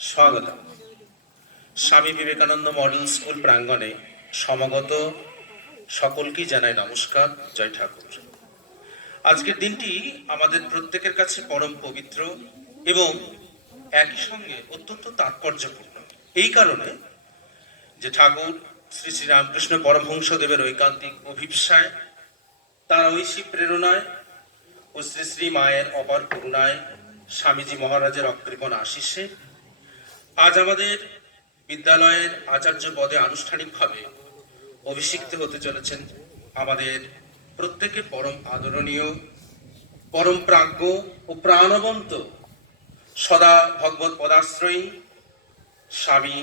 স্বাগত। Swami Vivekananda model school প্রাঙ্গণে সমাগত সকলকেই জানাই নমস্কার, জয় ঠাকুর। আজকের দিনটি আমাদের প্রত্যেকের কাছে পরম পবিত্র এবং একই সঙ্গে অত্যন্ত তাৎপর্যপূর্ণ। এই কারণে যে ঠাকুর শ্রী শ্রী রামকৃষ্ণ পরমহংসদেবের ঐকান্তিক অভিপ্সায়, তার ঐশী প্রেরণায় ও শ্রী শ্রী মায়ের অপার করুণায়, স্বামীজি মহারাজের অকৃপণ আশিসে আজ আমাদের বিদ্যালয়ের আচার্য পদে আনুষ্ঠানিকভাবে অভিষিক্ত হতে চলেছেন আমাদের প্রত্যেকের পরম আদরণীয়, পরম প্রাজ্ঞ ও প্রাণবন্ত, সদা ভগবত পদাশ্রয়ী স্বামী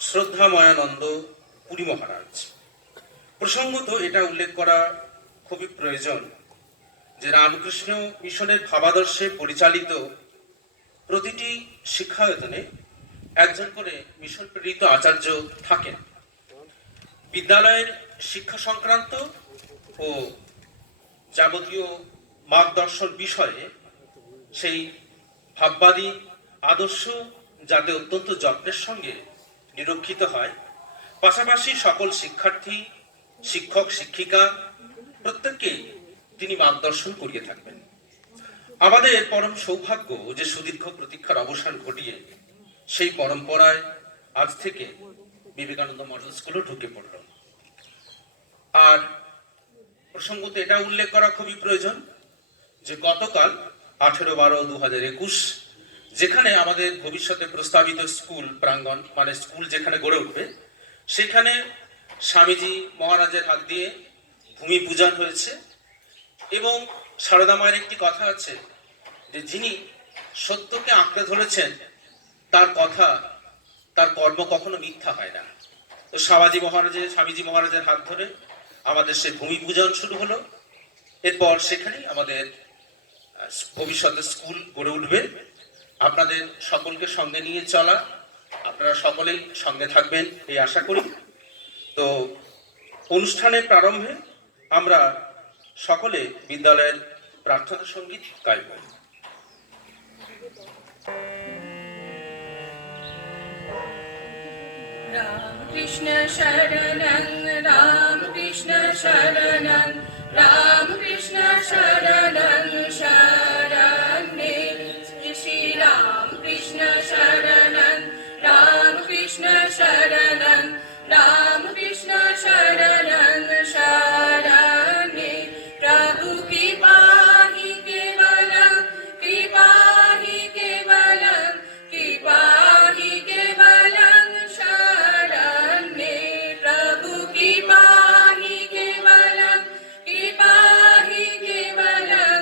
শ্রদ্ধাময়ানন্দ পুরী মহারাজ। প্রসঙ্গত এটা উল্লেখ করা খুবই প্রয়োজন যে রামকৃষ্ণ মিশনের ভাবাদর্শে পরিচালিত প্রতিটি শিক্ষায়তনে একজন করে মিশন প্রেরিত আচার্য থাকেন। বিদ্যালয়ের শিক্ষা সংক্রান্ত ও যাবতীয় মার্গদর্শন বিষয়ে সেই ভাববাদী আদর্শ যাতে অত্যন্ত যত্নের সঙ্গে নিরক্ষিত হয়, পাশাপাশি সকল শিক্ষার্থী, শিক্ষক, শিক্ষিকা প্রত্যেককেই তিনি মার্গদর্শন করিয়ে থাকবেন। আমাদের পরম সৌভাগ্য যে সুদীর্ঘ প্রতীক্ষার অবসান ঘটিয়ে সেই পরম্পরায় আজ থেকে বিবেকানন্দ মডেল স্কুলও ঢুকে পড়ল। আর প্রসঙ্গত এটা উল্লেখ করা খুবই প্রয়োজন যে গতকাল 18/12/2021 যেখানে আমাদের ভবিষ্যতে প্রস্তাবিত স্কুল প্রাঙ্গণ, মানে স্কুল যেখানে গড়ে উঠবে, সেখানে স্বামীজি মহারাজের হাত দিয়ে ভূমি পূজন হয়েছে। এবং সারদা মায়ের একটি কথা আছে যে যিনি সত্যকে আঁকড়ে ধরেছেন তার কথা, তার কর্ম কখনো মিথ্যা হয় না। তো স্বামীজি মহারাজের হাত ধরে আমাদের সে ভূমি পূজন শুরু হলো। এরপর সেখানেই আমাদের ভবিষ্যতে স্কুল গড়ে উঠবে। আপনাদের সকলকে সঙ্গে নিয়ে চলা, আপনারা সকলেই সঙ্গে থাকবেন এই আশা করি। তো অনুষ্ঠানের প্রারম্ভে আমরা সকলে বিদ্যালয়ের প্রার্থনা সঙ্গীত গাইব। রামকৃষ্ণ শরণং রামকৃষ্ণ শরণং রামকৃষ্ণ শরণং শরণে শ্রী রামকৃষ্ণ শরণং রামকৃষ্ণ শরণং রামকৃষ্ণ শরণং শরণে প্রভু কৃপা হি কেবলং কৃপা হি কেবলং কৃপা হি কেবলং শরণে প্রভু কৃপা হি কেবলং কৃপা হি কেবলং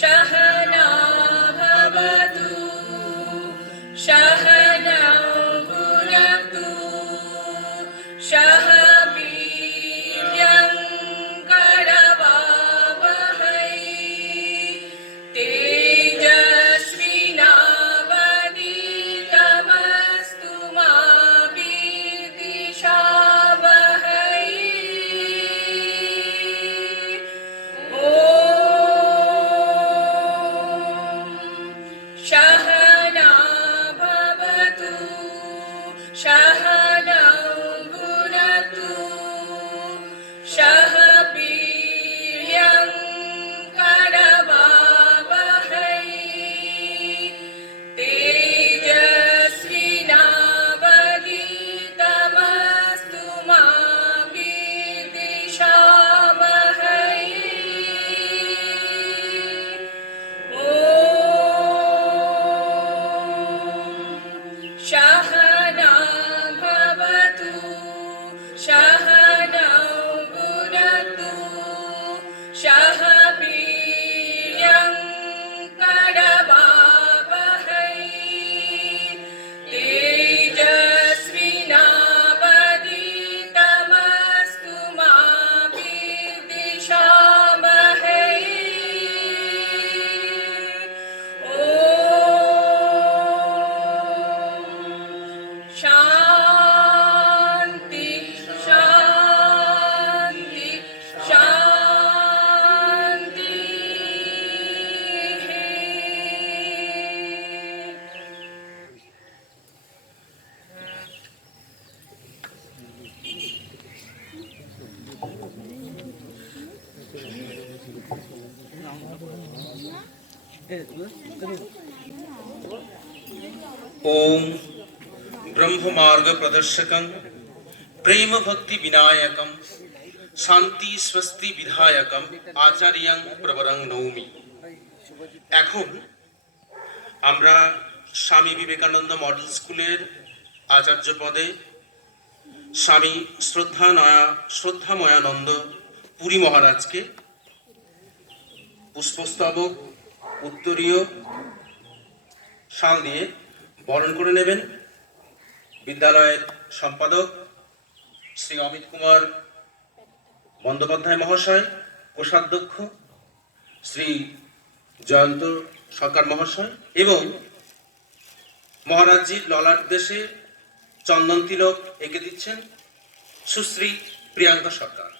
सहना भवतु सहनौ भुनक्तु सह वीर्यं करवावहै तेजस्विनावधीतमस्तु मा विद्विषावहै सहना भवतु सहनौ भुनक्तु सह वीर्यं करवावहै तेजस्विनावधीतमस्तु मा विद्विषावहै सहना भवतु सहनौ भुनक्तु सह वीर्यं करवावहै तेजस्विनावधीतमस्तु मा विद्विषावहै शान्ति शान्ति शान्तिः ओम ब्रह्ममार्ग प्रदर्शकं प्रेम भक्ति विनायकं शांति स्वस्ति विधायकं आचार्यं प्रवरं नौमि। এখন আমরা স্বামী বিবেকানন্দ মডেল স্কুলের আচার্য পদে স্বামী শ্রদ্ধাময়ানন্দ পুরী মহারাজকে পুষ্পস্তবক উত্তরীয় শাল দিয়ে বরণ করে নেবেন বিদ্যালয়ের সম্পাদক শ্রী অমিত কুমার বন্দ্যোপাধ্যায় মহাশয়, কোষাধ্যক্ষ শ্রী জয়ন্ত সরকার মহাশয় এবং মহারাজজির ললাট দেশে চন্দন তিলক এঁকে দিচ্ছেন সুশ্রী প্রিয়াঙ্কা সরকার।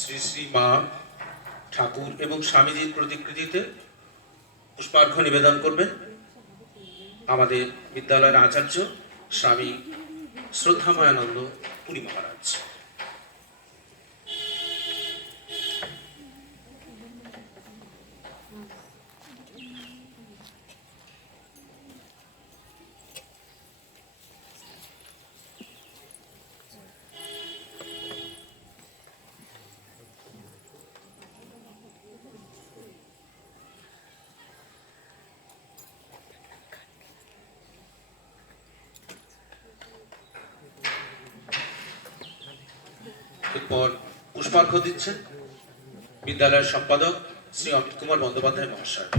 শ্রী শ্রী মা ঠাকুর এবং স্বামীজির প্রতিকৃতিতে পুষ্পার্ঘ্য নিবেদন করবেন আমাদের বিদ্যালয়ের আচার্য স্বামী শ্রদ্ধাময়ানন্দ পুরী মহারাজ। এরপর পুষ্পার্ঘ্য দিচ্ছেন বিদ্যালয়ের সম্পাদক শ্রী অমিত কুমার বন্দ্যোপাধ্যায় মহাশয়।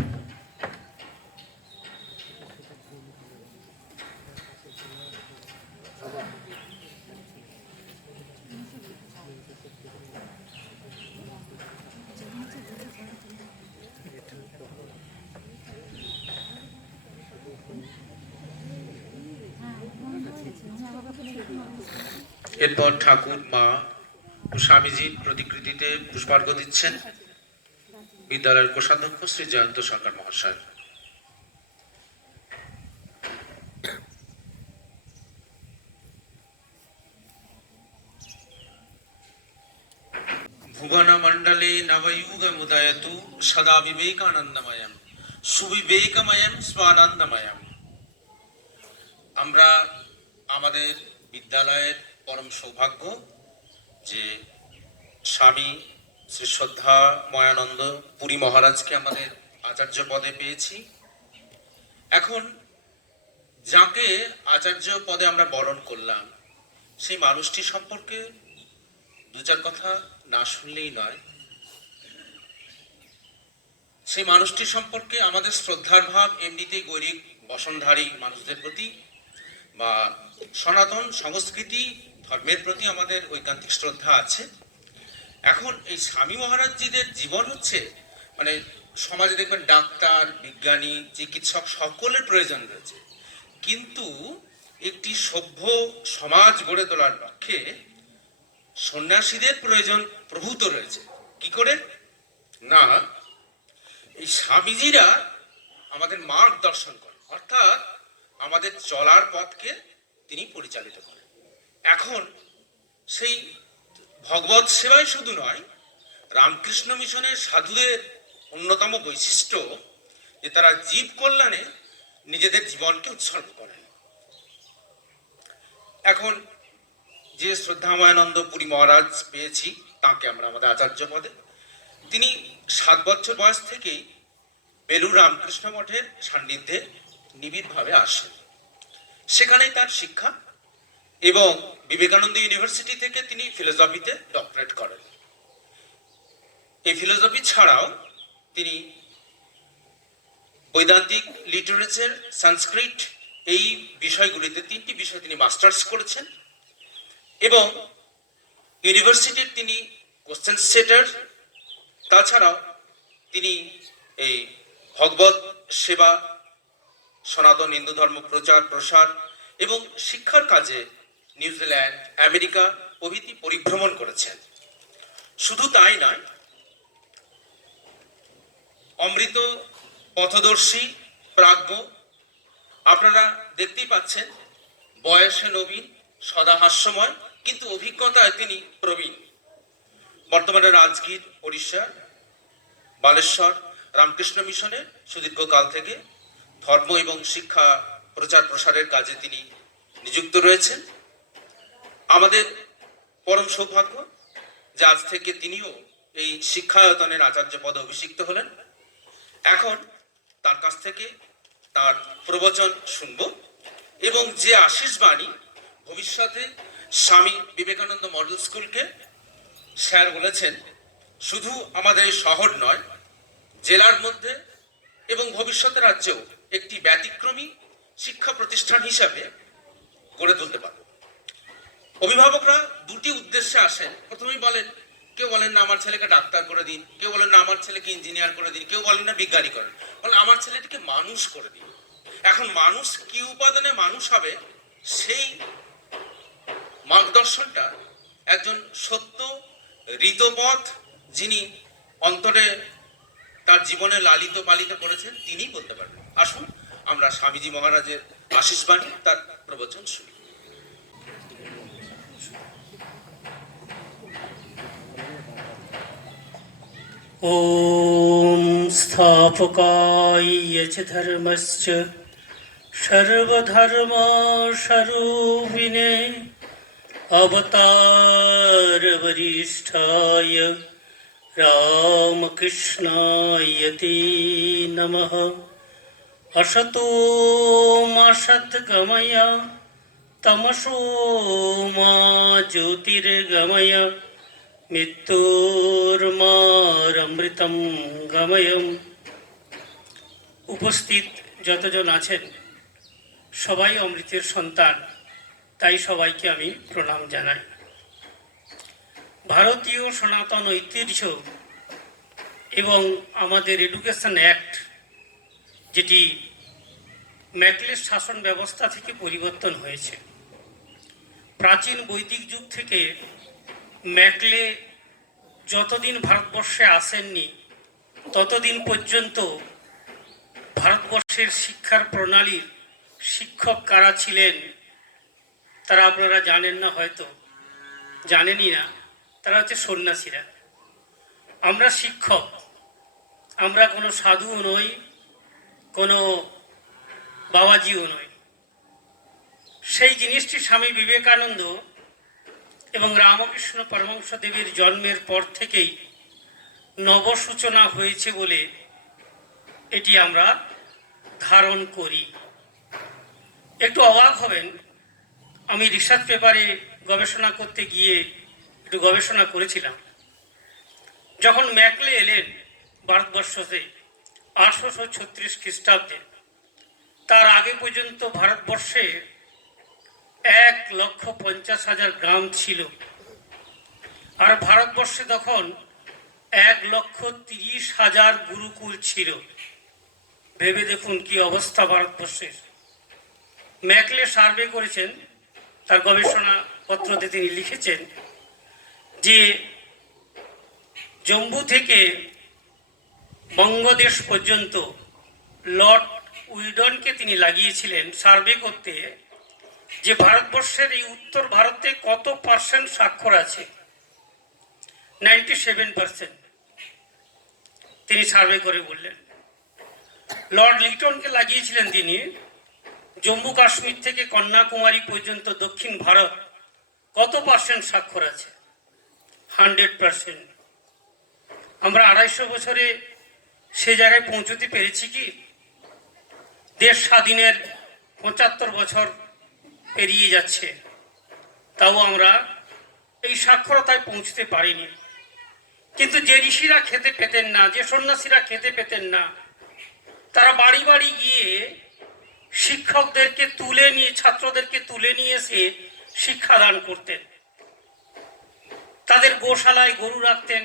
এরপর ঠাকুর মা ও স্বামীজির প্রতিকৃতিতে পুষ্পার্ঘ্য দিচ্ছেন বিদ্যালয়ের কোষাধ্যক্ষ শ্রী জয়ন্ত সরকার মহাশয়। ভুবন মণ্ডলে নবযুগমুদয়তু সদা বিবেকানন্দময়ম সুবিবেকময়ম স্বানন্দময়ম। আমরা আমাদের বিদ্যালয়ের পরম সৌভাগ্য যে স্বামী শ্রী শ্রদ্ধা ময়ানন্দ পুরী মহারাজকে আমাদের আচার্য পদে পেয়েছি। এখন যাকে আচার্য পদে আমরা বরণ করলাম সেই মানুষটি সম্পর্কে দু চার কথা না শুনলেই নয়। সেই মানুষটি সম্পর্কে আমাদের শ্রদ্ধার ভাব এমনিতেই গৈরিক বসনধারী মানুষদের প্রতি বা সনাতন সংস্কৃতি ধর্মের প্রতি আমাদের ঐকান্তিক শ্রদ্ধা আছে। এখন এই স্বামী মহারাজজিদের জীবন হচ্ছে মানে সমাজে দেখবেন ডাক্তার, বিজ্ঞানী, চিকিৎসক সকলের প্রয়োজন রয়েছে, কিন্তু একটি সভ্য সমাজ গড়ে তোলার লক্ষ্যে সন্ন্যাসীদের প্রয়োজন প্রভূত রয়েছে। কি করে না, এই স্বামীজিরা আমাদের মার্গদর্শন করেন, অর্থাৎ আমাদের চলার পথকে তিনি পরিচালিত করেন। এখন সেই ভগবত সেবাই শুধু নয়, রামকৃষ্ণ মিশনের সাধুদের অন্যতম বৈশিষ্ট্য যে তারা জীব কল্যাণে নিজেদের জীবনকে উৎসর্গ করেন। এখন যে শ্রদ্ধাময়ানন্দ পুরী মহারাজ পেয়েছি তাকে আমরা আমাদের আচার্য পদে, তিনি 7 বছর বয়স থেকেই বেলুর রামকৃষ্ণ মঠের সান্নিধ্যে নিবিড়ভাবে আসেন। সেখানেই তার শিক্ষা এবং বিবেকানন্দ ইউনিভার্সিটি থেকে তিনি ফিলোসফিতে ডক্টরেট করেন। এই ফিলোসফি ছাড়াও তিনি বৈদান্তিক লিটারেচার, সংস্কৃত এই বিষয়গুলিতে 3টি বিষয় তিনি মাস্টার্স করেছেন এবং ইউনিভার্সিটির তিনি কোশ্চেন সেটার। তাছাড়াও তিনি এই ভগবত সেবা, সনাতন হিন্দু ধর্ম প্রচার প্রসার এবং শিক্ষার কাজে নিউজিল্যান্ড, আমেরিকা প্রভৃতি পরিভ্রমণ করেছেন। শুধু তাই নয়, অমৃত পথদর্শী প্রাজ্ঞ, আপনারা দেখতেই পাচ্ছেন বয়সে নবীন, সদা হাস্যময়, কিন্তু অভিজ্ঞতায় তিনি প্রবীণ। বর্তমানে রাজগীর, ওড়িশা, বালেশ্বর রামকৃষ্ণ মিশনে সুদীর্ঘকাল থেকে ধর্ম এবং শিক্ষা প্রচার প্রসারের কাজে তিনি নিযুক্ত রয়েছেন। আমাদের পরম সৌভাগ্য যে আজ থেকে তিনিও এই শিক্ষায়তনের আচার্য পদে অভিষিক্ত হলেন। এখন তার কাছ থেকে তার প্রবচন শুনব এবং যে আশীষ বাণী ভবিষ্যতে স্বামী বিবেকানন্দ মডেল স্কুলকে স্যার বলেছেন, শুধু আমাদের এই শহর নয়, জেলার মধ্যে এবং ভবিষ্যতে রাজ্যেও একটি ব্যতিক্রমী শিক্ষা প্রতিষ্ঠান হিসাবে গড়ে তুলতে পারব। অভিভাবকরা 2টি উদ্দেশ্যে আসেন। প্রথমেই বলেন, কেউ বলেন না আমার ছেলেকে ডাক্তার করে দিন, কেউ বলেন না আমার ছেলেকে ইঞ্জিনিয়ার করে দিন, কেউ বলেন না বিজ্ঞানী করেন, বলেন আমার ছেলেটিকে মানুষ করে দিন। এখন মানুষ কি উপাদানে মানুষ হবে সেই মার্গদর্শনটা একজন সত্য ঋতপথ যিনি অন্তরে তার জীবনে লালিত পালিত করেছেন তিনিই বলতে পারবেন। আসুন আমরা স্বামীজি মহারাজের আশীষ বাণী, তার প্রবচন শুনি। ॐ स्थापकाय च धर्मस्य सर्वधर्मस्वरूपिणे अवतारवरिष्ठाय रामकृष्णाय ते नमः। असतो मा सद्गमय तमसो मा ज्योतिर्गमय মৃত্যুর্মারমৃতম গময়ম। উপস্থিত যতজন আছেন সবাই অমৃতের সন্তান, তাই সবাইকে আমি প্রণাম জানাই। ভারতীয় সনাতন ঐতিহ্য এবং আমাদের এডুকেশন অ্যাক্ট, যেটি ম্যাকলেস শাসন ব্যবস্থা থেকে পরিবর্তন হয়েছে, প্রাচীন বৈদিক যুগ থেকে ম্যাকলে যতদিন ভারতবর্ষে আসেননি ততদিন পর্যন্ত ভারতবর্ষের শিক্ষার প্রণালীর শিক্ষক কারা ছিলেন তারা আপনারা জানেন না, হয়তো জানেনই না। তারা হচ্ছে সন্ন্যাসীরা। আমরা শিক্ষক, আমরা কোনো সাধুও নই, কোনো বাবাজিও নই। সেই জিনিসটি স্বামী বিবেকানন্দ এবং রামকৃষ্ণ পরমহংসদেবের জন্মের পর থেকেই নবসূচনা হয়েছে বলে এটি আমরা ধারণ করি। একটু অবাক হবেন, আমি রিসার্চ পেপারে গবেষণা করতে গিয়ে একটু গবেষণা করেছিলাম। যখন ম্যাকলে এলেন ভারতবর্ষতে 1836 খ্রিস্টাব্দে, তার আগে পর্যন্ত ভারতবর্ষে 1,50,000 গ্রাম ছিল। আর ভারতবর্ষে তখন 1,30,000 গুরুকুল ছিল। ভেবে দেখুন কি অবস্থা ভারতবর্ষের। ম্যাকলে সার্ভে করেছেন, তার গবেষণা পত্রতে তিনি লিখেছেন যে জম্মু থেকে বঙ্গদেশ পর্যন্ত লর্ড উইডনকে তিনি লাগিয়েছিলেন সার্ভে করতে যে ভারতবর্ষের এই উত্তর ভারতে কত পার্সেন্ট স্বাক্ষর আছে। 97% তিনি সার্ভে করে বললেন। লর্ড লিটনকে লাগিয়েছিলেন তিনি জম্মু কাশ্মীর থেকে কন্যাকুমারী পর্যন্ত দক্ষিণ ভারত কত পার্সেন্ট স্বাক্ষর আছে। 100%। আমরা 250 বছরে সে জায়গায় পৌঁছতে পেরেছি কি? দেশ স্বাধীনের 75 বছর পেরিয়ে যাচ্ছে, তাও আমরা এই সাক্ষরতায় পৌঁছতে পারিনি। কিন্তু যে ঋষিরা খেতে পেতেন না, যে সন্ন্যাসীরা খেতে পেতেন না, তারা বাড়ি বাড়ি গিয়ে শিক্ষকদেরকে তুলে নিয়ে, ছাত্রদেরকে তুলে নিয়ে এসে শিক্ষাদান করতেন। তাদের গোশালায় গরু রাখতেন,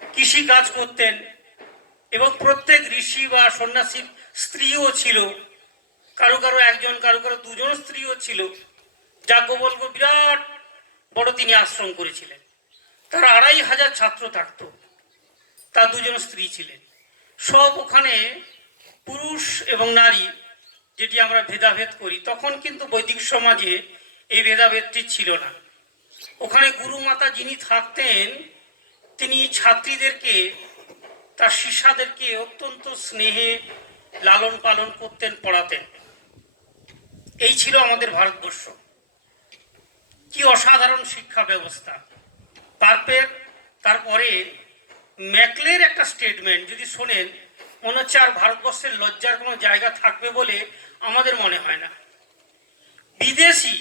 কৃষি কাজ করতেন, এবং প্রত্যেক ঋষি বা সন্ন্যাসীর স্ত্রীও ছিল। কারো কারো একজন, কারো কারো দুজন স্ত্রীও ছিল। যাজ্ঞবল্ক্য বিরাট বড় তিনি আশ্রম করেছিলেন। তার 2,500 ছাত্র থাকত, তার দুজন স্ত্রী ছিলেন। সব ওখানে পুরুষ এবং নারী, যেটি আমরা ভেদাভেদ করি, তখন কিন্তু বৈদিক সমাজে এই ভেদাভেদটি ছিল না। ওখানে গুরুমাতা যিনি থাকতেন তিনি ছাত্রীদেরকে, তার শিষ্যাদেরকে অত্যন্ত স্নেহে লালন পালন করতেন, পড়াতেন। এই ছিল আমাদের ভারতবর্ষ। কি অসাধারণ শিক্ষা ব্যবস্থা। তারপরে ম্যাকলের একটা স্টেটমেন্ট যদি শোনেন, মনে হচ্ছে আর ভারতবর্ষের লজ্জার কোনো জায়গা থাকবে বলে আমাদের মনে হয় না। বিদেশি,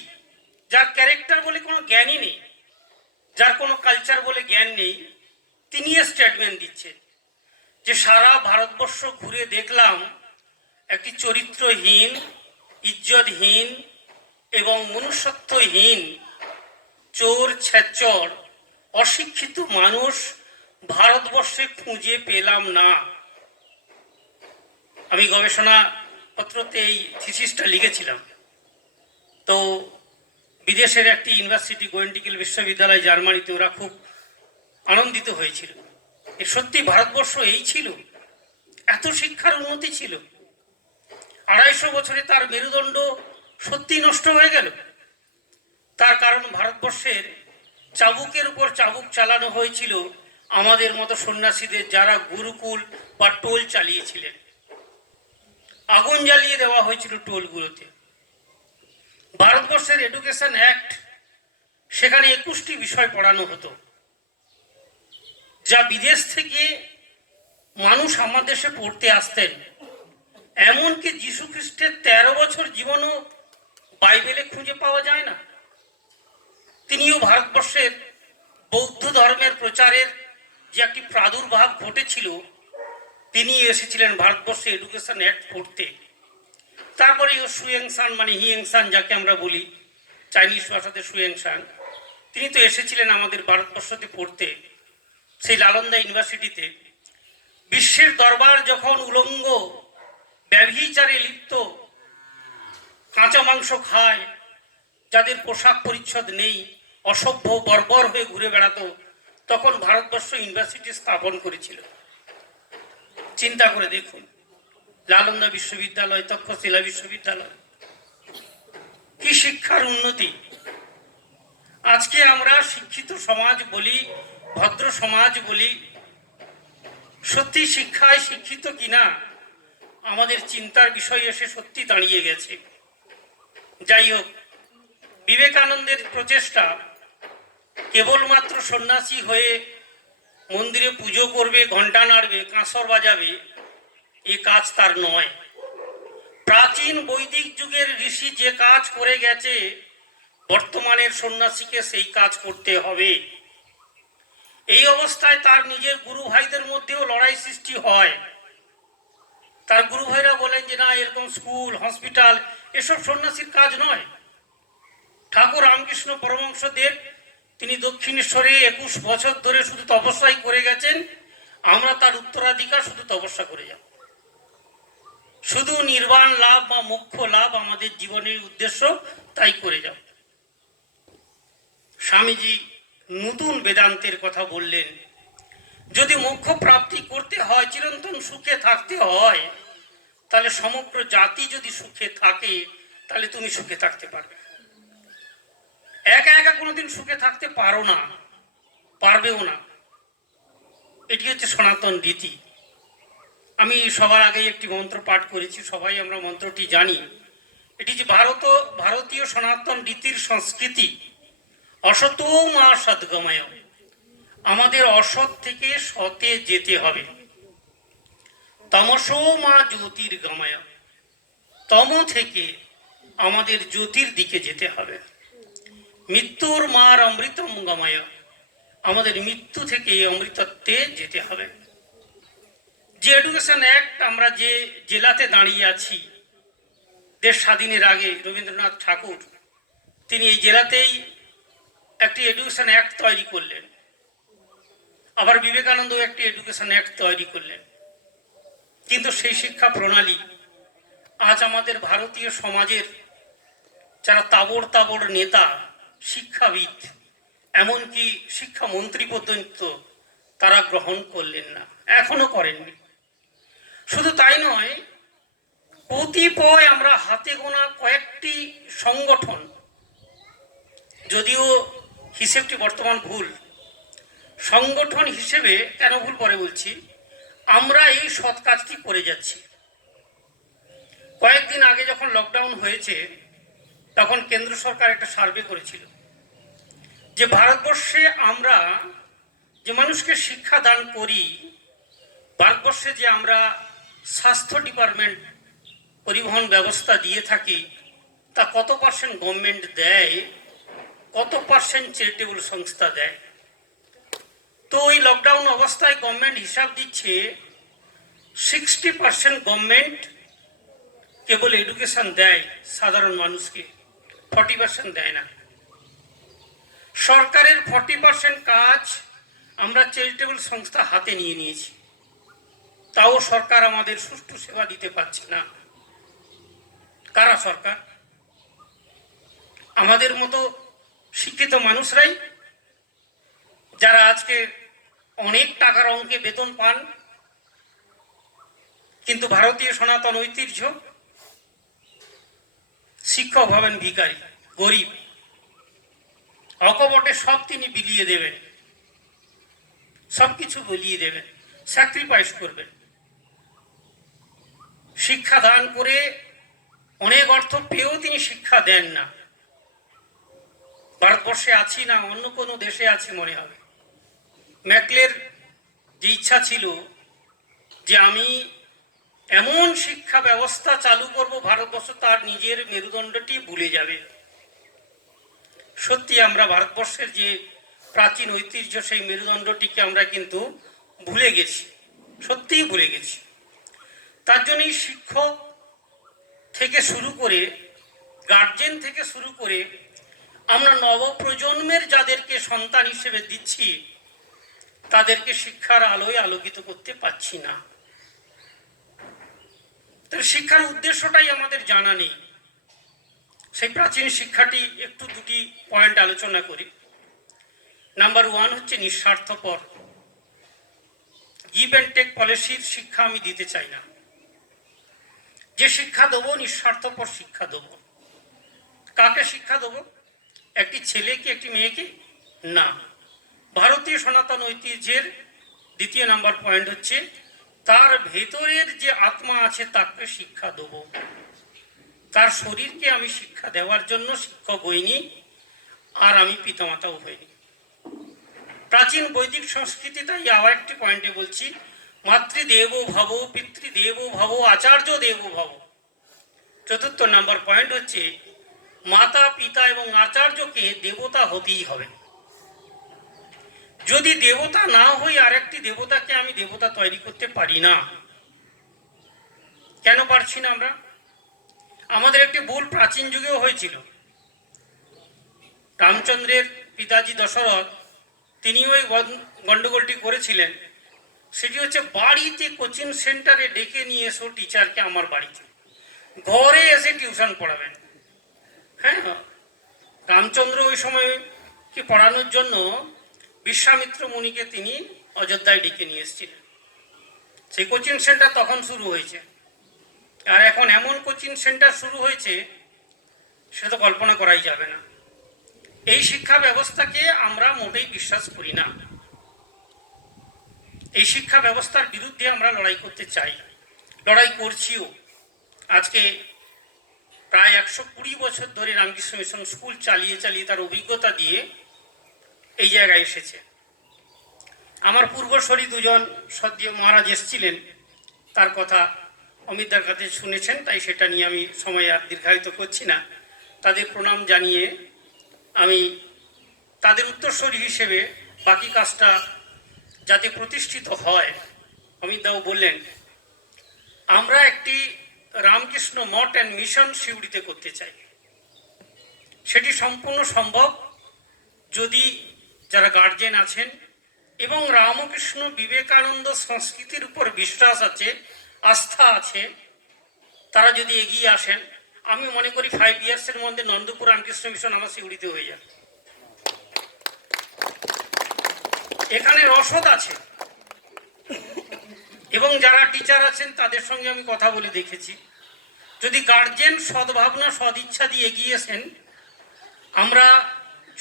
যার ক্যারেক্টার বলে কোনো জ্ঞানই নেই, যার কোনো কালচার বলে জ্ঞান নেই, তিনি স্টেটমেন্ট দিচ্ছেন যে সারা ভারতবর্ষ ঘুরে দেখলাম একটি চরিত্রহীন, ইজ্জতহীন এবং মনুষ্যত্বহীন, চোর ছেচর, অশিক্ষিত মানুষ ভারতবর্ষে খুঁজে পেলাম না। আমি গবেষণা পত্রতে এই থিসিসটা লিখেছিলাম। তো বিদেশের একটি ইউনিভার্সিটি, গোয়েন্টিকেল বিশ্ববিদ্যালয় জার্মানিতে, ওরা খুব আনন্দিত হয়েছিল। এ সত্যি ভারতবর্ষ এই ছিল, এত শিক্ষার উন্নতি ছিল। 250 বছরে তার মেরুদণ্ড সত্যি নষ্ট হয়ে গেল। তার কারণ ভারতবর্ষের চাবুকের উপর চাবুক চালানো হয়েছিল আমাদের মতো সন্ন্যাসীদের, যারা গুরুকুল বা টোল চালিয়েছিলেন। আগুন জ্বালিয়ে দেওয়া হয়েছিল টোলগুলোতে। ভারতবর্ষের এডুকেশন অ্যাক্ট, সেখানে 21টি বিষয় পড়ানো হতো, যা বিদেশ থেকে মানুষ আমার দেশে পড়তে আসতেন। এমনকি যীশু খ্রিস্টের 13 বছর জীবনও বাইবেলে খুঁজে পাওয়া যায় না। তিনিও ভারতবর্ষের বৌদ্ধ ধর্মের প্রচারের যে একটি প্রাদুর্ভাব ঘটেছিল, তিনি এসেছিলেন ভারতবর্ষে এডুকেশন অ্যাক্ট পড়তে। তারপরে সুয়েংসান, মানে হিয়েংসান যাকে আমরা বলি, চাইনিজ ভাষাতে সুয়েংসান, তিনি তো এসেছিলেন আমাদের ভারতবর্ষতে পড়তে, সেই নালন্দা ইউনিভার্সিটিতে। বিশ্বের দরবার যখন উলঙ্গ, ব্যভিচারে লিপ্ত, কাঁচা মাংস খায়, যাদের পোশাক পরিচ্ছদ নেই, অসভ্য বর্বর হয়ে ঘুরে বেড়াতো, তখন ভারতবর্ষ ইউনিভার্সিটি স্থাপন করেছিল। চিন্তা করে দেখুন, নালন্দা বিশ্ববিদ্যালয়, তক্ষশিলা বিশ্ববিদ্যালয়, কি শিক্ষার উন্নতি! আজকে আমরা শিক্ষিত সমাজ বলি, ভদ্র সমাজ বলি, সত্যি শিক্ষায় শিক্ষিত কিনা আমাদের চিন্তার বিষয় এসে সত্যি দাঁড়িয়ে গেছে। যাই হোক, বিবেকানন্দের প্রচেষ্টা কেবলমাত্র সন্ন্যাসী হয়ে মন্দিরে পুজো করবে, ঘণ্টা নাড়বে, কাঁসর বাজাবে, এ কাজ তার নয়। প্রাচীন বৈদিক যুগের ঋষি যে কাজ করে গেছে, বর্তমানের সন্ন্যাসীকে সেই কাজ করতে হবে। এই অবস্থায় তার নিজের গুরু ভাইদের মধ্যেও লড়াই সৃষ্টি হয়। তার গুরু ভাইরা বলেন যে না, এরকম স্কুল, হসপিটাল এসব সন্ন্যাসীর কাজ নয়। ঠাকুর রামকৃষ্ণ পরমহংসদেব তিনি দক্ষিণেশ্বরে 21 বছর ধরে শুধু তপস্যাই করে গেছেন। আমরা তার উত্তরাধিকার শুধু তপস্যা করে যাব। শুধু নির্বাণ লাভ বা মোক্ষ লাভ আমাদের জীবনের উদ্দেশ্য, তাই করে যাব। স্বামীজি নতুন বেদান্তের কথা বললেন, যদি মোক্ষ প্রাপ্তি করতে হয়, চিরন্তন সুখে থাকতে হয়, তাহলে সমগ্র জাতি যদি সুখে থাকে, তাহলে তুমি সুখে থাকতে পারবে। একা একা কোনোদিন সুখে থাকতে পারো না, পারবেও না। এটি হচ্ছে সনাতন রীতি। আমি সবার আগে একটি মন্ত্র পাঠ করেছি, সবাই আমরা মন্ত্রটি জানি। এটি যে ভারতীয় সনাতন রীতির সংস্কৃতি। অসতো মা সদ্গময়, আমাদের অসৎ থেকে সতে যেতে হবে। তমসো মা জ্যোতির্গময়, তম থেকে আমাদের জ্যোতির দিকে যেতে হবে। মৃত্যুর মার অমৃতম গময়, আমাদের মৃত্যু থেকে অমৃতত্বে যেতে হবে। যে এডুকেশন অ্যাক্ট, আমরা যে জেলাতে দাঁড়িয়ে আছি, দেশ স্বাধীনের আগে রবীন্দ্রনাথ ঠাকুর তিনি এই জেলাতেই একটি এডুকেশন অ্যাক্ট তৈরি করলেন। আবার বিবেকানন্দ একটি এডুকেশন অ্যাক্ট তৈরি করলেন। কিন্তু সেই শিক্ষা প্রণালী আজ আমাদের ভারতীয় সমাজের যারা তাবড় তাবড় নেতা, শিক্ষাবিদ, এমনকি শিক্ষামন্ত্রী পর্যন্ত তারা গ্রহণ করলেন না, এখনো করেননি। শুধু তাই নয়, কতিপয় আমরা হাতে গোনা কয়েকটি সংগঠন, যদিও হিসেবটি বর্তমান ভুল, সংগঠন হিসেবে কেন ভুল পরে বলছি, আমরা এই সৎ কাজটি করে যাচ্ছি। কয়েকদিন আগে যখন লকডাউন হয়েছে, তখন কেন্দ্র সরকার একটা সার্ভে করেছিল যে ভারতবর্ষে আমরা যে মানুষকে শিক্ষা দান করি, ভারতবর্ষে যে আমরা স্বাস্থ্য ডিপার্টমেন্ট, পরিবহন ব্যবস্থা দিয়ে থাকি, তা কত পার্সেন্ট গভর্নমেন্ট দেয়, কত পার্সেন্ট চ্যারিটেবল সংস্থা দেয়। তো ওই লকডাউন অবস্থায় গভর্নমেন্ট হিসাব দিচ্ছে 60% গভর্নমেন্ট কেবল এডুকেশন দেয় সাধারণ মানুষকে, 40% দেয় না। সরকারের 40% কাজ আমরা চ্যারিটেবল সংস্থা হাতে নিয়ে নিয়েছি, তাও সরকার আমাদের সুষ্ঠু সেবা দিতে পারছে না। কারা সরকার? আমাদের মতো শিক্ষিত মানুষরাই, যারা আজকে অনেক টাকার অঙ্কে বেতন পান, কিন্তু ভারতীয় সনাতন ঐতিহ্য, শিক্ষক হবেন ভিখারি, গরিব, অকপটে সব তিনি বিলিয়ে দেবেন, সবকিছু বিলিয়ে দেবেন, স্যাক্রিফাইস করবেন। শিক্ষা দান করে অনেক অর্থ পেয়েও তিনি শিক্ষা দেন না। ভারতবর্ষে আছি না অন্য কোনো দেশে আছি মনে হবে। ম্যাকলের যে ইচ্ছা ছিল যে আমি এমন শিক্ষা ব্যবস্থা চালু করব, ভারতবর্ষ তার নিজের মেরুদণ্ডটি ভুলে যাবে। সত্যি আমরা ভারতবর্ষের যে প্রাচীন ঐতিহ্য, সেই মেরুদণ্ডটিকে আমরা কিন্তু ভুলে গেছি, সত্যিই ভুলে গেছি। তার জন্যই শিক্ষক থেকে শুরু করে, গার্জেন থেকে শুরু করে, আমরা নবপ্রজন্মের যাদেরকে সন্তান হিসেবে দিচ্ছি, তাদেরকে শিক্ষার আলোয় আলোকিত করতে পারছি না। শিক্ষার উদ্দেশ্যটাই আমাদের জানা নেই। সেই প্রাচীন শিক্ষাটি একটু দুটি পয়েন্ট আলোচনা করি। নাম্বার 1 হচ্ছে নিঃস্বার্থপর। গিভ অ্যান্ড টেক পলিসির শিক্ষা আমি দিতে চাই না। যে শিক্ষা দেবো নিঃস্বার্থপর শিক্ষা দেবো। কাকে শিক্ষা দেবো? একটি ছেলেকে, একটি মেয়েকে না। ভারতীয় সনাতন ঐতিহ্যের দ্বিতীয় নাম্বার পয়েন্ট হচ্ছে তার ভেতরের যে আত্মা আছে তাকে শিক্ষা দেব। তার শরীরকে আমি শিক্ষা দেওয়ার জন্য শিক্ষক হইনি, আর আমি পিতামাতাও হইনি। প্রাচীন বৈদিক সংস্কৃতি, তাই আবার একটি পয়েন্টে বলছি, মাতৃদেব ভব, পিতৃদেব ভব, আচার্য দেব ভব। চতুর্থ নাম্বার পয়েন্ট হচ্ছে মাতা পিতা এবং আচার্যকে দেবতা হতেই হবে। যদি দেবতা না হই আর একটি দেবতাকে আমি দেবতা তৈরি করতে পারি না। কেন পারছি না আমরা? আমাদের একটি ভুল প্রাচীন যুগেও হয়েছিল। রামচন্দ্রের পিতাজি দশরথ তিনিও ওই গন্ডগোলটি করেছিলেন। সেটি হচ্ছে বাড়িতে কোচিং সেন্টারে ডেকে নিয়ে এসো টিচারকে আমার বাড়িতে, ঘরে এসে টিউশন পড়াবেন। হ্যাঁ, রামচন্দ্র ওই সময় কি পড়ানোর জন্য বিশ্বামিত্র মুনিকে তিনি অযোধ্যায় ডেকে নিয়ে এসেছিলেন। সেই কোচিং সেন্টার তখন শুরু হয়েছে, আর এখন এমন কোচিং সেন্টার শুরু হয়েছে সেটা তো কল্পনা করাই যাবে না। এই শিক্ষা ব্যবস্থাকে আমরা মোটেই বিশ্বাস করি না। এই শিক্ষা ব্যবস্থার বিরুদ্ধে আমরা লড়াই করতে চাই, লড়াই করছিও। আজকে প্রায় 120 বছর ধরে রামকৃষ্ণ মিশন স্কুল চালিয়ে চালিয়ে তার অভিজ্ঞতা দিয়ে এই জায়গায় এসেছে। আমার পূর্বসরী দুজন সদ্য মহারাজ এসেছিলেন, তার কথা অমিতদার কাছে শুনেছেন, তাই সেটা নিয়ে আমি সময় আর দীর্ঘায়িত করছি না। তাদের প্রণাম জানিয়ে আমি তাদের উত্তরসূরি হিসেবে বাকি কাজটা যাতে প্রতিষ্ঠিত হয়, অমিতদাও বললেন আমরা একটি রামকৃষ্ণ মঠ অ্যান্ড মিশন সিউড়িতে করতে চাই। সেটি সম্পূর্ণ সম্ভব যদি যারা গার্জেন আছেন এবং রামকৃষ্ণ বিবেকানন্দ সংস্কৃতির উপর বিশ্বাস আছে, আস্থা আছে, তারা যদি এগিয়ে আসেন। আমি মনে করি 5 ইয়ার্সের মধ্যে নন্দপুর রামকৃষ্ণ মিশন আমার সিউড়িতে হয়ে যাবে। এখানে রসদ আছে এবং যারা টিচার আছেন তাদের সঙ্গে আমি কথা বলে দেখেছি। যদি গার্জেন সদ্ভাবনা সদিচ্ছা দিয়ে এগিয়েছেন, আমরা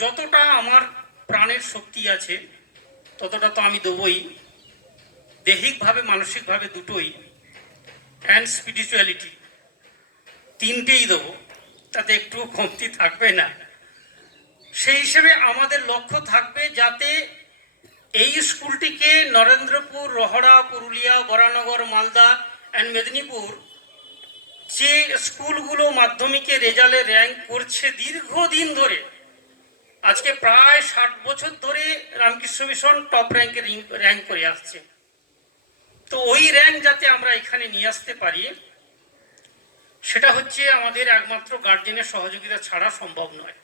যতটা আমার প্রাণের শক্তি আছে ততটা তো আমি দেবই, দৈহিকভাবে মানসিকভাবে দুটোই, অ্যান্ড স্পিরিচুয়ালিটি তিনটেই দেবো, তাতে একটু কমতি থাকবে না। সেই হিসেবে আমাদের লক্ষ্য থাকবে যাতে এই স্কুলটিকে নরেন্দ্রপুর, রহড়া, পুরুলিয়া, বরানগর, মালদা অ্যান্ড মেদিনীপুর যে স্কুলগুলো মাধ্যমিকে রেজাল্টে র্যাঙ্ক করছে দীর্ঘদিন ধরে, আজকে প্রায় 60 বছর ধরে রামকৃষ্ণ মিশন টপ র্যাঙ্কে র্যাঙ্ক করে আসছে। তো ওই র্যাঙ্ক যাতে আমরা এখানে নিয়ে আসতে পারি, সেটা হচ্ছে আমাদের একমাত্র গার্জেনের সহযোগিতা ছাড়া সম্ভব নয়।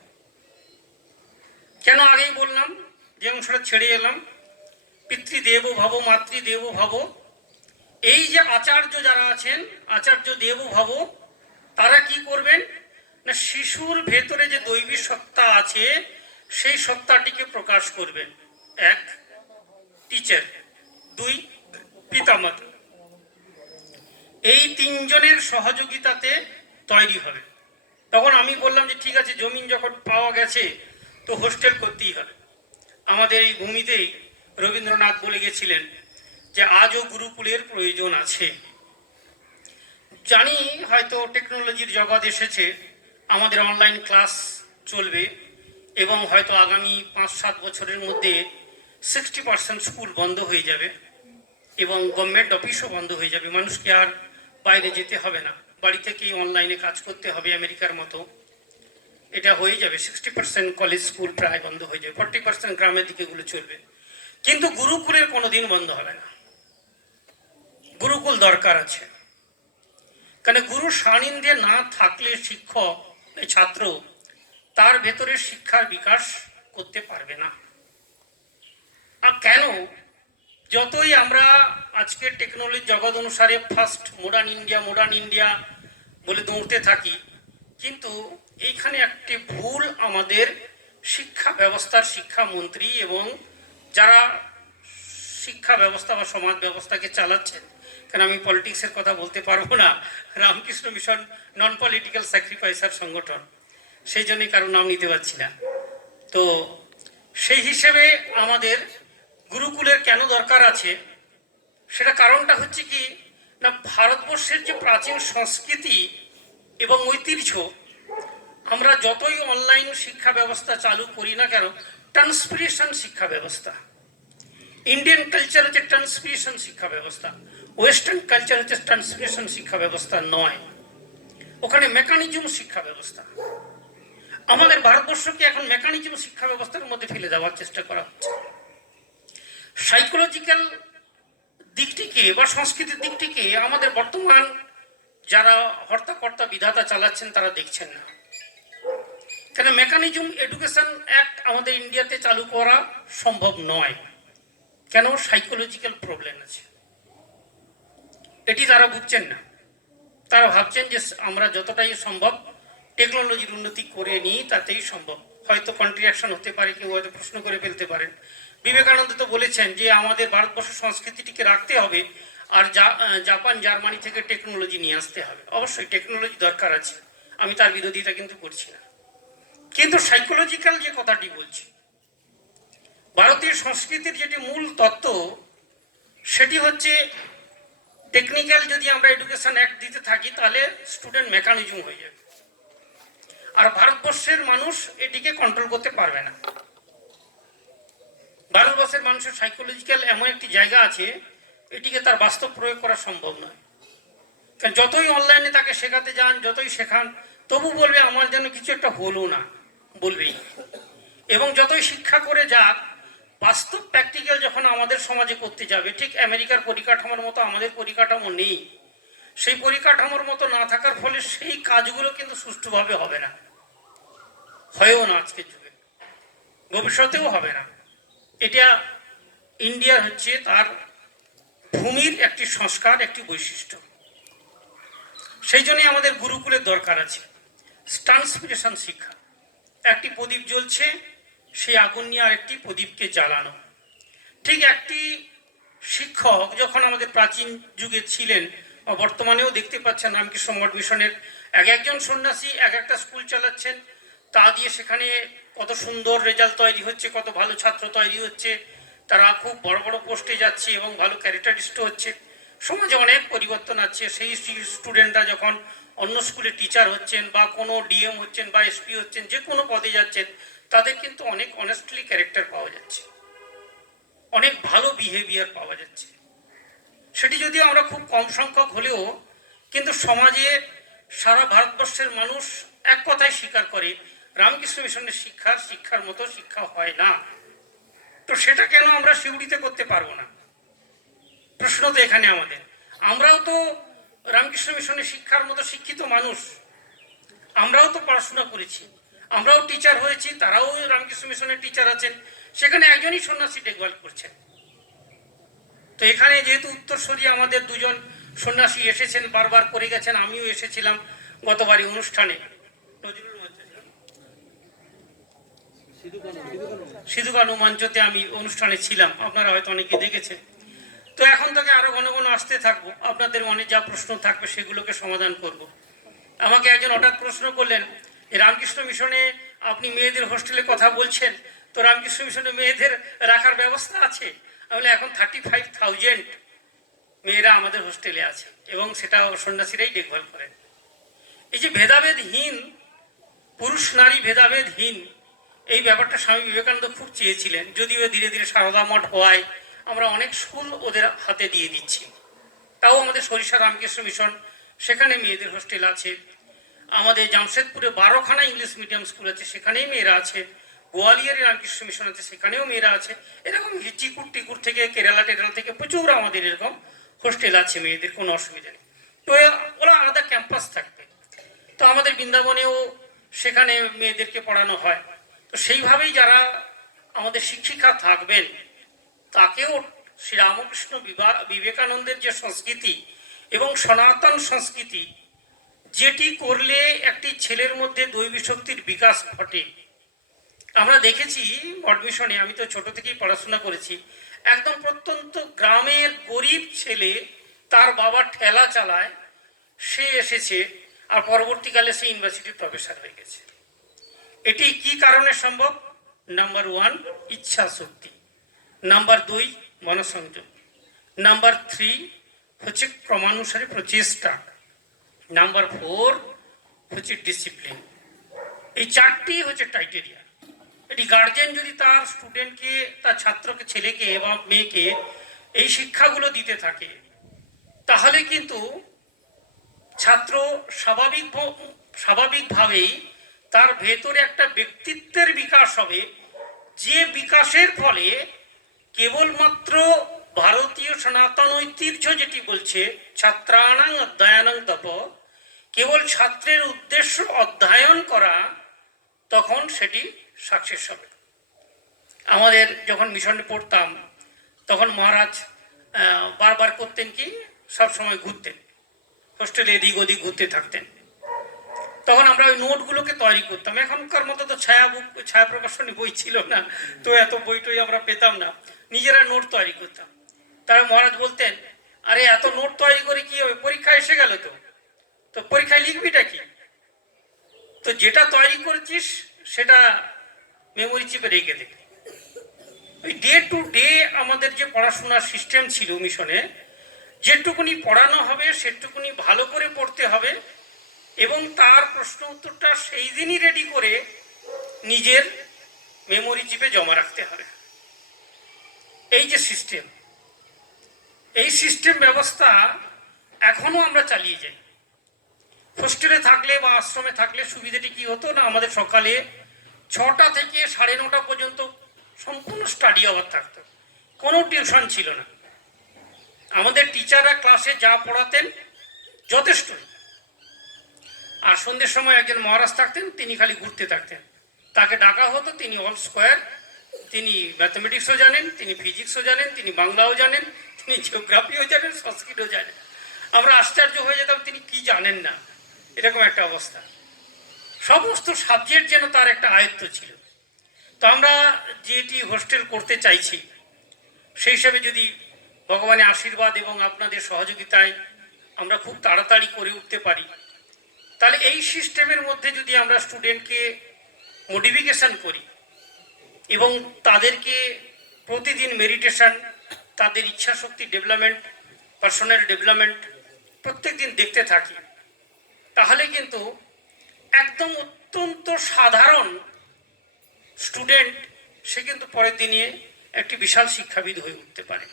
কেন আগেই বললাম, যে অংশটা ছেড়ে এলাম, পিতৃদেব ভব, মাতৃদেব ভব। এই যে আচার্য যারা আছেন, আচার্য দেব ভব, তারা কি করবেন না শিশুর ভেতরে যে দৈবী সত্তা আছে সেই সত্তাটিকে প্রকাশ করবেন। 1 টিচার, 2 পিতামাতা। এই 3 জনের সহযোগিতাতে তৈরি হবে। তখন আমি বললাম যে ঠিক আছে, জমিন যখন পাওয়া গেছে তো হোস্টেল করতেই হবে। আমাদের এই ভূমিতেই রবীন্দ্রনাথ বলে গেছিলেন যে আজও গুরুকুলের প্রয়োজন আছে। জানি হয়তো টেকনোলজির জগৎ এসেছে, আমাদের অনলাইন ক্লাস চলবে এবং হয়তো আগামী 5-7 বছরের মধ্যে 60% স্কুল বন্ধ হয়ে যাবে এবং গভর্নমেন্ট অফিসও বন্ধ হয়ে যাবে। মানুষকে আর বাইরে যেতে হবে না, বাড়ি থেকেই অনলাইনে কাজ করতে হবে আমেরিকার মতো। এটা হয়ে যাবে, 60% কলেজ স্কুল প্রায় বন্ধ হয়ে যাবে, 40% গ্রামের দিকে গুলো চলবে। কিন্তু গুরুকুলের কোনোদিন বন্ধ হবে না। গুরুকুল দরকার আছে, কারণ গুরু সান্নিধ্যে না থাকলে শিক্ষক ছাত্র তার ভেতরে শিক্ষার বিকাশ করতে পারবে না। আর কেন? যতই আমরা আজকে টেকনোলজি জগৎ অনুসারে ফার্স্ট মডার্ন ইন্ডিয়া বলে দৌড়তে থাকি, কিন্তু এইখানে একটি ভুল আমাদের শিক্ষা ব্যবস্থার শিক্ষামন্ত্রী এবং যারা শিক্ষা ব্যবস্থা বা সমাজ ব্যবস্থাকে চালাচ্ছেন, কারণ আমি পলিটিক্সের কথা বলতে পারবো না, রামকৃষ্ণ মিশন নন পলিটিক্যাল স্যাক্রিফাইসার সংগঠন, সেই জন্যই কারো নাম নিতে পারছি না। তো সেই হিসেবে আমাদের গুরুকুলের কেন দরকার আছে, সেটা কারণটা হচ্ছে কি না, ভারতবর্ষের যে প্রাচীন সংস্কৃতি এবং ঐতিহ্য, আমরা যতই অনলাইন শিক্ষা ব্যবস্থা চালু করি না কেন, ট্রান্সপিরেশন শিক্ষা ব্যবস্থা, ইন্ডিয়ান কালচার হচ্ছে ট্রান্সপিরেশন শিক্ষা ব্যবস্থা, ওয়েস্টার্ন কালচার হচ্ছে ট্রান্সপিরেশন শিক্ষা ব্যবস্থা নয়, ওখানে মেকানিজম শিক্ষা ব্যবস্থা। আমাদের ভারতবর্ষকে এখন মেকানিজম শিক্ষা ব্যবস্থার মধ্যে ফেলে দেওয়ার চেষ্টা করা হচ্ছে। সাইকোলজিক্যাল দিকটিকে বা সংস্কৃতির দিকটিকে আমাদের বর্তমান যারা হর্তাকর্তা বিধাতা চালাচ্ছেন তারা দেখছেন না। কেন মেকানিজম এডুকেশন অ্যাক্ট আমাদের ইন্ডিয়াতে চালু করা সম্ভব নয়, কেন সাইকোলজিক্যাল প্রবলেম আছে, এটি তারা বুঝছেন না। তারা ভাবছেন যে আমরা যতটাই সম্ভব টেকনোলজির উন্নতি করে নিই তাতেই সম্ভব। হয়তো কন্ট্রিয়াকশন হতে পারে, কেউ হয়তো প্রশ্ন করে ফেলতে পারেন। বিবেকানন্দ তো বলেছেন যে আমাদের ভারতবর্ষ সংস্কৃতিটিকে রাখতে হবে, আর জাপান জার্মানি থেকে টেকনোলজি নিয়ে আসতে হবে। অবশ্যই টেকনোলজি দরকার আছে, আমি তার বিরোধিতা কিন্তু করছি না, কিন্তু সাইকোলজিক্যাল যে কথাটি বলছি, ভারতীয় সংস্কৃতির যেটি মূল তত্ত্ব, সেটি হচ্ছে টেকনিক্যাল যদি আমরা এডুকেশন অ্যাক্ট দিতে থাকি তাহলে স্টুডেন্ট মেকানিজম হয়ে যাবে, আর ভারতবর্ষের মানুষ এটিকে কন্ট্রোল করতে পারবে না। ভারতবর্ষের মানুষের সাইকোলজিক্যাল এমন একটি জায়গা আছে, এটিকে তার বাস্তব প্রয়োগ করা সম্ভব নয়। কারণ যতই অনলাইনে তাকে শেখাতে যান, যতই শেখান, তবু বলবে আমার যেন কিছু একটা হলো না, বলবেই। এবং যতই শিক্ষা করে যাক, বাস্তব প্র্যাকটিক্যাল যখন আমাদের সমাজে করতে যাবে, ঠিক আমেরিকার পরিকাঠামোর মতো আমাদের পরিকাঠামো নেই, সেই পরিকাঠামোর মতো না থাকার ফলে সেই কাজগুলো কিন্তু সুষ্ঠুভাবে হবে না, হয়েও না আজকের যুগে, ভবিষ্যতেও হবে না। এটা ইন্ডিয়ার হচ্ছে তার ভূমির একটি সংস্কার, একটি বৈশিষ্ট্য। সেই জন্যই আমাদের গুরুকুলের দরকার আছে। ট্রান্সপিরেশন শিক্ষা, একটি প্রদীপ জ্বলছে, সেই আগুন নিয়ে আরেকটি প্রদীপকে জ্বালানো। ঠিক একটি শিক্ষক যখন আমাদের প্রাচীন যুগে ছিলেন, বর্তমানেও দেখতে পাচ্ছেন রামকৃষ্ণ মঠ মিশনের একজন সন্ন্যাসী এক একটা স্কুল চালাচ্ছেন, তা দিয়ে সেখানে কত সুন্দর রেজাল্ট তৈরি হচ্ছে, কত ভালো ছাত্র তৈরি হচ্ছে, তারা খুব বড় বড় পোস্টে যাচ্ছে এবং ভালো ক্যারেক্টারিস্ট হচ্ছে। সমাজে অনেক পরিবর্তন আছে। সেই স্টুডেন্টরা যখন অন্য স্কুলে টিচার হচ্ছেন বা কোনো ডিএম হচ্ছেন বা এসপি হচ্ছেন, যে কোনো পদে যাচ্ছেন, তাদের কিন্তু অনেক অনেস্টলি ক্যারেক্টার পাওয়া যাচ্ছে, অনেক ভালো বিহেভিয়ার পাওয়া যাচ্ছে। সেটি যদিও আমরা খুব কম সংখ্যক হলেও, কিন্তু সমাজে সারা ভারতবর্ষের মানুষ এক কথায় স্বীকার করে রামকৃষ্ণ মিশনের শিক্ষার মতো শিক্ষা হয় না। তো সেটা কেন আমরা সিউড়িতে করতে পারবো না? প্রশ্ন তো এখানে আমাদের। আমরাও তো রামকৃষ্ণ মিশনের শিক্ষার মতো শিক্ষিত মানুষ, আমরাও তো পড়াশোনা করেছি, আমরাও টিচার হয়েছি, তারাও রামকৃষ্ণ মিশনের টিচার আছেন, সেখানে একজনই সন্ন্যাসী দেখভাল করছেন। তো এখানে যেহেতু উত্তরসূরি আমাদের দুজন সন্ন্যাসী এসেছেন, বারবার করে গেছেন, আমিও এসেছিলাম গতবারই অনুষ্ঠানে, সিধু কানু মঞ্চতে আমি অনুষ্ঠানে ছিলাম, আপনারা হয়তো অনেকে দেখেছেন। তো এখন থেকে আরো ঘন ঘন আসতে থাকবো, আপনাদের মনে যা প্রশ্ন থাকবে সেগুলোকে সমাধান করব। আমাকে একজন হঠাৎ প্রশ্ন করলেন, রামকৃষ্ণ মিশনে আপনি মেয়েদের হোস্টেলে কথা বলছেন, তো রামকৃষ্ণ মিশনে মেয়েদের রাখার ব্যবস্থা আছে? তাহলে এখন 35,000 মেয়েরা আমাদের হোস্টেলে আছে এবং সেটা সন্ন্যাসীরাই দেখভাল করেন। এই যে ভেদাভেদহীন, পুরুষ নারী ভেদাভেদহীন, এই ব্যাপারটা স্বামী বিবেকানন্দ খুব চেয়েছিলেন। যদিও ধীরে ধীরে সারদা মঠ হওয়ায় আমরা অনেক স্কুল ওদের হাতে দিয়ে দিচ্ছি, তাও আমাদের সরিষা রামকৃষ্ণ মিশন, সেখানে মেয়েদের হোস্টেল আছে। আমাদের জামশেদপুরে 12খানা ইংলিশ মিডিয়াম স্কুল আছে, সেখানেই মেয়েরা আছে। গোয়ালিয়রে রামকৃষ্ণ মিশন আছে, সেখানেও মেয়েরা আছে। এরকম টিকুর থেকে কেরালা থেকে প্রচুর আমাদের এরকম হোস্টেল আছে মেয়েদের, কোনো অসুবিধা নেই। তো ওরা আলাদা ক্যাম্পাস থাকবে। তো আমাদের বৃন্দাবনেও সেখানে মেয়েদেরকে পড়ানো হয়। তো সেইভাবেই যারা আমাদের শিক্ষিকা থাকবেন, তাকেও শ্রীরামকৃষ্ণ বিবেকানন্দের যে সংস্কৃতি এবং সনাতন সংস্কৃতি, যেটি করলে একটি ছেলের মধ্যে দৈবী শক্তির বিকাশ ঘটে। আমরা দেখেছি অডমিশনে, আমি তো ছোট থেকেই পড়াশোনা করেছি, একদম প্রত্যন্ত গ্রামের গরিব ছেলে, তার বাবা ঠেলা চালায়, সে এসেছে আর পরবর্তীকালে সে ইউনিভার্সিটির প্রফেসর হয়ে গেছে। এটি কি কারণে সম্ভব? নাম্বার 1 ইচ্ছা শক্তি, নাম্বার 2 মনসংযোগ, নাম্বার 3 হচ্ছে ক্রমানুসারে প্রচেষ্টা, নাম্বার 4 হচ্ছে ডিসিপ্লিন। এই চারটি হচ্ছে ক্রাইটেরিয়া। এটি গার্জেন যদি তার স্টুডেন্টকে, তার ছাত্রকে, ছেলেকে বা মেয়েকে এই শিক্ষাগুলো দিতে থাকে, তাহলে কিন্তু ছাত্র স্বাভাবিকভাবেই তার ভেতরে একটা ব্যক্তিত্বের বিকাশ হবে, যে বিকাশের ফলে কেবলমাত্র ভারতীয় সনাতন ঐতিহ্য যেটি বলছে ছাত্রানাং অধ্যয়নাং তপ, কেবল ছাত্রের উদ্দেশ্য অধ্যয়ন করা, তখন সেটি সাকসেস হবে। আমাদের যখন মিশনে পড়তাম তখন মহারাজ বারবার করতেন কি, সব সময় ঘুরতেন, হোস্টেলে এদিক ওদিক ঘুরতে থাকতেন। তখন আমরা ওই নোটগুলোকে তৈরি করতাম। এখনকার মতো তো ছায়া প্রকাশনী বই ছিল না, তো এত বইটই আমরা পেতাম না, নিজেরা নোট তৈরি করতাম। তারা মহারাজ বলতেন, আরে এত নোট তৈরি করে কি হবে, পরীক্ষা এসে গেল, তো পরীক্ষায় লিখবিটা কি? তো যেটা তৈরি করেছিস সেটা মেমোরি চিপে রেখে দেবে। ওই ডে টু ডে আমাদের যে পড়াশোনার সিস্টেম ছিল মিশনে, যেটুকুনি পড়ানো হবে সেটুকুনি ভালো করে পড়তে হবে এবং তার প্রশ্ন উত্তরটা সেই দিনই রেডি করে নিজের মেমোরি চিপে জমা রাখতে হবে। এই যে সিস্টেম, এই সিস্টেম ব্যবস্থা এখনো আমরা চালিয়ে যাই। হোস্টেলে থাকলে বা আশ্রমে থাকলে সুবিধাটি কি হতো না, আমাদের সকালে 6টা থেকে 9:30 পর্যন্ত সম্পূর্ণ স্টাডি আওয়ার থাকতো, কোনো টিউশন ছিল না। আমাদের টিচাররা ক্লাসে যা পড়াতেন যথেষ্ট। আর সন্ধ্যের সময় একজন মহারাজ থাকতেন, তিনি খালি ঘুরতে থাকতেন, তাকে ডাকা হতো, তিনি অল স্কোয়ার, তিনি ম্যাথমেটিক্সও জানেন, তিনি ফিজিক্সও জানেন, তিনি বাংলাও জানেন, তিনি জিওগ্রাফিও জানেন, সংস্কৃতও জানেন। আমরা আশ্চর্য হয়ে যেতাম তিনি কি জানেন না, এরকম একটা অবস্থা। সমস্ত সাবজেক্ট যেন তার একটা আয়ত্ত ছিল। তো আমরা যেটি হোস্টেল করতে চাইছি, সেই হিসাবে যদি ভগবানের আশীর্বাদ এবং আপনাদের সহযোগিতায় আমরা খুব তাড়াতাড়ি করে উঠতে পারি, তাহলে এই সিস্টেমের মধ্যে যদি আমরা স্টুডেন্টকে মোটিফিকেশন করি এবং তাদেরকে প্রতিদিন মেডিটেশন, তাদের ইচ্ছা শক্তি ডেভেলপমেন্ট, পার্সোনাল ডেভেলপমেন্ট প্রত্যেক দিন দেখতে থাকি, তাহলে কিন্তু একদম অত্যন্ত সাধারণ স্টুডেন্ট সে কিন্তু পরের দিনে একটি বিশাল শিক্ষাবিদ হয়ে উঠতে পারে।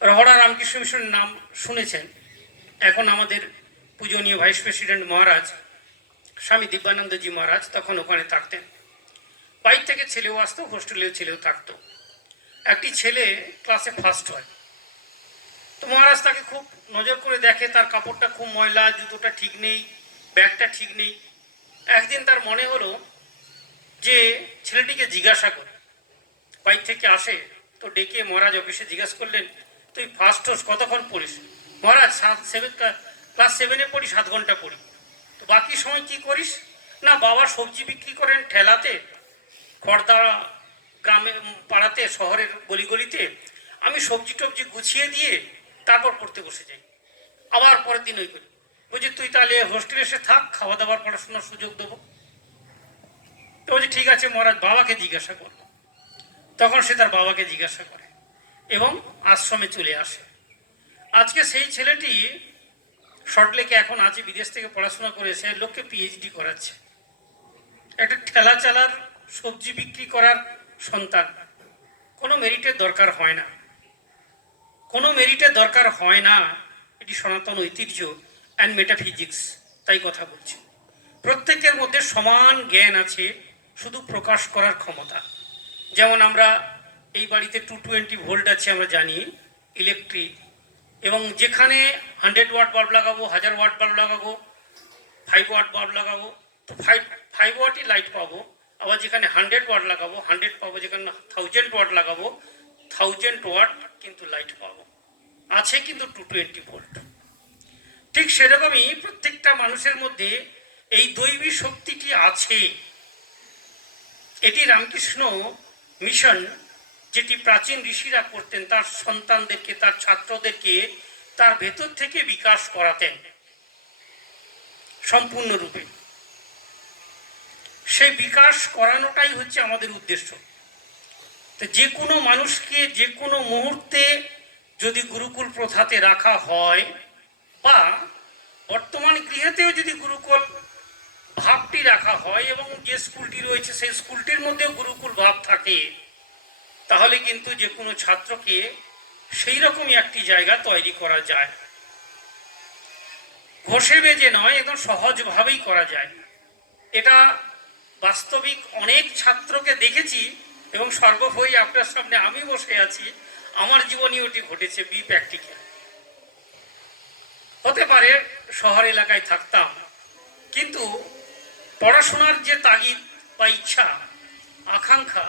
রহড়া রামকৃষ্ণ মিশনের নাম শুনেছেন। এখন আমাদের পূজনীয় ভাইস প্রেসিডেন্ট মহারাজ স্বামী দিব্যানন্দজি মহারাজ তখন ওখানে থাকতেন। বাইরে থেকে ছেলেও আসতো, হোস্টেলেও ছেলেও থাকতো। একটি ছেলে ক্লাসে ফার্স্ট হয়, তো মহারাজ তাকে খুব নজর করে দেখে, তার কাপড়টা খুব ময়লা, জুতোটা ঠিক নেই, ব্যাগটা ঠিক নেই। একদিন তার মনে হলো যে ছেলেটিকে জিজ্ঞাসা করে, বাইরে থেকে আসে তো ডেকে মহারাজ অফিসে জিজ্ঞাসা করলেন, তুই ফার্স্ট হোস, কতক্ষণ পড়িস? মহারাজ ক্লাস 7-এ পড়ি, 7 ঘন্টা পড়ি। তো বাকি সময় কি করিস? না, বাবা সবজি বিক্রি করেন ঠেলাতে, খড়দা গ্রামে পাড়াতে, শহরের গলিগলিতে, আমি সবজি টবজি গুছিয়ে দিয়ে তারপর পড়তে বসে যাই, আবার পরের দিন ওই করি। বলছি তুই তাহলে হোস্টেলে এসে থাক, খাওয়া দাওয়ার পড়াশোনার সুযোগ দেবো। তো বলছি ঠিক আছে মহারাজ, বাবাকে জিজ্ঞাসা করবো। তখন সে তার বাবাকে জিজ্ঞাসা করে এবং আশ্রমে চলে আসে। আজকে সেই ছেলেটি সল্টলেকে এখন আছে, বিদেশ থেকে পড়াশোনা করে সে লোককে পিএইচডি করাচ্ছে। একটা ঠেলা চালার, সবজি বিক্রি করার সন্তান। কোনো মেরিটের দরকার হয় না, কোনো মেরিটের দরকার হয় না। এটি সনাতন ঐতিহ্য অ্যান্ড মেটাফিজিক্স, তাই কথা বলছি। প্রত্যেকের মধ্যে সমান জ্ঞান আছে, শুধু প্রকাশ করার ক্ষমতা। যেমন আমরা এই বাড়িতে 220 ভোল্ট আছে আমরা জানি, ইলেকট্রিক, এবং যেখানে 100 ওয়াট বাল্ব লাগাবো, 1000 ওয়াট বাল্ব লাগাবো, 5 ওয়াট বাল্ব লাগাবো, তো 5 ওয়াটই লাইট পাবো। আবার যেখানে 100 ওয়াট লাগাবো 100 পাবো, যেখানে 1000 ওয়াট লাগাবো 1000 ওয়াট কিন্তু লাইট পাবো। আছে কিন্তু 220 ভোল্ট। ঠিক সেরকমই প্রত্যেকটা মানুষের মধ্যে এই দৈবী শক্তিটি আছে। এটি রামকৃষ্ণ মিশন যেটি প্রাচীন ঋষিরা করতেন, তার সন্তানদেরকে, তার ছাত্রদেরকে তার ভেতর থেকে বিকাশ করাতেন সম্পূর্ণরূপে। সেই বিকাশ করানোটাই হচ্ছে আমাদের উদ্দেশ্য। তো যে কোনো মানুষকে যে কোনো মুহূর্তে যদি গুরুকুল প্রথাতে রাখা হয়, বা বর্তমান গৃহেতেও যদি গুরুকুল ভাবটি রাখা হয় এবং যে স্কুলটি রয়েছে সেই স্কুলটির মধ্যেও গুরুকুল ভাব থাকে, তাহলে কিন্তু যে কোনো ছাত্রকে সেই রকমই একটি জায়গা তৈরি করা যায়। ঘষে বেজে নয়, একদম সহজভাবেই করা যায়। এটা বাস্তবিক অনেক ছাত্রকে দেখেছি এবং সর্বোপরি আপনার সামনে আমি বসে আছি, আমার জীবনে ওটি ঘটেছে। বি প্র্যাকটিক্যাল হতে পারে শহর এলাকায় থাকতাম, কিন্তু পড়াশোনার যে তাগিদ বা ইচ্ছা আকাঙ্ক্ষা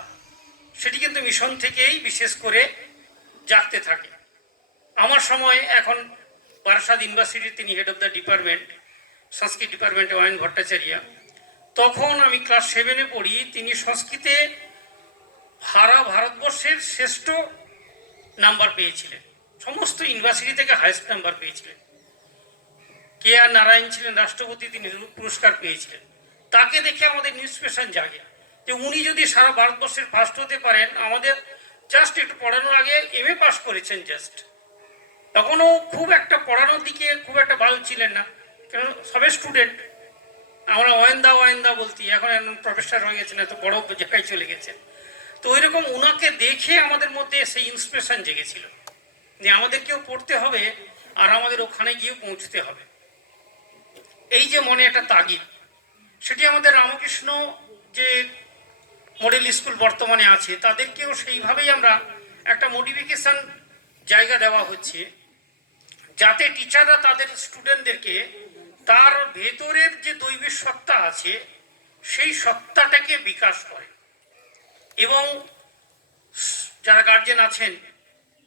সেটি কিন্তু মিশন থেকেই বিশেষ করে জাগতে থাকে। আমার সময় এখন বারাসাত ইউনিভার্সিটির তিনি হেড অফ দ্য ডিপার্টমেন্ট, সংস্কৃত ডিপার্টমেন্টে ওয়াইন ভট্টাচার্য। তখন আমি ক্লাস 7-এ পড়ি। তিনি সংস্কৃতে সারা ভারতবর্ষের শ্রেষ্ঠ নাম্বার পেয়েছিলেন, সমস্ত ইউনিভার্সিটি থেকে হাইয়েস্ট নাম্বার পেয়েছিলেন। কে আর নারায়ণ ছিলেন রাষ্ট্রপতি, তিনি পুরস্কার পেয়েছিলেন। তাকে দেখে আমাদের ইন্সপিরেশন জাগে যে উনি যদি সারা ভারতবর্ষের ফার্স্ট হতে পারেন। আমাদের জাস্ট একটু পড়ানোর আগে MA পাস করেছেন জাস্ট, তখনও খুব একটা পড়ানোর দিকে খুব একটা ভালো ছিলেন না, কেন সবে স্টুডেন্ট। আমরা ওয়েন্দা বলতি, এখন প্রফেসর হয়ে গেছেন, এত বড় জায়গায় চলে গেছেন। তো ওই রকম উনাকে দেখে আমাদের মধ্যে সেই ইন্সপিরেশন জেগেছিল যে আমাদেরকেও পড়তে হবে আর আমাদের ওখানে গিয়ে পৌঁছতে হবে। এই যে মনে একটা তাগিদ, সেটি আমাদের রামকৃষ্ণ যে মডেল স্কুল বর্তমানে আছে তাদেরকেও সেইভাবেই আমরা একটা মোটিভেশন জায়গা দেওয়া হচ্ছে, যাতে টিচাররা তাদের স্টুডেন্টদেরকে তার ভেতরের যে দৈবিক সত্তা আছে সেই সত্তাটাকে বিকাশ করে। এবং যারা গার্জেন আছেন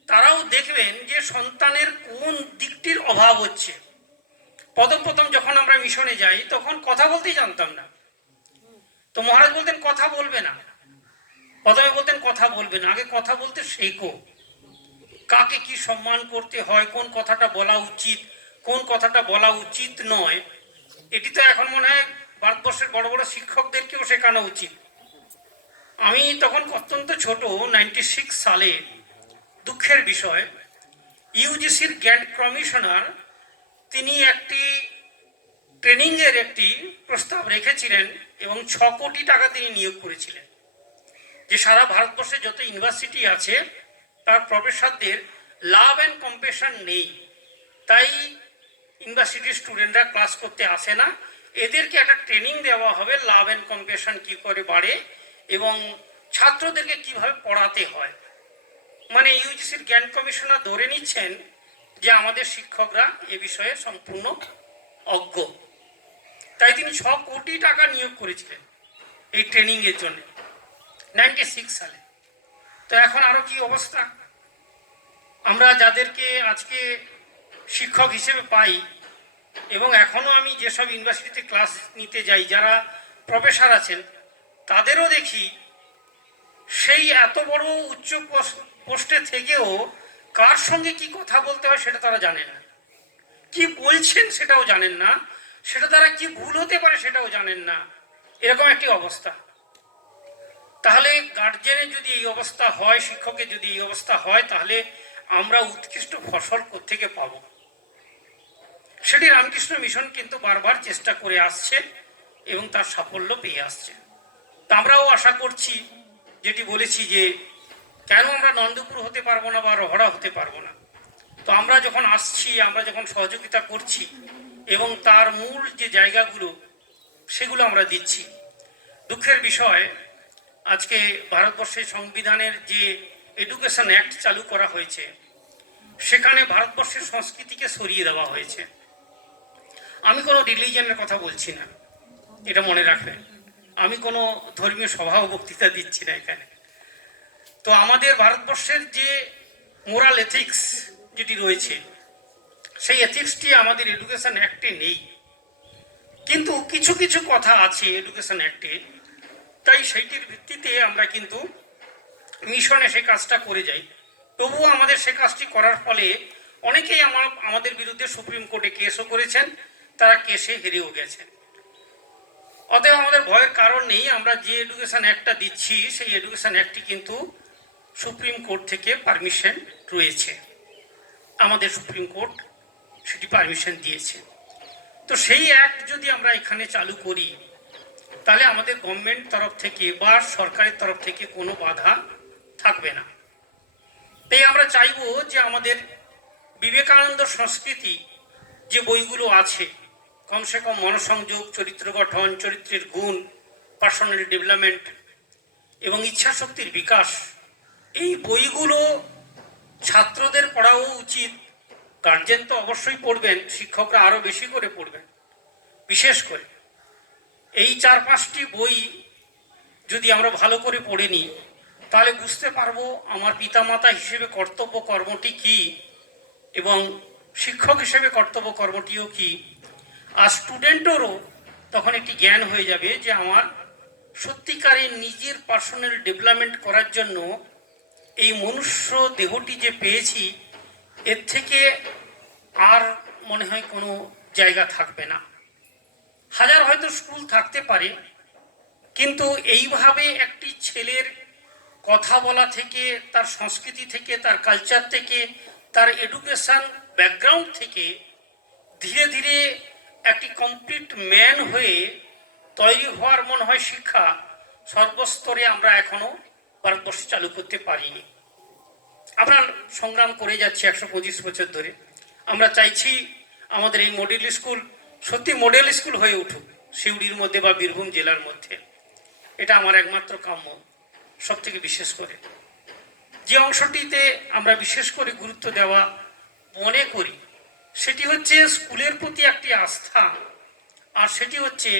তারাও দেখবেন যে সন্তানের কোন দিকটির অভাব হচ্ছে। প্রথম যখন আমরা মিশনে যাই তখন কথা বলতেই জানতাম না, তো মহারাজ বলতেন কথা বলবে না। প্রথমে বলতেন কথা বলবে না, আগে কথা বলতে শেখো। কাকে কি সম্মান করতে হয়, কোন কথাটা বলা উচিত, কোন কথাটা বলা উচিত নয়, এটি তো এখন মনে হয় ভারতবর্ষের বড় বড় শিক্ষকদেরকেও শেখানো উচিত। আমি তখন অত্যন্ত ছোট, 96 সালে, দুঃখের বিষয়, ইউজিসির গ্র্যান্ড কমিশনার তিনি একটি ট্রেনিংয়ের একটি প্রস্তাব রেখেছিলেন এবং 6 কোটি টাকা তিনি নিয়োগ করেছিলেন যে সারা ভারতবর্ষে যত ইউনিভার্সিটি আছে তার প্রফেসরদের লাভ অ্যান্ড কম্পেশন নেই, তাই ইউনিভার্সিটির স্টুডেন্টরা ক্লাস করতে আসে না। এদেরকে একটা ট্রেনিং দেওয়া হবে লাভ অ্যান্ড কম্পেশন কী করে বাড়ে এবং ছাত্রদেরকে কিভাবে পড়াতে হয়। মানে ইউজিসির জ্ঞান কমিশনার ধরে নিচ্ছেন যে আমাদের শিক্ষকরা এ বিষয়ে সম্পূর্ণ অজ্ঞ, তাই তিনি 6 কোটি টাকা নিয়োগ করেছিলেন এই ট্রেনিংয়ের জন্য 96 সালে। তো এখন আরো কি অবস্থা, আমরা যাদেরকে আজকে শিক্ষক হিসেবে পাই এবং এখনো আমি যেসব ইউনিভার্সিটিতে ক্লাস নিতে যাই যারা প্রফেসর আছেন তাদেরও দেখি সেই এত বড় উচ্চ পোস্টে থেকেও কার সঙ্গে কি কথা বলতে হয় সেটা তারা জানেন না, কি বলছেন সেটাও জানেন না, সেটা দ্বারা কি ভুল হতে পারে সেটাও জানেন না, এরকম একটি অবস্থা। তাহলে গার্জেনের যদি এই অবস্থা হয়, শিক্ষকের যদি এই অবস্থা হয়, তাহলে আমরা উৎকৃষ্ট ফসল কোত্থেকে পাব? সেটি রামকৃষ্ণ মিশন কিন্তু বারবার চেষ্টা করে আসছে এবং তার সাফল্য পেয়ে আসছে। তা আমরাও আশা করছি, যেটি বলেছি যে কেন আমরা নন্দপুর হতে পারবো না বা রহড়া হতে পারবো না। তো আমরা যখন আসছি, আমরা যখন সহযোগিতা করছি এবং তার মূল যে জায়গাগুলো সেগুলো আমরা দিচ্ছি। দুঃখের বিষয়, আজকে ভারতবর্ষের সংবিধানের যে এডুকেশন অ্যাক্ট চালু করা হয়েছে সেখানে ভারতবর্ষের সংস্কৃতিকে সরিয়ে দেওয়া হয়েছে। আমি কোনো রিলিজিয়নের কথা বলছি না, এটা মনে রাখবেন। আমি কোনো ধর্মীয় সভা ও বক্তৃতা দিচ্ছি না এখানে। তো আমাদের ভারতবর্ষের যে মোরাল এথিক্স যেটি রয়েছে সেই এথিক্সটি আমাদের এডুকেশন অ্যাক্টে নেই, কিন্তু কিছু কিছু কথা আছে এডুকেশন অ্যাক্টে, তাই সেইটির ভিত্তিতে আমরা কিন্তু মিশনে সেই কাজটা করে যাই। তবুও আমাদের সে কাজটি করার ফলে অনেকেই আমাদের বিরুদ্ধে সুপ্রিম কোর্টে কেসও করেছেন, তারা কেসে হেরেও গেছেন। অতএব আমাদের ভয়ের কারণ নেই। আমরা যে এডুকেশন অ্যাক্টটা দিচ্ছি সেই এডুকেশন অ্যাক্টটি কিন্তু সুপ্রিম কোর্ট থেকে পারমিশন রয়েছে, আমাদের সুপ্রিম কোর্ট সেটি পারমিশন দিয়েছে। তো সেই অ্যাক্ট যদি আমরা এখানে চালু করি তাহলে আমাদের গভর্নমেন্ট তরফ থেকে বা সরকারের তরফ থেকে কোনো বাধা থাকবে না। তাই আমরা চাইবো যে আমাদের বিবেকানন্দ সংস্কৃতি যে বইগুলো আছে, কমসে কম মনসংযোগ, চরিত্র গঠন, চরিত্রের গুণ, পার্সোনাল ডেভেলপমেন্ট এবং ইচ্ছাশক্তির বিকাশ, এই বইগুলো ছাত্রদের পড়াও উচিত। গার্জেন তো অবশ্যই পড়বেন, শিক্ষকরা আরও বেশি করে পড়বেন। বিশেষ করে এই 4-5টি বই যদি আমরা ভালো করে পড়ে নিই তাহলে বুঝতে পারবো আমার পিতামাতা হিসেবে কর্তব্য কর্মটি কী এবং শিক্ষক হিসেবে কর্তব্য কর্মটিও কী। আর স্টুডেন্টেরও তখন একটি জ্ঞান হয়ে যাবে যে আমার সত্যিকারের নিজের পার্সোনাল ডেভেলপমেন্ট করার জন্য এই মনুষ্য দেহটি যে পেয়েছি এর থেকে আর মনে হয় কোনো জায়গা থাকবে না। হাজার হয়তো স্কুল থাকতে পারে, কিন্তু এইভাবে একটি ছেলের কথা বলা থেকে, তার সংস্কৃতি থেকে, তার কালচার থেকে, তার এডুকেশন ব্যাকগ্রাউন্ড থেকে ধীরে ধীরে একটি কমপ্লিট ম্যান হয়ে তৈরি হওয়ার মনে হয় শিক্ষা সর্বস্তরে আমরা এখনো ভারতবর্ষে চালু করতে পারিনি। আমরা সংগ্রাম করে যাচ্ছি 125 বছর ধরে। আমরা চাইছি আমাদের এই মডেল স্কুল সত্যি মডেল স্কুল হয়ে উঠুক সিউড়ির মধ্যে বা বীরভূম জেলার মধ্যে। এটা আমার একমাত্র কাম্য। সব থেকে বিশেষ করে যে অংশটিতে আমরা বিশেষ করে গুরুত্ব দেওয়া মনে করি সেটি হচ্ছে স্কুলের প্রতি একটি আস্থা, আর সেটি হচ্ছে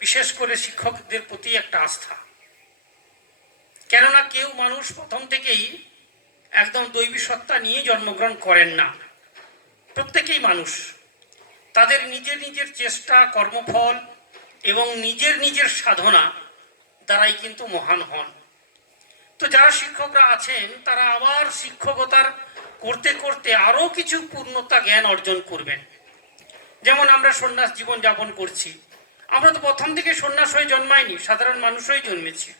বিশেষ করে শিক্ষকদের প্রতি একটা আস্থা। কেননা কেউ মানুষ প্রথম থেকেই একদম দৈবী সত্তা নিয়ে জন্মগ্রহণ করেন না। প্রত্যেকেই মানুষ তাদের নিজের নিজের চেষ্টা, কর্মফল এবং নিজের নিজের সাধনা দ্বারাই কিন্তু মহান হন। তো যারা শিক্ষকরা আছেন তারা আবার শিক্ষকতার করতে করতে আরও কিছু পূর্ণতা জ্ঞান অর্জন করবেন। যেমন আমরা সন্ন্যাস জীবন যাপন করছি, আমরা তো প্রথম থেকে সন্ন্যাস হয়ে জন্মাইনি, সাধারণ মানুষ হয়ে জন্মেছি,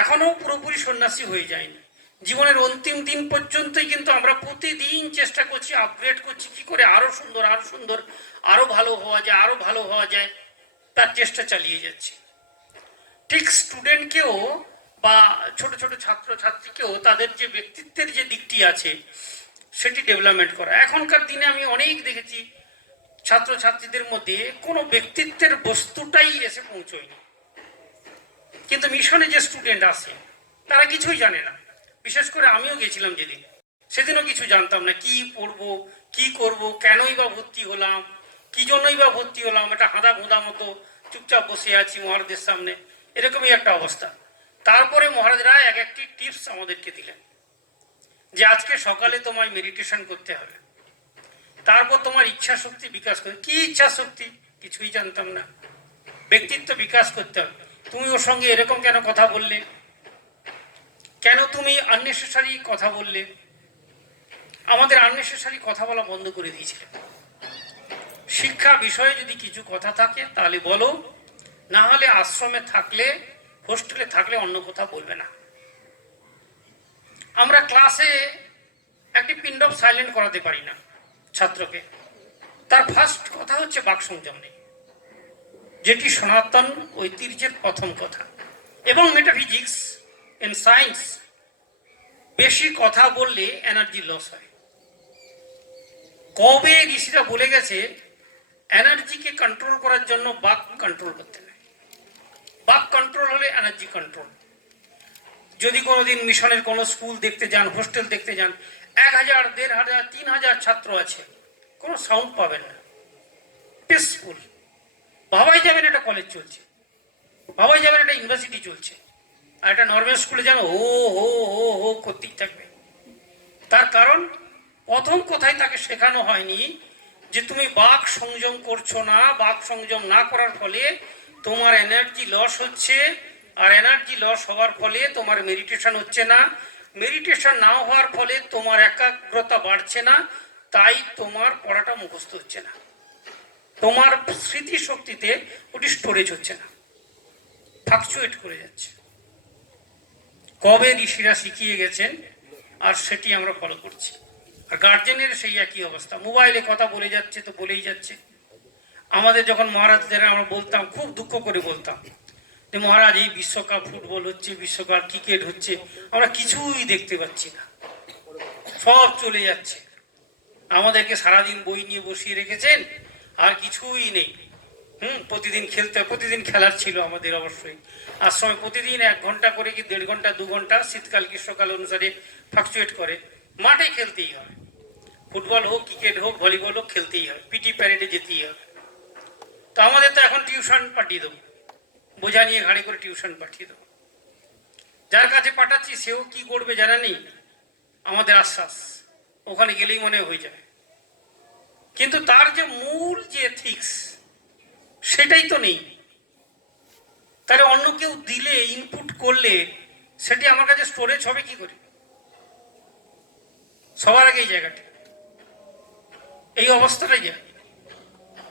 এখনও পুরোপুরি সন্ন্যাসী হয়ে যায়নি। জীবনের অন্তিম দিন পর্যন্তই কিন্তু আমরা প্রতিদিন চেষ্টা করছি, আপগ্রেড করছি, কি করে আরও সুন্দর আরও সুন্দর, আরও ভালো হওয়া যায়, আরও ভালো হওয়া যায়, তার চেষ্টা চালিয়ে যাচ্ছি। ঠিক স্টুডেন্টকেও বা ছোট ছোট ছাত্র ছাত্রীকেও তাদের যে ব্যক্তিত্বের যে দিকটি আছে সেটি ডেভেলপমেন্ট করা। এখনকার দিনে আমি অনেক দেখেছি ছাত্রছাত্রীদের মধ্যে কোনো ব্যক্তিত্বের বস্তুটাই এসে পৌঁছয়নি, কিন্তু মিশনে যে স্টুডেন্ট আছে তারা কিছুই জানে না। বিশেষ করে আমিও গেছিলাম যেদিন, সেদিনও কিছু জানতাম না, কি পড়বো, কি করব, কেনই বা ভর্তি হলাম, কি জন্যই বা ভর্তি হলাম, এটা হাঁদা ঘোঁদা মতো চুপচাপ বসে আছি মহারাজদের সামনে, এরকমই একটা অবস্থা। তারপরে মহারাজরা এক একটি টিপস আমাদেরকে দিলেন যে আজকে সকালে তোমায় মেডিটেশন করতে হবে, তারপর তোমার ইচ্ছা শক্তি বিকাশ করতে। কি ইচ্ছা শক্তি? কিছুই জানতাম না। ব্যক্তিত্ব বিকাশ করতে হবে। তুমি ওর সঙ্গে এরকম কেন কথা বললে, কেন তুমি আননেসেসারি কথা বললে? আমাদের আননেসেসারি কথা বলা বন্ধ করে দিয়েছিলেন। শিক্ষা বিষয়ে যদি কিছু কথা থাকে তাহলে বলো, না হলে আশ্রমে থাকলে, হোস্টেলে থাকলে অন্য কথা বলবে না। আমরা ক্লাসে একটি পিন ড্রপ সাইলেন্ট করাতে পারি না ছাত্রকে। তার ফার্স্ট কথা হচ্ছে বাক সংযম নেই, যেটি সনাতন ঐতিহ্যের প্রথম কথা। এবং মেটাফিজিক্স এন্ড সায়েন্স, বেশি কথা বললে এনার্জি লস হয়। কবে ঋষিরা বলে গেছে এনার্জিকে কন্ট্রোল করার জন্য বাক কন্ট্রোল করতে হয়। বাক কন্ট্রোল হলে এনার্জি কন্ট্রোল। যদি কোনোদিন মিশনের কোনো স্কুল দেখতে যান, হোস্টেল দেখতে যান, 1000, 1500, 3000 ছাত্র আছে, কোনো সাউন্ড পাবেন না, পিসফুল। ভাবাই যাবেন একটা কলেজ চলছে, ভাবাই যাবেন একটা ইউনিভার্সিটি চলছে। আর একটা নর্মাল স্কুলে যান, ও হো হো হো করতেই থাকবে। তার কারণ প্রথম কথায় তাকে শেখানো হয়নি যে তুমি বাক সংযম করছো না, বাক সংযম না করার ফলে তোমার এনার্জি লস হচ্ছে, আর এনার্জি লস হওয়ার ফলে তোমার মেডিটেশন হচ্ছে না, মেডিটেশন না হওয়ার ফলে তোমার একাগ্রতা বাড়ছে না, তাই তোমার পড়াটা মুখস্থ হচ্ছে না, তোমার স্মৃতিশক্তিতে ওটি স্টোরেজ হচ্ছে না, ফ্লাকচুয়েট করে যাচ্ছে। কবে ঋষিরা শিখিয়ে গেছেন আর সেটি আমরা ফলো করছি। আর গার্জেনের সেই একই অবস্থা, মোবাইলে কথা বলে যাচ্ছে তো বলেই যাচ্ছে। আমাদের যখন মহারাজদের আমরা বলতাম, খুব দুঃখ করে বলতাম যে মহারাজ এই বিশ্বকাপ ফুটবল হচ্ছে, বিশ্বকাপ ক্রিকেট হচ্ছে, আমরা কিছুই দেখতে পাচ্ছি না, সব চলে যাচ্ছে। আমাদেরকে সারাদিন বই নিয়ে বসিয়ে রেখেছেন, আর কিছুই নেই। প্রতিদিন খেলতে, প্রতিদিন খেলার ছিল আমাদের অবশ্যই। আর সময় প্রতিদিন 1 ঘন্টা করে কি 1.5 ঘন্টা 2 ঘন্টা, শীতকাল গ্রীষ্মকাল অনুসারে ফ্লাকচুয়েট করে, মাঠে খেলতেই হবে। ফুটবল হোক, ক্রিকেট হোক, ভলিবল হোক, খেলতেই হবে, পিটি প্যারেডে যেতেই হবে। তো আমাদের তো এখন টিউশন পাঠিয়ে দেবো, বোঝা নিয়ে ঘাড়ি করে টিউশন পাঠিয়ে দেবো। যার কাছে পাঠাচ্ছি সেও কি করবে জানা নেই, আমাদের আশ্বাস ওখানে গেলেই মনে হয়ে যাবে। কিন্তু তার যে মূল যে এথিক্স সেটাই তো নেই। তাহলে অন্য কেউ দিলে, ইনপুট করলে সেটি আমার কাছে স্টোরেজ হবে কি করে? সবার আগে এই জায়গাটা, এই অবস্থাটাই যায়।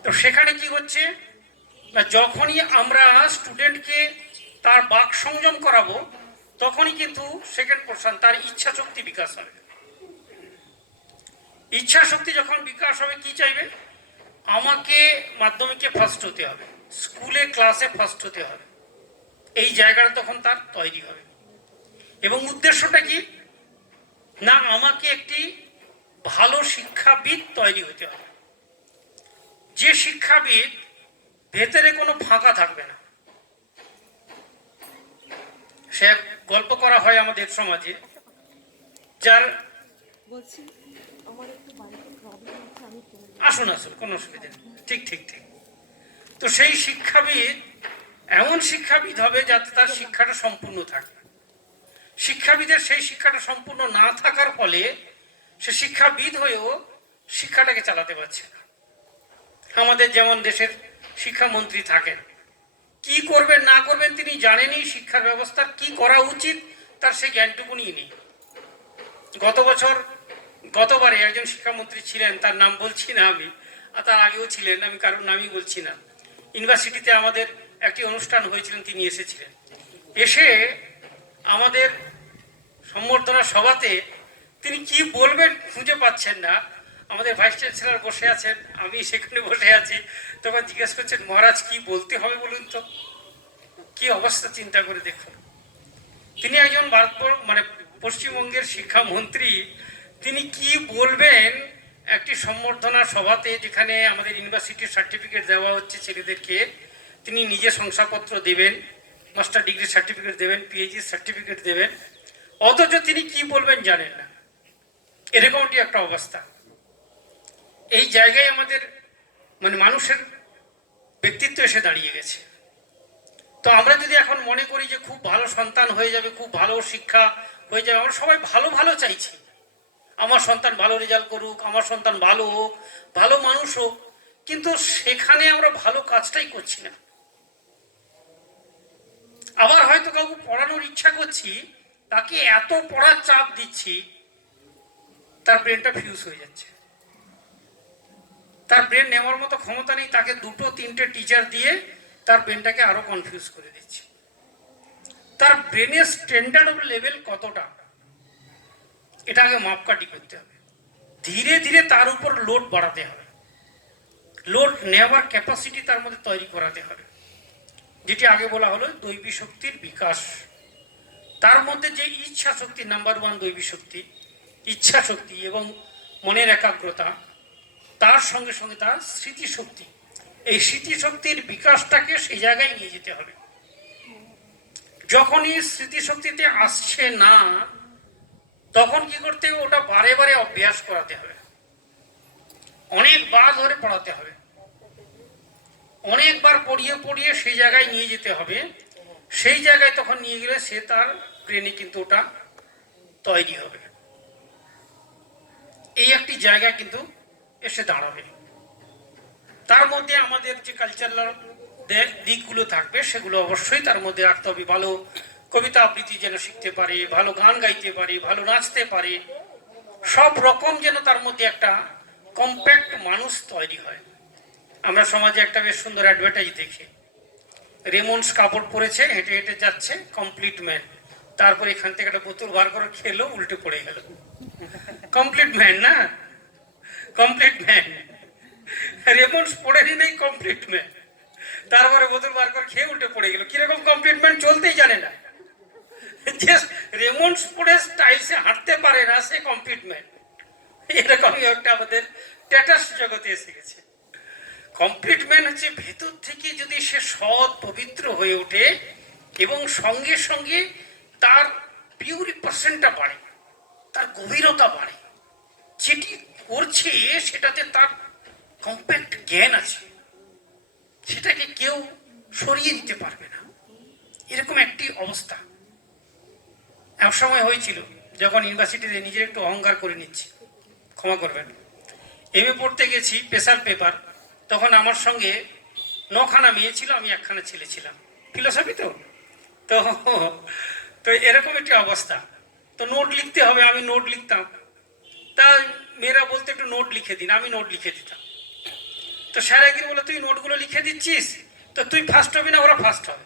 তো সেখানে কি হচ্ছে না, যখনই আমরা স্টুডেন্টকে তার বাক সংযম করাবো, তখনই কিন্তু সেকেন্ড পোর্শন, তার ইচ্ছা শক্তি বিকাশ হবে। ইচ্ছা শক্তি যখন বিকাশ হবে, কি চাইবে? আমাকে মাধ্যমিকে ফার্স্ট হতে হবে, স্কুলে ক্লাসে ফার্স্ট হতে হবে, এই জায়গাটা তখন তার তৈরি হবে। এবং উদ্দেশ্যটা কি না, আমাকে একটি ভালো শিক্ষাবিদ তৈরি হতে হবে, যে শিক্ষাবিদ ভেতরে কোনো ফাঁকা থাকবে না। সে এক গল্প করা হয় আমাদের সমাজে, যার আসুন আসুন, কোনো অসুবিধা নেই, ঠিক ঠিক ঠিক। তো সেই শিক্ষাবিদ এমন শিক্ষাবিদ হবে যাতে তার শিক্ষাটা সম্পূর্ণ থাকে। শিক্ষাবিদের সেই শিক্ষাটা সম্পূর্ণ না থাকার ফলে সে শিক্ষাবিদ হয়েও শিক্ষাটাকে চালাতে পারছে না। আমাদের যেমন দেশের শিক্ষামন্ত্রী থাকেন, কি করবেন না করবেন তিনি জানেনই, শিক্ষার ব্যবস্থার কি করা উচিত তার সেই জ্ঞানটুকুনি নেই। গতবারে একজন শিক্ষামন্ত্রী ছিলেন, তার নাম বলছি না আমি, আর তার আগেও ছিলেন, আমি কারোর নামই বলছি না। ইউনিভার্সিটিতে আমাদের একটি অনুষ্ঠান হয়েছিলেন, তিনি এসেছিলেন। এসে আমাদের সম্বর্ধনা সভাতে তিনি কি বলবেন খুঁজে পাচ্ছেন না। আমাদের ভাইস চ্যান্সেলর বসে আছেন, আমি সেখানে বসে আছি, তখন জিজ্ঞেস করছেন মহারাজ কি বলতে হবে বলুন তো। কি অবস্থা চিন্তা করে দেখুন। তিনি একজন মানে পশ্চিমবঙ্গের শিক্ষামন্ত্রী, তিনি কি বলবেন একটি সম্বর্ধনা সভাতে, যেখানে আমাদের ইউনিভার্সিটির সার্টিফিকেট দেওয়া হচ্ছে ছেলেদেরকে, তিনি নিজে শংসাপত্র দেবেন, মাস্টার ডিগ্রি সার্টিফিকেট দেবেন, পিএইচডি সার্টিফিকেট দেবেন, অথচ তিনি কি বলবেন জানেন না। এরকমটি একটা অবস্থা। এই জায়গায় আমাদের মানে মানুষের ব্যক্তিত্ব এসে দাঁড়িয়ে গেছে। তো আমরা যদি এখন মনে করি যে খুব ভালো সন্তান হয়ে যাবে, খুব ভালো শিক্ষা হয়ে যাবে, আমরা সবাই ভালো ভালো চাইছি, আমার সন্তান ভালো রেজাল্ট করুক, আমার সন্তান ভালো হোক, ভালো মানুষ হোক, কিন্তু সেখানে আমরা ভালো কাজটাই করছি না। আবার হয়তো কাউকে পড়ানোর ইচ্ছা করছি, তাকে এত পড়ার চাপ দিচ্ছি, তার ব্রেনটা ফিউজ হয়ে যাচ্ছে, তার ব্রেন নেওয়ার মতো ক্ষমতা নেই, তাকে 2-3টে টিচার দিয়ে তার ব্রেনটাকে আরো কনফিউজ করে দিচ্ছে। তার ব্রেনের স্ট্যান্ডার্ড লেভেল কতটা, এটা আগে মাপকাঠি করতে হবে। ধীরে ধীরে তার উপর লোড বাড়াতে হবে, লোড নেওয়ার ক্যাপাসিটি তার মধ্যে তৈরি করাতে হবে। যেটি আগে বলা হলো দৈবী শক্তির বিকাশ। তার মধ্যে যে ইচ্ছা শক্তি, নাম্বার 1 দৈবী শক্তি, ইচ্ছা শক্তি এবং মনের একাগ্রতা, তার সঙ্গে সঙ্গে তার স্মৃতিশক্তি, এই স্মৃতিশক্তির বিকাশটাকে সেই জায়গায় নিয়ে যেতে হবে। যখনই স্মৃতিশক্তিতে আসছে না, তখন কি করতে হবে, ওটা বারে বারে অভ্যাস করাতে হবে, অনেকবার ধরে পড়াতে হবে, অনেকবার পড়িয়ে পড়িয়ে সেই জায়গায় নিয়ে যেতে হবে। সেই জায়গায় তখন নিয়ে গেলে সে তার ব্রেনে কিন্তু ওটা তৈরি হবে। এই একটি জায়গা কিন্তু এসে দাঁড়াবে। তার মধ্যে আমাদের যে কালচারাল দিকগুলো থাকবে সেগুলো অবশ্যই তার মধ্যে রাখতে হবে। ভালো কবিতা আবৃত্তি যেন শিখতে পারে, ভালো গান গাইতে পারে, ভালো নাচতে পারে, সব রকম যেন তার মধ্যে একটা কম্প্যাক্ট মানুষ তৈরি হয়। আমরা সমাজে একটা বেশ সুন্দর অ্যাডভার্টাইজ দেখি, রেমন্ডস কাপড় পরেছে, হেঁটে হেঁটে যাচ্ছে, কমপ্লিট ম্যান। তারপর এখান থেকে একটা বোতল বার করে খেলো, উল্টে পড়ে গেল। কমপ্লিট ম্যান না, কমপ্লিট ম্যান। রেমন্ডস পড়েনি নেই, কমপ্লিট ম্যান। তারপরে বোতল বার করে খেয়ে উল্টে পড়ে গেল। কিরকম কমপ্লিট ম্যান? চলতেই জানে না। যে রেমন্ডস পড়ে স্টাইলসে হাঁটতে পারে না, সে কমপ্লিট ম্যান। এরকমই একটা আমাদের স্ট্যাটাস জগতে এসে গেছে। কমপ্লিট ম্যান হচ্ছে ভেতর থেকে যদি সে সৎ পবিত্র হয়ে ওঠে এবং সঙ্গে সঙ্গে তার পিউরি পার্সেন্টটা বাড়ে, তার গভীরতা বাড়ে, যেটি করছে সেটাতে তার কম্প্যাক্ট জ্ঞান আছে, সেটাকে কেউ সরিয়ে দিতে পারবে না, এরকম একটি অবস্থা। এক সময় হয়েছিল যখন ইউনিভার্সিটিতে নিজের একটু অহংকার করে নিচ্ছি, ক্ষমা করবেন, এমএ পড়তে গেছি স্পেশাল পেপার, তখন আমার সঙ্গে 9খানা মেয়ে ছিল, আমি 1খানা ছেলে ছিলাম। ফিলোসফি তো তো তো এরকম একটি অবস্থা। তো নোট লিখতে হবে, আমি নোট লিখতাম। তা মেয়েরা বলতে একটু নোট লিখে দিন, আমি নোট লিখে দিতাম। তো স্যার একদিন বলে, তুই নোটগুলো লিখে দিচ্ছিস তো তুই ফার্স্ট হবি না, ওরা ফার্স্ট হবে।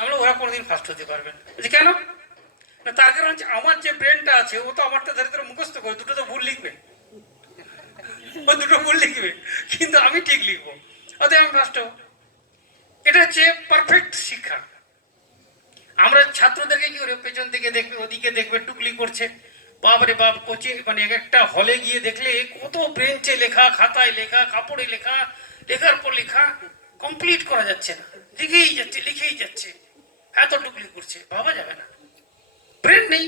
আমরা ওরা কোনোদিন ফার্স্ট হতে পারবে না। কেন না, তার কারণ হচ্ছে আমার যে ব্রেনটা আছে ও তো আমারটা ধরে ধরে মুখস্থ করে, দুটো তো ভুল লিখবে, ও দুটো ভুল লিখবে, কিন্তু আমি ঠিক লিখবো, অতএব আমি ফার্স্ট হবো। এটা হচ্ছে পারফেক্ট শিক্ষা। আমরা ছাত্রদেরকে কি করে, পেছন থেকে দেখবে, ওদিকে দেখবে, টুকলি করছে, বাপরে বাপ, কোচিং মানে একটা হলে গিয়ে দেখলে কত বেঞ্চে লেখা, খাতায় লেখা, কাপড়ে লেখা, লেখার পর লেখা, কমপ্লিট করা যাচ্ছে না, লিখেই যাচ্ছে লিখেই যাচ্ছে, এত টুকলি করছে, ভাবা যাবে না, ব্রেন নেই।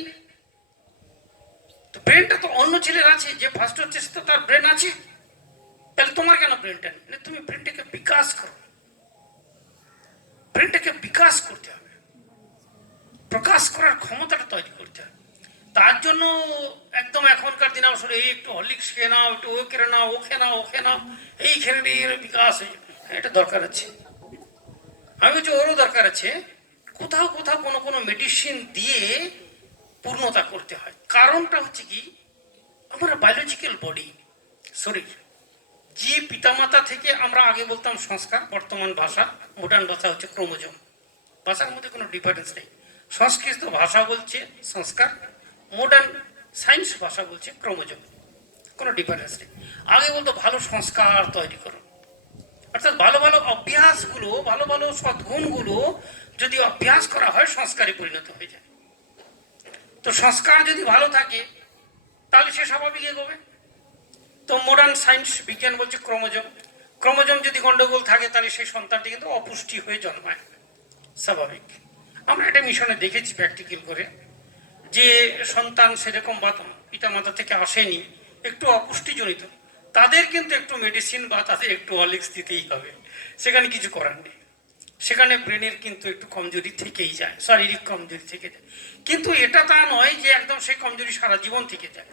তো ব্রেনটা তো অন্য ছেলের আছে, যে ফার্স্ট হচ্ছে তো তার ব্রেন আছে, তাহলে তোমার কেন ব্রেনটা নেই? তুমি ব্রেনটাকে বিকাশ করো, ব্রেনটাকে বিকাশ করতে হবে, প্রকাশ করার ক্ষমতাটা তৈরি করতে হবে। তার জন্য একদম এখনকার দিনে আসলে এই একটু হরলিক্স খেয়ে নাও, একটু ও খেয়ে নাও, ও খেয়ে নাও, ও খেয়ে নাও, এই খেয়ে নিয়ে এর বিকাশ হয়ে যাবে। এটা দরকার আছে, আমি বলছি ওরও দরকার আছে। কোথাও কোথাও কোনো কোনো মেডিসিন দিয়ে পূর্ণতা করতে হয়। কারণটা হচ্ছে কি, আমার বায়োলজিক্যাল বডি, শরীর, যে পিতামাতা থেকে আমরা আগে বলতাম সংস্কার, বর্তমান ভাষা, মডার্ন ভাষা হচ্ছে ক্রোমোজোম। ভাষার মধ্যে কোনো ডিফারেন্স নেই। সংস্কৃত ভাষা বলছে সংস্কার, মডার্ন সায়েন্স ভাষা বলছে ক্রোমোজোম, কোনো ডিফারেন্স নেই। আগে বলতো ভালো সংস্কার তৈরি করো, অর্থাৎ ভালো ভালো অভ্যাসগুলো, ভালো ভালো সদ্গুণগুলো যদি অভ্যাস করা হয় সংস্কারে পরিণত হয়ে যায়। তো সংস্কার যদি ভালো থাকে তাহলে সে স্বাভাবিক এগোবে। তো মডার্ন সায়েন্স বিজ্ঞান বলছে ক্রোমোজোম, ক্রোমোজোম যদি গন্ডগোল থাকে তাহলে সেই সন্তানটি কিন্তু অপুষ্টি হয়ে জন্মায়, স্বাভাবিক। আমরা একটা মিশনে দেখেছি প্র্যাকটিক্যাল করে, যে সন্তান সেরকম পিতা মাতা থেকে আসেনি, একটু অপুষ্টিজনিত, তাদের কিন্তু একটু মেডিসিন বা তাদের একটু হরলিক্স দিতেই হবে, সেখানে কিছু করার নেই। সেখানে ব্রেনের কিন্তু একটু কমজোরি থেকেই যায়, শারীরিক কমজোরি থেকে যায়, কিন্তু এটা তা নয় যে একদম সেই কমজোরি সারা জীবন থেকে যায়।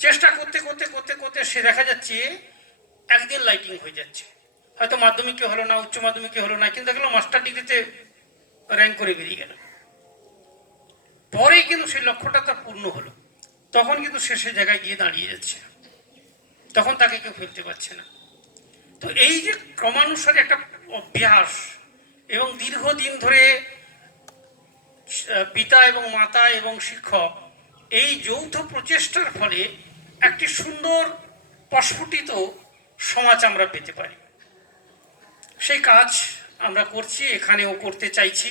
চেষ্টা করতে করতে করতে করতে সে দেখা যাচ্ছে একদিন লাইটিং হয়ে যাচ্ছে, হয়তো মাধ্যমিকে হলো না, উচ্চ মাধ্যমিকে হলো না, কিন্তু দেখলো মাস্টার ডিগ্রিতে র্যাঙ্ক করে বেরিয়ে গেল, পরে কিন্তু সেই লক্ষ্যটা তার পূর্ণ হলো, তখন কিন্তু সে সে জায়গায় গিয়ে দাঁড়িয়ে যাচ্ছে, তখন তাকে কেউ ফেলতে পারছে না। তো এই যে ক্রমানুসারে একটা অভ্যাস এবং দীর্ঘদিন ধরে পিতা এবং মাতা এবং শিক্ষক এই যৌথ প্রচেষ্টার ফলে একটি সুন্দর প্রস্ফুটিত সমাজ আমরা পেতে পারি। সেই কাজ আমরা করছি, এখানেও করতে চাইছি।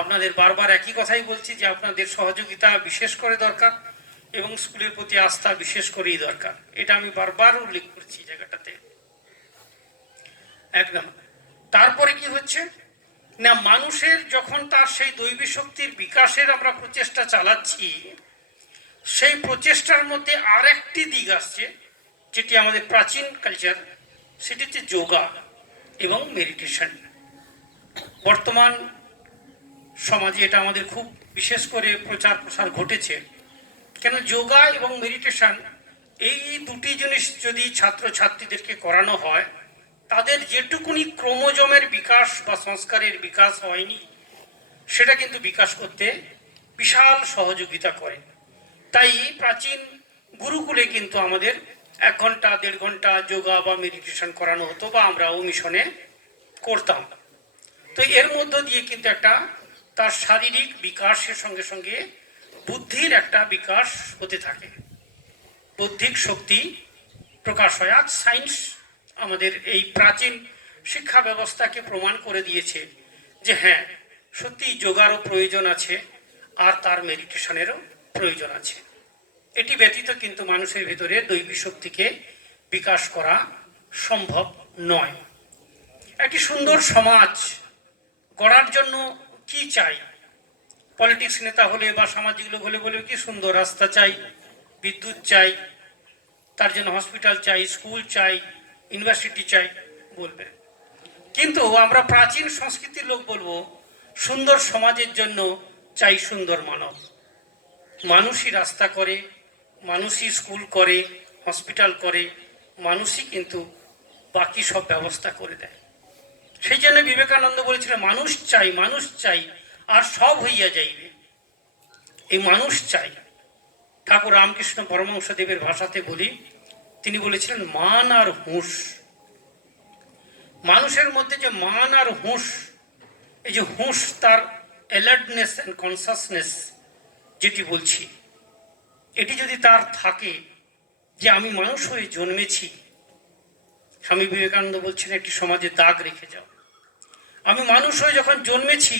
আপনাদের বারবার একই কথাই বলছি যে আপনাদের সহযোগিতা বিশেষ করে দরকার এবং স্কুলের প্রতি আস্থা বিশেষ করেই দরকার, এটা আমি বারবার উল্লেখ করছি জায়গাটাতে একদম। তারপরে কি হচ্ছে না, মানুষের যখন তার সেই দৈবী শক্তির বিকাশের আমরা প্রচেষ্টা চালাচ্ছি, সেই প্রচেষ্টার মধ্যে আর একটি দিক আসছে যেটি আমাদের প্রাচীন কালচার, সেটি হচ্ছে যোগা এবং মেডিটেশন। বর্তমান সমাজে এটা আমাদের খুব বিশেষ করে প্রচার প্রসার ঘটেছে, কেন যোগা এবং মেডিটেশন এই দুটি জিনিস যদি ছাত্রছাত্রীদেরকে করানো হয়, তাদের যেটুকুনি ক্রোমোজোমের বিকাশ বা সংস্কারের বিকাশ হয়নি সেটা কিন্তু বিকাশ করতে বিশাল সহযোগিতা করে। তাই প্রাচীন গুরুকুলে কিন্তু আমাদের 1 ঘন্টা 1.5 ঘন্টা যোগা বা মেডিটেশন করানো হতো, বা আমরাও মিশনে করতাম। তো এর মধ্য দিয়ে কিন্তু একটা তার শারীরিক বিকাশের সঙ্গে সঙ্গে বুদ্ধির একটা বিকাশ হতে থাকে, বৌদ্ধিক শক্তি প্রকাশ হয়। আজ সায়েন্স আমাদের এই প্রাচীন শিক্ষা ব্যবস্থাকে প্রমাণ করে দিয়েছে যে হ্যাঁ, সত্যি যোগারও প্রয়োজন আছে আর তার মেডিটেশনেরও প্রয়োজন আছে। এটি ব্যতীত কিন্তু মানুষের ভিতরে দৈবী শক্তিকে বিকাশ করা সম্ভব নয়। একটি সুন্দর সমাজ গড়ার জন্য কি চাই? পলিটিক্স নেতা হলে বা সামাজিক লোক হলে বলে কি সুন্দর রাস্তা চাই, বিদ্যুৎ চাই, তার জন্য হসপিটাল চাই, স্কুল চাই, ইউনিভার্সিটি চাই বলবে। কিন্তু আমরা প্রাচীন সংস্কৃতির লোক বলবো সুন্দর সমাজের জন্য চাই সুন্দর মানব। মানুষই রাস্তা করে, মানুষই স্কুল করে, হসপিটাল করে, মানুষই কিন্তু বাকি সব ব্যবস্থা করে দেয়। সেই জন্য বিবেকানন্দ বলেছিলেন মানুষ চাই, মানুষ চাই আর সব হইয়া যাইবে। এই মানুষ চাই। ঠাকুর রামকৃষ্ণ পরমহংসদেবের ভাষাতে বলি, তিনি বলেছিলেন মান আর হুঁশ। মানুষের মধ্যে যে মান আর হুঁশ, এই যে হুঁশ, তার অ্যালার্টনেস অ্যান্ড কনসাসনেস যেটি বলছি, এটি যদি তার থাকে যে আমি মানুষ হয়ে জন্মেছি, স্বামী বিবেকানন্দ বলছেন একটি সমাজে দাগ রেখে যাও। আমি মানুষ হয়ে যখন জন্মেছি,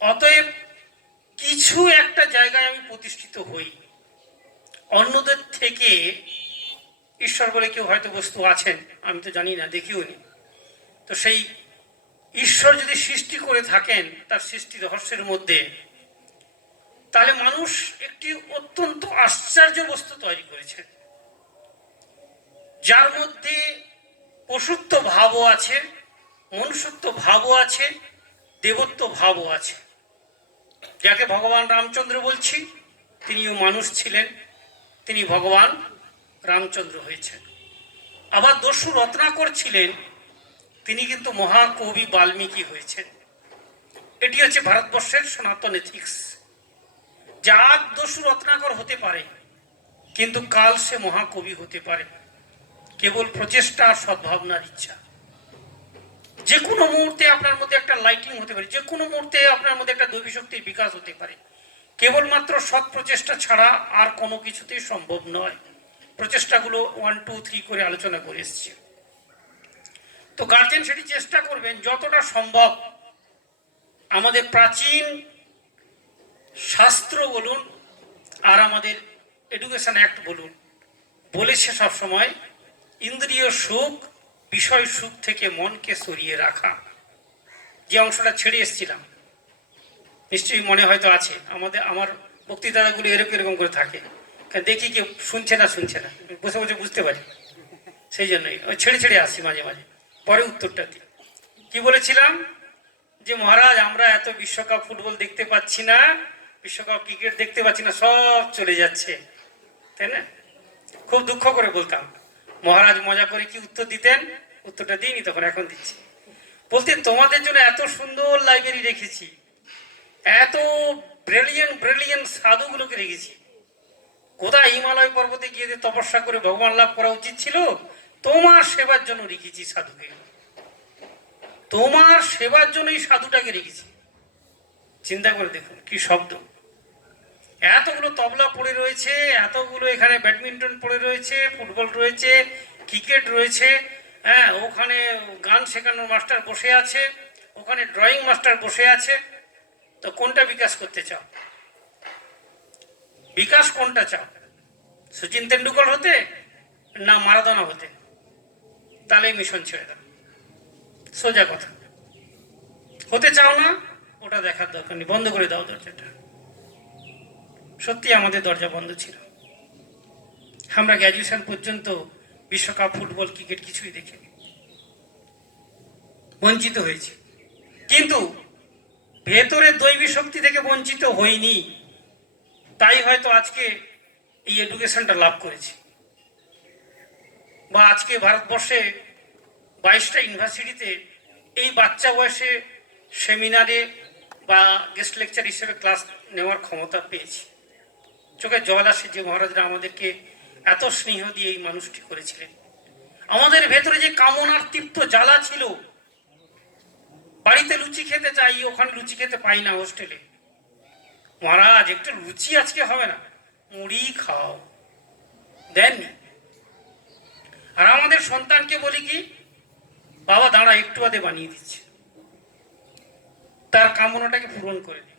অতএব কিছু একটা জায়গায় আমি প্রতিষ্ঠিত হই। অন্যদের থেকে ঈশ্বর বলে কেউ হয়তো বস্তু আছেন, আমি তো জানি না, দেখিও নি। তো সেই ঈশ্বর যদি সৃষ্টি করে থাকেন তার সৃষ্টি রহস্যের মধ্যে, তাহলে মানুষ একটি অত্যন্ত আশ্চর্য বস্তু তৈরি করেছেন, যার মধ্যে পশুত্ব ভাবও আছে, মনুষ্যত্ব ভাবও আছে, দেবত্ব ভাবও আছে। যাকে ভগবান রামচন্দ্র বলছি, তিনিও মানুষ ছিলেন, তিনি ভগবান রামচন্দ্র হয়েছেন। আবার দস্যু রত্নাকর ছিলেন, তিনি কিন্তু মহাকবি বাল্মীকি হয়েছেন। এটি হচ্ছে ভারতবর্ষের সনাতন এথিক্স। যার দস্যু রত্নাকর হতে পারে, কিন্তু কাল সে মহাকবি হতে পারে কেবল প্রচেষ্টা আর সদ্ভাবনার ইচ্ছা। যে কোনো মুহূর্তে আপনার মধ্যে একটা লাইটিং হতে পারে, যে কোনো মুহূর্তে আপনার মধ্যে একটা দৈবী শক্তির বিকাশ হতে পারে। কেবলমাত্র সৎ প্রচেষ্টা ছাড়া আর কোনো কিছুতেই সম্ভব নয়। প্রচেষ্টাগুলো 1, 2, 3 করে আলোচনা করে এসেছি। তো গার্জেন সেটি চেষ্টা করবেন যতটা সম্ভব। আমাদের প্রাচীন শাস্ত্র বলুন আর আমাদের এডুকেশন অ্যাক্ট বলুন, বলেছে সবসময় ইন্দ্রিয় সুখ, বিষয় সুখ থেকে মনকে সরিয়ে রাখা। যে অংশটা ছেড়ে এসেছিলাম নিশ্চয়ই মনে হয়তো আছে। আমার বক্তৃতাগুলো এরকম করে থাকে, দেখি কেউ শুনছে না বসে বসে বুঝতে পারি, সেই জন্যই ওই ছেড়ে আসি মাঝে মাঝে, পরে উত্তরটা দিই। কি বলেছিলাম? যে মহারাজ আমরা এত বিশ্বকাপ ফুটবল দেখতে পাচ্ছি না, বিশ্বকাপ ক্রিকেট দেখতে পাচ্ছি না, সব চলে যাচ্ছে, তাই না? খুব দুঃখ করে বলতাম। মহারাজ মজা করে কি উত্তর দিতেন? উত্তরটা দিইনি তখন, এখন দিচ্ছি। বলতেন তোমাদের জন্য এত সুন্দর লাইব্রেরি রেখেছি, এত ব্রিলিয়েন্ট সাধুগুলোকে রেখেছি। কোথায় হিমালয় পর্বতে গিয়ে তপস্যা করে ভগবান লাভ করা উচিত ছিল? তোমার সেবার জন্য রেখেছি সাধুকে, তোমার সেবার জন্য এই সাধুটাকে রেখেছি। চিন্তা করে দেখুন কি শব্দ। এতগুলো তবলা পড়ে রয়েছে, এতগুলো এখানে ব্যাডমিন্টন পড়ে রয়েছে, ফুটবল রয়েছে, ক্রিকেট রয়েছে, হ্যাঁ, ওখানে গান শেখানোর মাস্টার বসে আছে, ওখানে ড্রয়িং মাস্টার বসে আছে। তো কোনটা বিকাশ করতে চাও? বিকাশ কোনটা চাও? সচিন তেন্ডুলকর হতে না মারাদোনা হতে? তাহলে মিশন ছেড়ে দাও, সোজা কথা। হতে চাও না, ওটা দেখার দরকার নেই, বন্ধ করে দাও দরজাটা। সত্যি আমাদের দরজা বন্ধ ছিল। আমরা গ্র্যাজুয়েশন পর্যন্ত বিশ্বকাপ ফুটবল ক্রিকেট কিছুই দেখিনি, বঞ্চিত হয়েছি। কিন্তু ভেতরের দৈবী শক্তি থেকে বঞ্চিত হইনি, তাই হয়তো আজকে এই এডুকেশনটা লাভ করেছি। বা আজকে ভারতবর্ষে 22টা ইউনিভার্সিটিতে এই বাচ্চা বয়সে সেমিনারে বা গেস্ট লেকচার হিসেবে ক্লাস নেওয়ার ক্ষমতা পেয়েছি। চোখে জল আসে যে মহারাজরা আমাদেরকে এত স্নেহ দিয়ে এই মানুষটি করেছিলেন। আমাদের ভেতরে যে কামনার তীব্র জ্বালা ছিল, বাড়িতে লুচি খেতে চাই, ওখানে লুচি খেতে পাই না হোস্টেলে, মহারাজ একটু লুচি আজকে হবে না, মুড়ি খাও, দেননি। আর আমাদের সন্তানকে বলি কি, বাবা দাঁড়া একটু বাদে বানিয়ে দিচ্ছে, তার কামনাটাকে পূরণ করে দিই।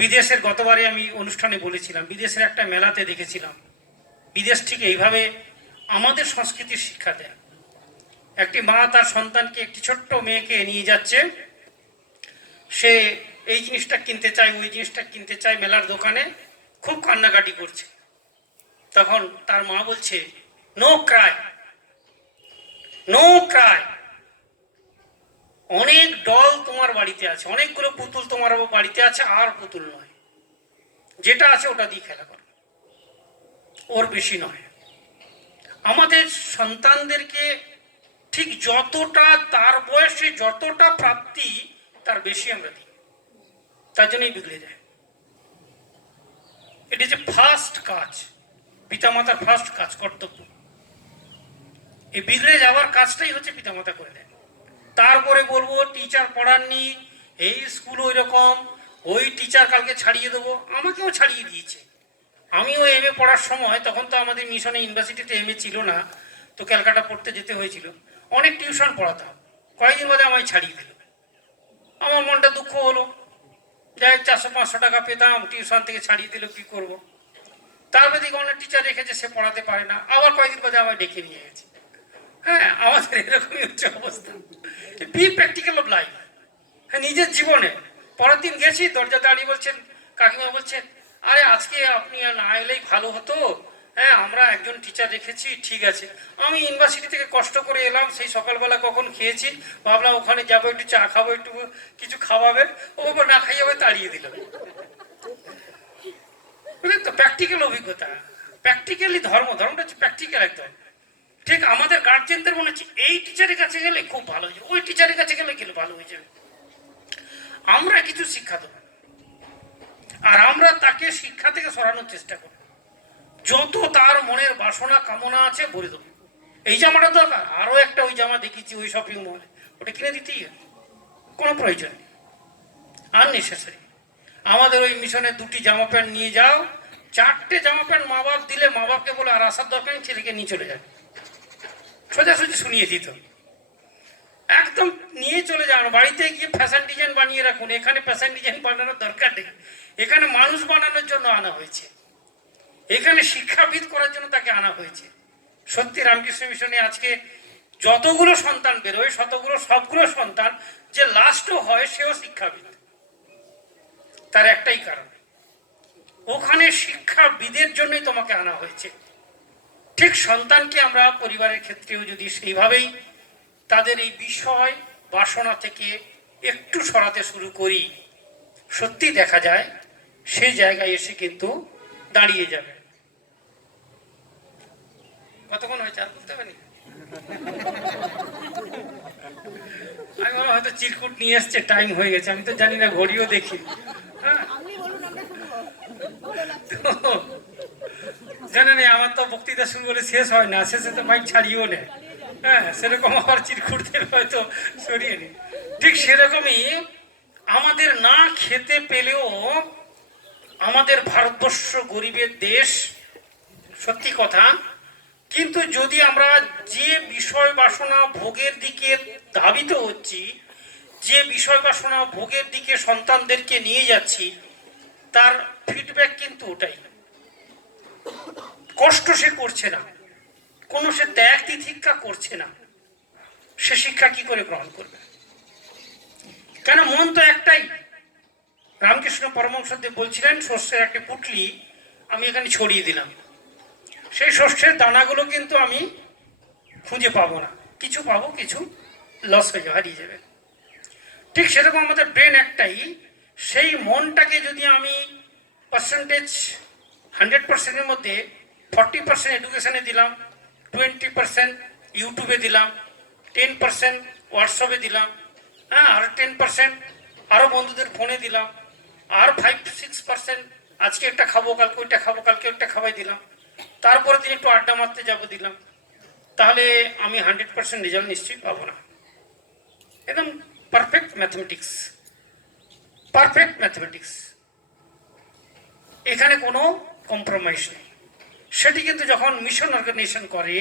বিদেশের গতবারে আমি অনুষ্ঠানে বলেছিলাম, বিদেশের একটা মেলাতে দেখেছিলাম, বিদেশ ঠিক এইভাবে আমাদের সংস্কৃতির শিক্ষা দেয়। একটি মা তার সন্তানকে, একটি ছোট্ট মেয়েকে নিয়ে যাচ্ছে, সে এই জিনিসটা কিনতে চায়, ওই জিনিসটা কিনতে চায়, মেলার দোকানে খুব কান্নাকাটি করছে। তখন তার মা বলছে, নো ক্রাই, নো ক্রাই, অনেক ডল তোমার বাড়িতে আছে, অনেকগুলো পুতুল তোমার বাড়িতে আছে, আর পুতুল নয়, যেটা আছে ওটা দিয়ে খেলা করো, ওর বেশি নয়। আমাদের সন্তানদেরকে ঠিক যতটা তার বয়সে যতটা প্রাপ্তি তার বেশি আমরা দিই, তার জন্যই বিগড়ে যায়। এটি যে ফার্স্ট কাজ, পিতামাতার ফার্স্ট কাজ, কর্তব্য। এই বিগড়ে যাওয়ার কাজটাই হচ্ছে পিতামাতা করে দেয়। তারপরে বলবো টিচার পড়াননি, এই স্কুল ওই রকম, ওই টিচার কালকে ছাড়িয়ে দেবো। আমাকেও ছাড়িয়ে দিয়েছে। আমিও এমএ পড়ার সময়, তখন তো আমাদের মিশনে ইউনিভার্সিটিতে এমএ ছিল না, তো ক্যালকাটা পড়তে যেতে হয়েছিল, অনেক টিউশন পড়াতাম, কয়েকদিন বাদে আমায় ছাড়িয়ে দিল। আমার মনটা দুঃখ হলো, যাই 400-500 টাকা পেতাম, টিউশন থেকে ছাড়িয়ে দিল, কি করব। তারপরে দিকে অনেক টিচার রেখেছে, সে পড়াতে পারে না, আবার কয়েকদিন বাদে আমায় ডেকে নিয়ে গেছে। হ্যাঁ, আমাদের এরকমই হচ্ছে অবস্থা। B practical of life. হ্যাঁ, নিজের জীবনে। পরের দিন গেছি, দরজা দাঁড়িয়ে বলছেন, কাকিমা বলছেন, আরে আজকে আপনি না এলেই ভালো হতো, হ্যাঁ আমরা একজন টিচার রেখেছি, ঠিক আছে। আমি ইউনিভার্সিটি থেকে কষ্ট করে এলাম, সেই সকালবেলা কখন খেয়েছি, ভাবলাম ওখানে যাবো, একটু চা খাবো, একটু কিছু খাওয়াবেন, ও না খাইয়ে হবে, তাড়িয়ে দিল। বুঝলেন তো, প্র্যাকটিক্যাল অভিজ্ঞতা, প্র্যাকটিক্যালি ধর্মটা হচ্ছে প্র্যাকটিক্যাল একদম। ঠিক আমাদের গার্জেনদের মনে হচ্ছে এই টিচারের কাছে গেলে খুব ভালো হয়ে যাবে, ওই টিচারের কাছে গেলে ভালো হয়ে যাবে। আমরা কিছু শিক্ষা দেব, আর আমরা তাকে শিক্ষা থেকে সরানোর চেষ্টা করি। যত তার মনের বাসনা কামনা আছে ভরে দেবো। এই জামাটা দরকার, আরো একটা ওই জামা দেখেছি ওই শপিং মলে, ওটা কিনে দিতেই হবে, কোনো প্রয়োজন নেই, আননেসেসারি। আমাদের ওই মিশনে 2টি জামা প্যান্ট নিয়ে যাও, 4টে জামা প্যান্ট মা বাপ দিলে, মা বাপকে বলে আর আসার দরকার নেই, ছেলেকে নিয়ে চলে যাবে, সোজাসুজি শুনিয়ে দিত, একদম নিয়ে চলে যান। বাড়িতে গিয়ে ফ্যাশন ডিজাইন বানিয়ে রাখুন, এখানে ফ্যাশন ডিজাইন বানানোর দরকার নেই, এখানে মানুষ বানানোর জন্য আনা হয়েছে, এখানে শিক্ষাবিদ করার জন্য তাকে আনা হয়েছে। সত্যি রামকৃষ্ণ মিশনে আজকে যতগুলো সন্তান বেরোয়, সবগুলো সন্তান যে লাস্টও হয়, সেও শিক্ষাবিদ। তার একটাই কারণ, ওখানে শিক্ষাবিদের জন্যই তোমাকে আনা হয়েছে। ঠিক সন্তানকে আমরা পরিবারের ক্ষেত্রেও যদি সেইভাবেই তাদের এই বিষয় বাসনা থেকে একটু সরাতে শুরু করি, সত্যি দেখা যায় সেই জায়গায় এসে কিন্তু দাঁড়িয়ে যাবে। কতক্ষণ হয়েছে আর বুঝতে পারি, আমি হয়তো চিরকুট নিয়ে এসছে, টাইম হয়ে গেছে, আমি তো জানি না, ঘড়িও দেখি। হ্যাঁ, জানেন আমার তো বক্তৃতা শুরু করে শেষ হয় না, শেষে তো মাইক ছাড়িয়েও নেয়। হ্যাঁ, সেরকম আবার চিরকুটদের হয়তো সরিয়ে নি। ঠিক সেরকমই আমাদের না খেতে পেলেও, আমাদের ভারতবর্ষ গরিবের দেশ, সত্যি কথা, কিন্তু যদি আমরা যে বিষয় বাসনা ভোগের দিকে ধাবিত হচ্ছি, যে বিষয় বাসনা ভোগের দিকে সন্তানদেরকে নিয়ে যাচ্ছি, তার ফিডব্যাক কিন্তু ওটাই, কষ্ট সে করছে না, কোনো সে ত্যাগ তিতিক্ষা করছে না, সে শিক্ষা কি করে গ্রহণ করবে? কেন, মন তো একটাই। রামকৃষ্ণ পরমহংসদেব বলছিলেন, শস্যের একটি পুটলি আমি এখানে ছড়িয়ে দিলাম, সেই শস্যের দানাগুলো কিন্তু আমি খুঁজে পাবো না, কিছু পাবো, কিছু লস হয়ে যাবে, হারিয়ে যাবে। ঠিক সেরকম আমাদের ব্রেন একটাই, সেই মনটাকে যদি আমি পার্সেন্টেজ 100%-এর মধ্যে 40% এডুকেশনে দিলাম, 20% ইউটিউবে দিলাম, 10% হোয়াটসঅ্যাপে দিলাম, হ্যাঁ, আর 10% আরও বন্ধুদের ফোনে দিলাম, আর 5-6% আজকে একটা খাবো, কালকে ওইটা খাবো, কালকে ওইটা খাওয়াই দিলাম, তারপরে দিন একটু আড্ডা মারতে যাবো দিলাম, তাহলে আমি 100% রেজাল্ট নিশ্চয়ই পাবো না। একদম পারফেক্ট ম্যাথমেটিক্স, পারফেক্ট ম্যাথমেটিক্স, এখানে কোনো কম্প্রোমাইজ নেই। সেটি কিন্তু যখন মিশন অর্গানাইজেশন করে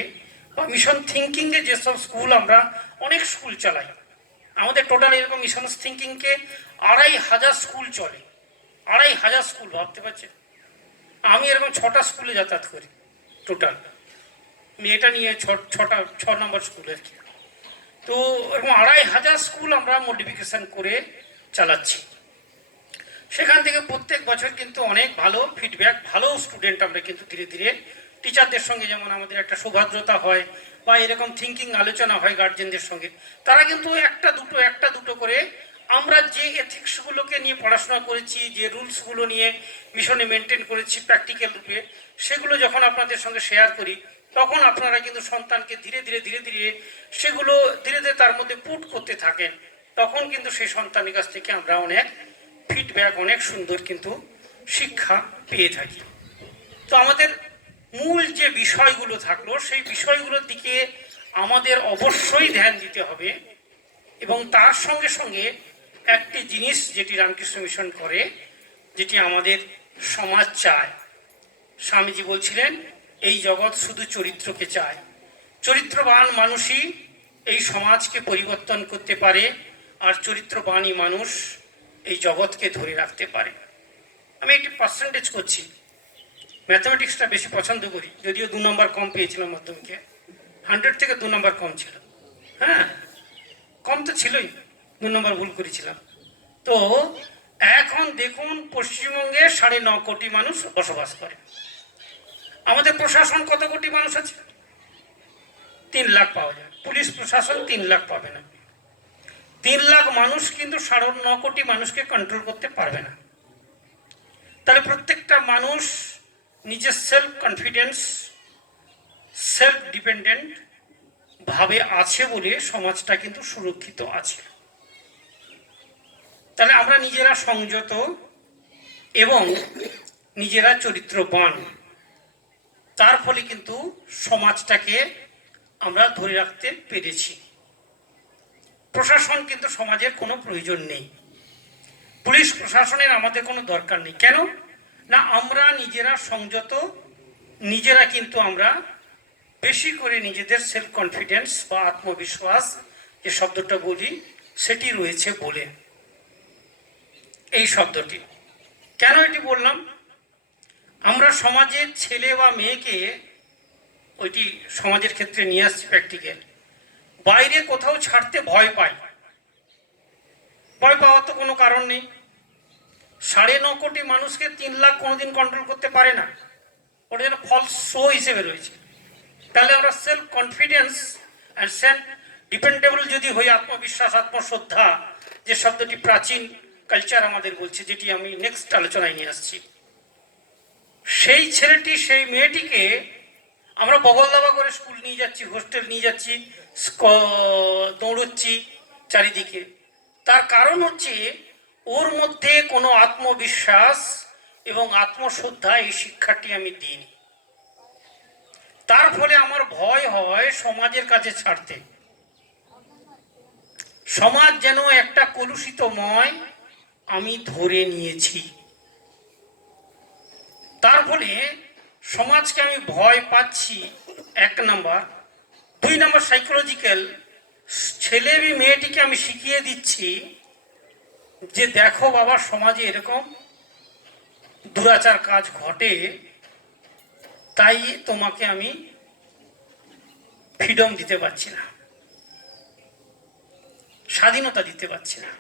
বা মিশন থিঙ্কিংয়ে যেসব স্কুল, আমরা অনেক স্কুল চালাই, আমাদের টোটাল এরকম মিশন থিঙ্কিংকে 2500 স্কুল চলে, 2500 স্কুল, ভাবতে পারছেন? আমি এরকম 6টা স্কুলে যাতায়াত করি টোটাল, আমি এটা নিয়ে 6 নম্বর স্কুল আর কি। তো এরকম 2500 স্কুল আমরা মডিফিকেশন করে চালাচ্ছি। সেখান থেকে প্রত্যেক বছর কিন্তু অনেক ভালো ফিডব্যাক, ভালো স্টুডেন্ট আমরা কিন্তু ধীরে ধীরে টিচারদের সঙ্গে যেমন আমাদের একটা সৌহার্দ্যতা হয় বা এরকম থিঙ্কিং আলোচনা হয় গার্জেনদের সঙ্গে, তারা কিন্তু একটা দুটো করে আমরা যে এথিক্সগুলোকে নিয়ে পড়াশোনা করেছি, যে রুলসগুলো নিয়ে মিশনে মেনটেন করেছি প্র্যাকটিক্যাল রূপে, সেগুলো যখন আপনাদের সঙ্গে শেয়ার করি, তখন আপনারা কিন্তু সন্তানকে ধীরে ধীরে সেগুলো ধীরে ধীরে তার মধ্যে পুট করতে থাকেন, তখন কিন্তু সেই সন্তানের কাছ থেকে আমরা অনেক ফিডব্যাক, অনেক সুন্দর কিন্তু শিক্ষা পেয়ে থাকি। তো আমাদের মূল যে বিষয়গুলো থাকলো, সেই বিষয়গুলোর দিকে আমাদের অবশ্যই ধ্যান দিতে হবে, এবং তার সঙ্গে সঙ্গে একটি জিনিস যেটি রামকৃষ্ণ মিশন করে, যেটি আমাদের সমাজ চায়। স্বামীজি বলছিলেন, এই জগৎ শুধু চরিত্রকে চায়, চরিত্রবান মানুষই এই সমাজকে পরিবর্তন করতে পারে, আর চরিত্রবানই মানুষ এই জগৎকে ধরে রাখতে পারে। আমি একটি পার্সেন্টেজ করছি, ম্যাথমেটিক্সটা বেশি পছন্দ করি, যদিও 2 নম্বর কম পেয়েছিলাম মাধ্যমিকে, 100 থেকে 2 নম্বর কম ছিল, হ্যাঁ কম তো ছিলই, 2 নম্বর ভুল করেছিলাম। তো এখন দেখুন, পশ্চিমবঙ্গে 9.5 কোটি মানুষ বসবাস করে, আমাদের প্রশাসন কত কোটি মানুষ আছে? 3 লাখ পাওয়া যায়, পুলিশ প্রশাসন 3 লাখ পাবে না। 3 লাখ মানুষ কিন্তু 9.5 কোটি মানুষকে কন্ট্রোল করতে পারবে না। তাহলে প্রত্যেকটা মানুষ নিজের সেলফ কনফিডেন্স, সেলফ ডিপেন্ডেন্ট ভাবে আছে বলে সমাজটা কিন্তু সুরক্ষিত আছে। তাহলে আমরা নিজেরা সংযত এবং নিজেরা চরিত্রবান, তার ফলে কিন্তু সমাজটাকে আমরা ধরে রাখতে পেরেছি। প্রশাসন কিন্তু সমাজের কোনো প্রয়োজন নেই, পুলিশ প্রশাসনের আমাদের কোনো দরকার নেই। কেন না, আমরা নিজেরা সংযত, নিজেরা কিন্তু আমরা বেশি করে নিজেদের সেলফ কনফিডেন্স বা আত্মবিশ্বাস যে শব্দটা বলি, সেটি রয়েছে বলে। এই শব্দটি কেন এটি বললাম, আমরা সমাজের ছেলে বা মেয়েকে ওইটি সমাজের ক্ষেত্রে নিয়ে আসছি প্র্যাকটিক্যাল, বাইরে কোথাও ছাড়তে ভয় পাই। ভয় পাওয়ার তো কোনো কারণ নেই, 9.5 কোটি মানুষকে 3 লাখ কোনোদিন কন্ট্রোল করতে পারে না, ওটা যেন ফলস শো হিসেবে রয়েছে। তাহলে আমরা self confidence and self dependable যদি হই, আত্মবিশ্বাস, আত্মশ্রদ্ধা যে শব্দটি প্রাচীন কালচার আমাদের বলছে, যেটি আমি নেক্সট আলোচনায় নিয়ে আসছি, সেই ছেলেটি, সেই মেয়েটিকে আমরা বগল দাবা করে স্কুল নিয়ে যাচ্ছি, হোস্টেল নিয়ে যাচ্ছি, দৌড়চ্ছি চারিদিকে। তার কারণ হচ্ছে ওর মধ্যে কোনো আত্মবিশ্বাস এবং আত্মশ্রদ্ধা, এই শিক্ষাটি আমি দিইনি। তার ফলে আমার ভয় হয় সমাজের কাছে ছাড়তে। সমাজ যেন একটা কলুষিতময় আমি ধরে নিয়েছি, তার ফলে সমাজকে আমি ভয় পাচ্ছি, 1 নাম্বার। 2 নাম্বার, সাইকোলজিক্যাল, ছেলে মেয়েটিকে আমি শিখিয়ে দিচ্ছি যে দেখো বাবা, সমাজে এরকম দুরাচার কাজ ঘটে, তাই তোমাকে আমি ফ্রিডম দিতে পারছি না, স্বাধীনতা দিতে পারছি না।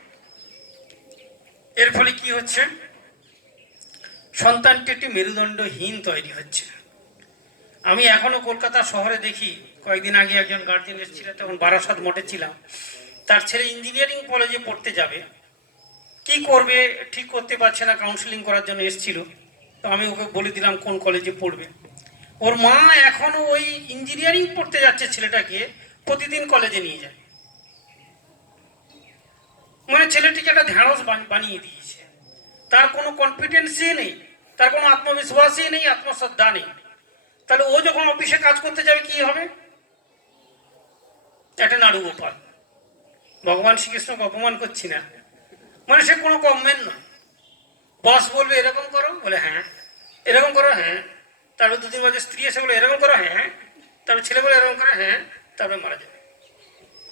এর ফলে কি হচ্ছে, সন্তানটি একটি মেরুদণ্ডহীন তৈরি হচ্ছে। আমি এখনো কলকাতা শহরে দেখি, কয়েকদিন আগে একজন গার্জেন এসেছিলেন, তখন বারাসাত মোটে ছিলাম, তার ছেলে ইঞ্জিনিয়ারিং কলেজে পড়তে যাবে, কি করবে ঠিক করতে পারছে না, কাউন্সিলিং করার জন্য এসেছিল। তো আমি ওকে বলে দিলাম কোন কলেজে পড়বে। ওর মা এখনো ওই ইঞ্জিনিয়ারিং পড়তে যাচ্ছে ছেলেটাকে, প্রতিদিন কলেজে নিয়ে যায়। মানে ছেলেটিকে একটা ঢ্যাঁড়স বানিয়ে দিয়েছে। তার কোনো কনফিডেন্সই নেই, তার কোনো আত্মবিশ্বাসই নেই, আত্মশ্রদ্ধা নেই। তাহলে ও যখন অফিসে কাজ করতে যাবে কি হবে? একটা নাড়ু গোপাল। ভগবান শ্রীকৃষ্ণকে অপমান করছি না, মানে সে কোনো কমবেন নয়। বস বলবে এরকম করো, বলে হ্যাঁ। এরকম করো, হ্যাঁ। তারপর দুদিন বাদে স্ত্রী এসে বলে এরকম করো, হ্যাঁ। তারপর ছেলে বলে এরকম করে, হ্যাঁ। তারপরে মারা যাবে।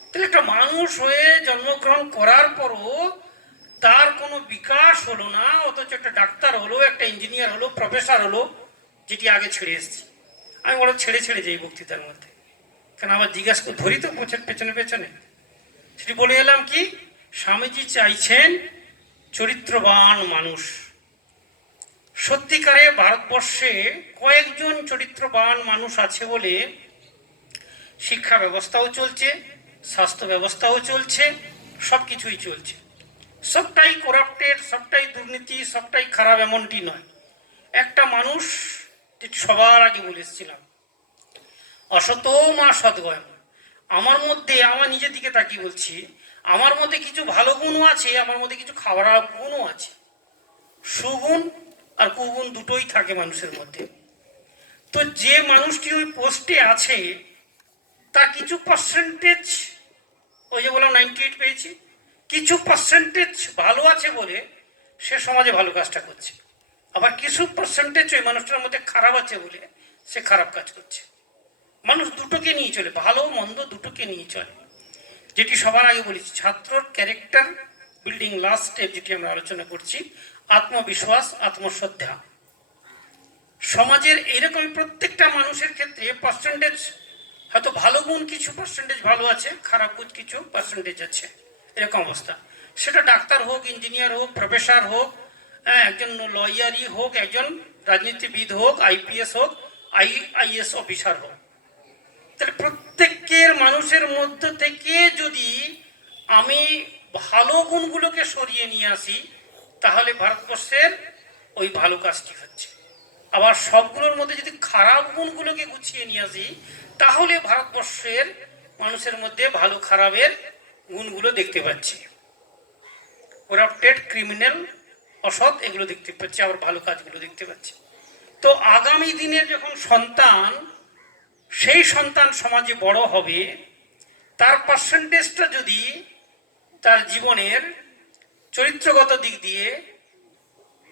তাহলে একটা মানুষ হয়ে জন্মগ্রহণ করার পরও তার কোনো বিকাশ হলো না, অথচ একটা ডাক্তার হলো, একটা ইঞ্জিনিয়ার হলো, প্রফেসর হলো, যেটি আগে ছেড়ে এসেছি। আমি বড় ছেড়ে ছেড়ে যাই বক্তৃতার মধ্যে, কেন আবার জিজ্ঞাসা করে ধরি তো পেছনে পেছনে। সেটি বলে এলাম কি, স্বামীজি চাইছেন চরিত্রবান মানুষ। সত্যিকারে ভারতবর্ষে কয়েকজন চরিত্রবান মানুষ আছে বলে শিক্ষা ব্যবস্থাও চলছে, স্বাস্থ্য ব্যবস্থাও চলছে, সব কিছুই চলছে। সবটাই করাপ্টেড, সবটাই দুর্নীতি, সবটাই খারাপ এমনটি নয়। একটা মানুষ, সবার আগে বলে এসেছিলাম, অসত মা সদ্গয়। আমার মধ্যে, আমার নিজের দিকে তাকিয়ে বলছি, আমার মধ্যে কিছু ভালো গুণও আছে, আমার মধ্যে কিছু খারাপ গুণও আছে। সুগুণ আর কুগুণ দুটোই থাকে মানুষের মধ্যে। তো যে মানুষটি ওই পোস্টে আছে তার কিছু পার্সেন্টেজ, ওই যে বললাম 98 পেয়েছি, কিছু পার্সেন্টেজ ভালো আছে বলে সে সমাজে ভালো কাজটা করছে। আবার কিছু পার্সেন্টেজ ওই মানুষটার মধ্যে খারাপ আছে বলে সে খারাপ কাজ করছে। মানুষ দুটোকে নিয়ে চলে, ভালো মন্দ দুটোকে নিয়ে চলে। যেটি সবার আগে বলেছি, ছাত্রর ক্যারেক্টার বিল্ডিং লাস্ট স্টেপ যেটি আমরা আলোচনা করছি, আত্মবিশ্বাস, আত্মশ্রদ্ধা। সমাজের এইরকম প্রত্যেকটা মানুষের ক্ষেত্রে পার্সেন্টেজ, হয়তো ভালো গুণ কিছু পার্সেন্টেজ ভালো আছে, খারাপ গুণ কিছু পার্সেন্টেজ আছে, এরকম অবস্থা। সেটা ডাক্তার হোক, ইঞ্জিনিয়ার হোক, প্রফেসর হোক, একজন লয়ারই হোক, একজন রাজনীতিবিদ হোক, আইপিএস হোক, আইএস অফিসার হোক। তাহলে প্রত্যেকের মানুষের মধ্য থেকে যদি আমি ভালো গুণগুলোকে সরিয়ে নিয়ে আসি, তাহলে ভারতবর্ষের ওই ভালো কাজটি হচ্ছে। আবার সবগুলোর মধ্যে যদি খারাপ গুণগুলোকে গুছিয়ে নিয়ে আসি, তাহলে ভারতবর্ষের মানুষের মধ্যে ভালো খারাপের গুণগুলো দেখতে পাচ্ছি। করাপ্টেড, ক্রিমিনাল, অসৎ, এগুলো দেখতে পাচ্ছি, আবার ভালো কাজগুলো দেখতে পাচ্ছি। তো আগামী দিনের যখন সন্তান, সেই সন্তান সমাজে বড় হবে, তার পার্সেন্টেজটা যদি তার জীবনের চরিত্রগত দিক দিয়ে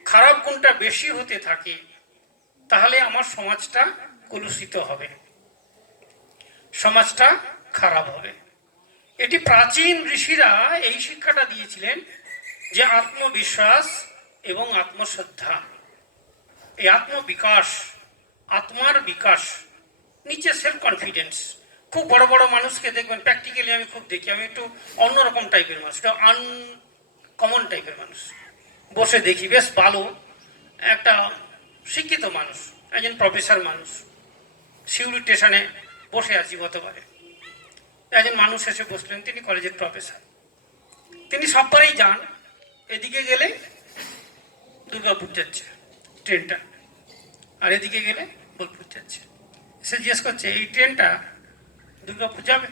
খারাপ গুণটা বেশি হতে থাকে, তাহলে আমার সমাজটা কলুষিত হবে, সমাজটা খারাপ হবে। এটি প্রাচীন ঋষিরা এই শিক্ষাটা দিয়েছিলেন যে আত্মবিশ্বাস এবং আত্মশ্রদ্ধা, এই আত্মবিকাশ, আত্মার বিকাশ, নিচে সেলফ কনফিডেন্স। খুব বড় বড় মানুষকে দেখবেন, প্র্যাকটিক্যালি আমি খুব দেখি, আমি একটু অন্যরকম টাইপের মানুষ, একটু আনকমন টাইপের মানুষ বসে দেখি, বেশ ভালো একটা শিক্ষিত মানুষ, একজন প্রফেসর মানুষ। শিউলি স্টেশনে বসে আছি গতবারে, একজন মানুষ এসে বসলেন, তিনি কলেজের প্রফেসর। তিনি সববারেই যান, এদিকে গেলে দুর্গাপুর যাচ্ছে ট্রেনটা, আর এদিকে গেলে বোলপুর যাচ্ছে। সে জিজ্ঞেস করছে, এই ট্রেনটা দুর্গাপুর যাবে?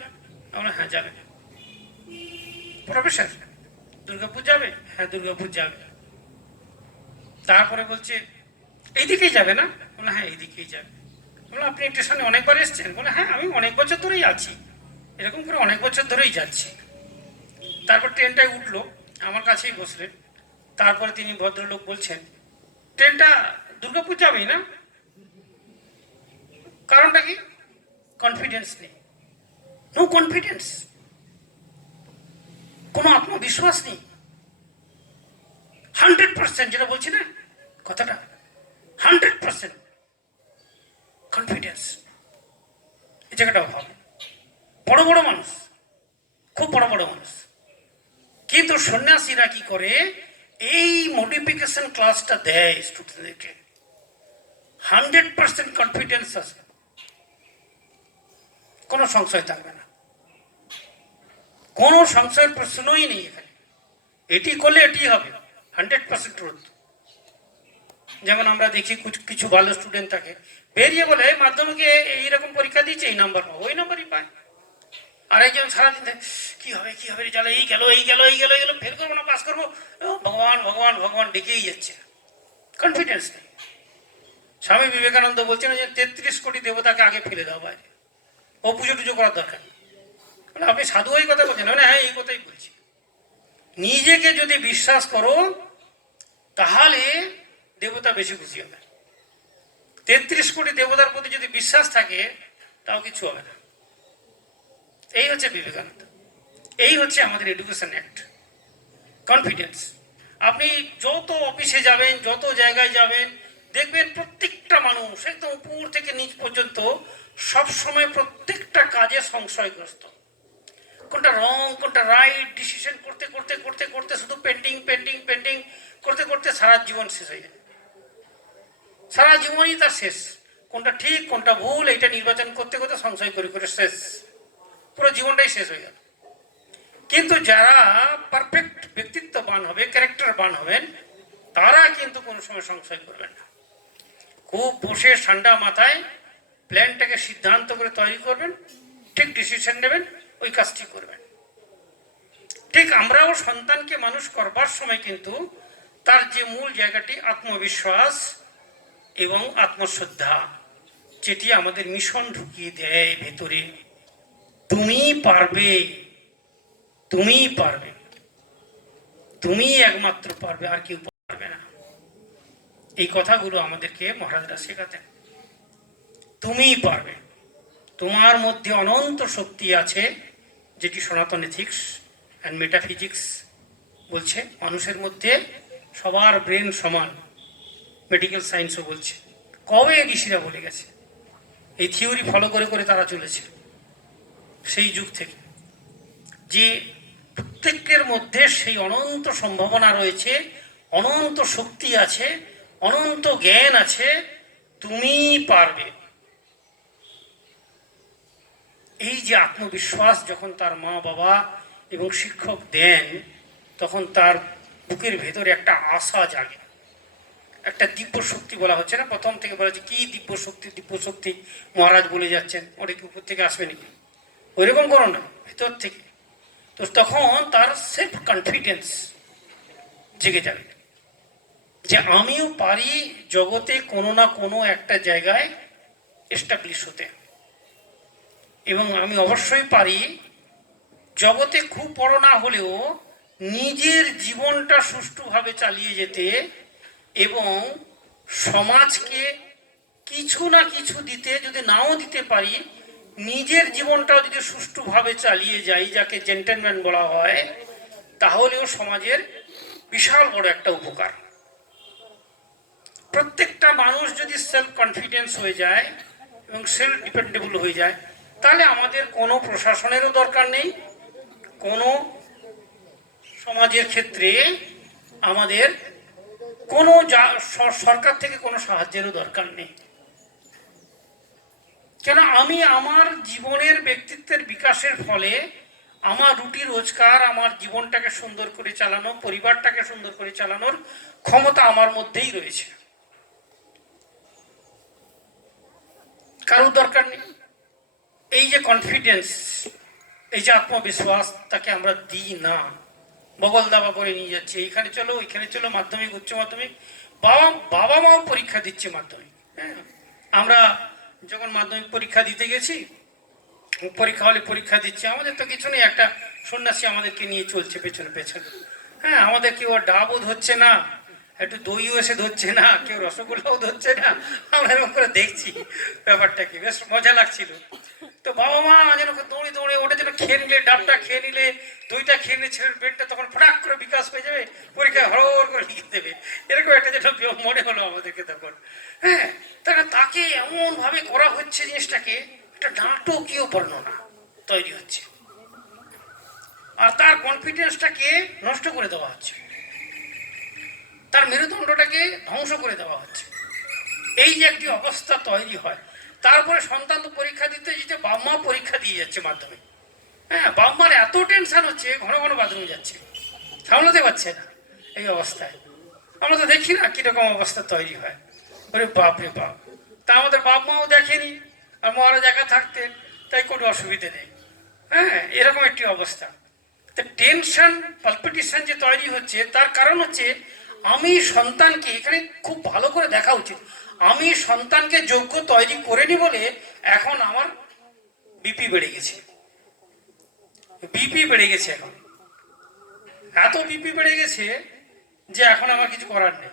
আমরা হ্যাঁ যাবে। প্রফেসর, দুর্গাপুর যাবে? হ্যাঁ দুর্গাপুর যাবে। তারপরে বলছে, এইদিকেই যাবে না? বলে হ্যাঁ এইদিকেই যাবে। বলে আপনি স্টেশনে অনেকবার এসছেন? বলে হ্যাঁ আমি অনেক বছর ধরেই আছি, এরকম করে অনেক বছর ধরেই যাচ্ছি। তারপর ট্রেনটায় উঠলো, আমার কাছেই বসলেন। তারপরে তিনি ভদ্রলোক বলছেন, ট্রেনটা দুর্গাপুর যাবেই না? কারণটা কি? কনফিডেন্স নেই, নো কনফিডেন্স, কোনো আত্মবিশ্বাস নেই। 100%, যেটা বলছি না কথাটা, 100% কনফিডেন্স, এই জায়গাটা অভাব। বড় বড় মানুষ, খুব বড় বড় মানুষ, কিন্তু সন্ন্যাসীরা কি করে, এই মডিফিকেশন ক্লাসটা দেয় স্টুডেন্টদেরকে। 100% কনফিডেন্স আছে, কোনো সংশয় থাকবে না, কোনো সংশয়ের প্রশ্নই নেই এখানে। এটি করলে এটি হবে, 100% ট্রুথ। যেমন আমরা দেখি কিছু ভালো স্টুডেন্ট থাকে, বেরিয়ে বলে মাধ্যমিকে এইরকম পরীক্ষা দিয়েছে, এই নাম্বার পাবো, ওই নাম্বারই পায়। আর একজন সারাদিন কি হবে কি হবে চলে, এই গেল এই গেল এই গেল এই গেল, ফেল করবো না পাস করবো, ভগবান ভগবান ভগবান ডেকেই যাচ্ছে, কনফিডেন্স নেই। স্বামী বিবেকানন্দ বলছেন যে 33 কোটি দেবতাকে আগে ফেলে দাও বাইরে, ও পুজো টুজো করার দরকার নেই। আপনি সাধু ওই কথা বলছেন? মানে হ্যাঁ, এই কথাই বলছি। নিজেকে যদি বিশ্বাস করো তাহলে দেবতা বেশি খুশি হবে। 33 কোটি দেবতার প্রতি যদি বিশ্বাস থাকে তাও কিছু হবে না। এই হচ্ছে বিবেকানন্দ, এই হচ্ছে আমাদের এডুকেশন অ্যাক্ট, কনফিডেন্স। আপনি যত অফিসে যাবেন, যত জায়গায় যাবেন, দেখবেন প্রত্যেকটা মানুষ একদম উপর থেকে নিচ পর্যন্ত সবসময় প্রত্যেকটা কাজে সংশয়গ্রস্ত। কোনটা রং কোনটা রাইট ডিসিশন করতে করতে করতে করতে শুধু পেন্টিং পেন্টিং পেন্টিং করতে করতে সারা জীবন শেষ হয়ে যায়। সারা জীবনই তার শেষ, কোনটা ঠিক কোনটা ভুল এটা নির্বাচন করতে করতে সংশয় করে করে শেষ, পুরো জীবনটাই শেষ হয়ে গেল। কিন্তু যারা পারফেক্ট ব্যক্তিত্ববান হবে, ক্যারেক্টারবান হবেন, তারা কিন্তু কোনো সময় সংশয় করবেন না। খুব বসে ঠান্ডা মাথায় প্ল্যানটাকে সিদ্ধান্ত করে তৈরি করবেন, ঠিক ডিসিশন নেবেন, ওই কাজটি করবেন। ঠিক আমরাও সন্তানকে মানুষ করবার সময় কিন্তু তার যে মূল জায়গাটি আত্মবিশ্বাস এবং আত্মশ্রদ্ধা, যেটি আমাদের মিশন ঢুকিয়ে দেয় ভেতরে, তুমি পারবে, তুমি পারবে, তুমি একমাত্র পারবে, আর কেউ পারবে না। এই কথাগুলো আমাদেরকে মহারাজরা শেখাতেন। তুমি পারবে, তোমার মধ্যে অনন্ত শক্তি আছে, যেটি সনাতন এথিক্স অ্যান্ড মেটাফিজিক্স বলছে। মানুষের মধ্যে সবার ব্রেন সমান, মেডিকেল সায়েন্সও বলছে। কবে ঋষিরা বলে গেছে, এই থিওরি ফলো করে করে তারা চলেছে সেই যুগ থেকে, যে প্রত্যেকের মধ্যে সেই অনন্ত সম্ভাবনা রয়েছে, অনন্ত শক্তি আছে, অনন্ত জ্ঞান আছে, তুমি পারবে। এই যে আত্মবিশ্বাস যখন তার মা বাবা এবং শিক্ষক দেন, তখন তার বুকের ভেতরে একটা আশা জাগে, একটা দিব্য শক্তি। বলা হচ্ছে না, প্রথম থেকে বলা হচ্ছে কি দিব্য শক্তি, দিব্য শক্তি মহারাজ বলে যাচ্ছেন, ওটা কি উপর থেকে আসবে নাকি? ওইরকম করো না, ভেতর থেকে। তো তখন তার সেলফ কনফিডেন্স জেগে যাবে যে আমিও পারি জগতে কোনো না কোনো একটা জায়গায় এস্টাবলিশ হতে, এবং আমি অবশ্যই পারি জগতে খুব বড় না হলেও নিজের জীবনটা সুষ্ঠুভাবে চালিয়ে যেতে, এবং সমাজকে কিছু না কিছু দিতে, যদি নাও দিতে পারি নিজের জীবনটাও যদি সুষ্ঠুভাবে চালিয়ে যাই, যাকে জেন্টেলম্যান বলা হয়, তাহলেও সমাজের বিশাল বড় একটা উপকার। প্রত্যেকটা মানুষ যদি সেলফ কনফিডেন্স হয়ে যায় এবং সেলফ ডিপেন্ডেবল হয়ে যায়, তাহলে আমাদের কোনো প্রশাসনেরও দরকার নেই, কোনো সমাজের ক্ষেত্রে আমাদের কোনো সরকার থেকে কোনো সাহায্যেরও দরকার নেই। কেন, আমি আমার জীবনের ব্যক্তিত্বের বিকাশের ফলে আমার রুটি রোজগার, আমার জীবনটাকে সুন্দর করে চালানো, পরিবারটাকে সুন্দর করে চালানোর ক্ষমতা আমার মধ্যেই রয়েছে, কারোর দরকার নেই। এই যে কনফিডেন্স, এই যে আত্মবিশ্বাস, তাকে আমরা দিই না, বগল দাবা করে নিয়ে যাচ্ছে, এইখানে চলো ওইখানে চলো, মাধ্যমিক উচ্চ মাধ্যমিক, বাবা মাও পরীক্ষা দিচ্ছে মাধ্যমিক। হ্যাঁ, আমরা যখন মাধ্যমিক পরীক্ষা দিতে গেছি, পরীক্ষা হলে পরীক্ষা দিচ্ছে, আমাদের তো কিছু নেই, একটা সন্ন্যাসী আমাদেরকে নিয়ে চলছে পেছনে পেছনে। হ্যাঁ, আমাদের কেউ ডাবও ধরছে না, একটু দইও এসে ধরছে না, কেউ রসগোল্লাও ধরছে না, আমরা এরকম করে দেখছি ব্যাপারটাকে, বেশ মজা লাগছিল। তো বাবা মা যেন দৌড়ে দৌড়ে ওটা যেন খেয়ে নিলে, ডাবটা খেয়ে নিলে, দইটা খেয়ে নিলে ছেলের পেটটা তখন ফটাক করে বিকাশ হয়ে যাবে, পরীক্ষায় হরর করে লিখে দেবে, এরকম একটা যেন মনে হলো আমাদেরকে তখন। হ্যাঁ, তাকে এমন ভাবে করা হচ্ছে, জিনিসটাকে একটা নাটকীয় বর্ণনা তৈরি হচ্ছে, আর তার কনফিডেন্সটাকে নষ্ট করে দেওয়া হচ্ছে, তার মেরুদণ্ডটাকে ধ্বংস করে দেওয়া হচ্ছে। এই যে একটি অবস্থা তৈরি হয়, তারপরে সন্তান তো পরীক্ষা দিতে যেতে, বাবা মা পরীক্ষা দিয়ে যাচ্ছে মাধ্যমিক। হ্যাঁ, বাবা মার এত টেনশন হচ্ছে, ঘন ঘন বাথরুমে যাচ্ছে, সামলাতে পারছে না। এই অবস্থায় আমরা তো দেখি না কিরকম অবস্থা তৈরি হয়। ওরে বাপ রে বাপ, তা আমাদের বাপ মাও দেখেনি, আর মহারাজ একা থাকতেন, তাই কোনো অসুবিধে নেই। হ্যাঁ, এরকম একটি অবস্থা। তো টেনশন পালপিটেশন যে তৈরি হচ্ছে, তার কারণ হচ্ছে আমি সন্তানকে, এখানে খুব ভালো করে দেখা উচিত, আমি সন্তানকে যোগ্য তৈরি করিনি বলে এখন আমার বিপি বেড়ে গেছে। বিপি বেড়ে গেছে, এখন এত বিপি বেড়ে গেছে যে এখন আমার কিছু করার নেই।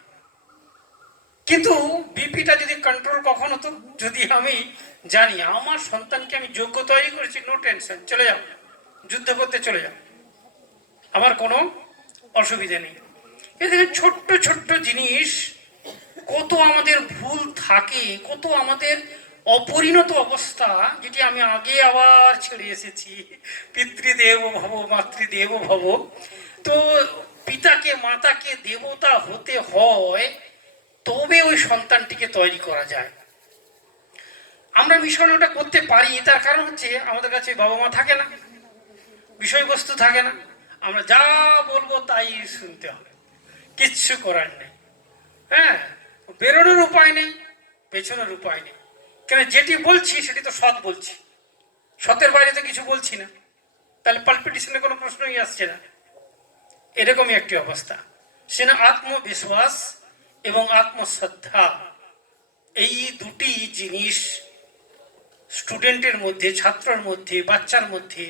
কিন্তু বিপিটা যদি কন্ট্রোল কখন হতো, যদি আমি জানি আমার সন্তানকে আমি যোগ্য তৈরি করেছি, নো টেনশন, চলে যাও, যুদ্ধ করতে চলে যাও, আমার কোনো অসুবিধা নেই। এই দেখেন ছোট্ট ছোট্ট জিনিস, কত আমাদের ভুল থাকে, কত আমাদের অপরিণত অবস্থা, যেটি আমি আগে আবার ছেড়ে এসেছি, পিতৃদেব ভব মাতৃদেব ভব। তো পিতাকে মাতাকে দেবতা হতে হয়, তবে ওই সন্তানটিকে তৈরি করা যায়। আমরা মিশন ওটা করতে পারি, তার কারণ হচ্ছে আমাদের কাছে বাবা মা থাকে না, বিষয়বস্তু থাকে না, আমরা যা বলবো তাই শুনতে হবে, কিচ্ছু করার নেই। হ্যাঁ, বেরোনোর উপায় নেই, পেছনের উপায় নেই। কেন, যেটি বলছি সেটি তো সৎ বলছি, সতের বাইরে তো কিছু বলছি না, তাহলে পালপিটেশনের কোনো প্রশ্নই আসছে না। এরকমই একটি অবস্থা। সে না আত্মবিশ্বাস এবং আত্মশ্রদ্ধা, এই দুটি জিনিস স্টুডেন্টের মধ্যে, ছাত্রের মধ্যে, বাচ্চার মধ্যে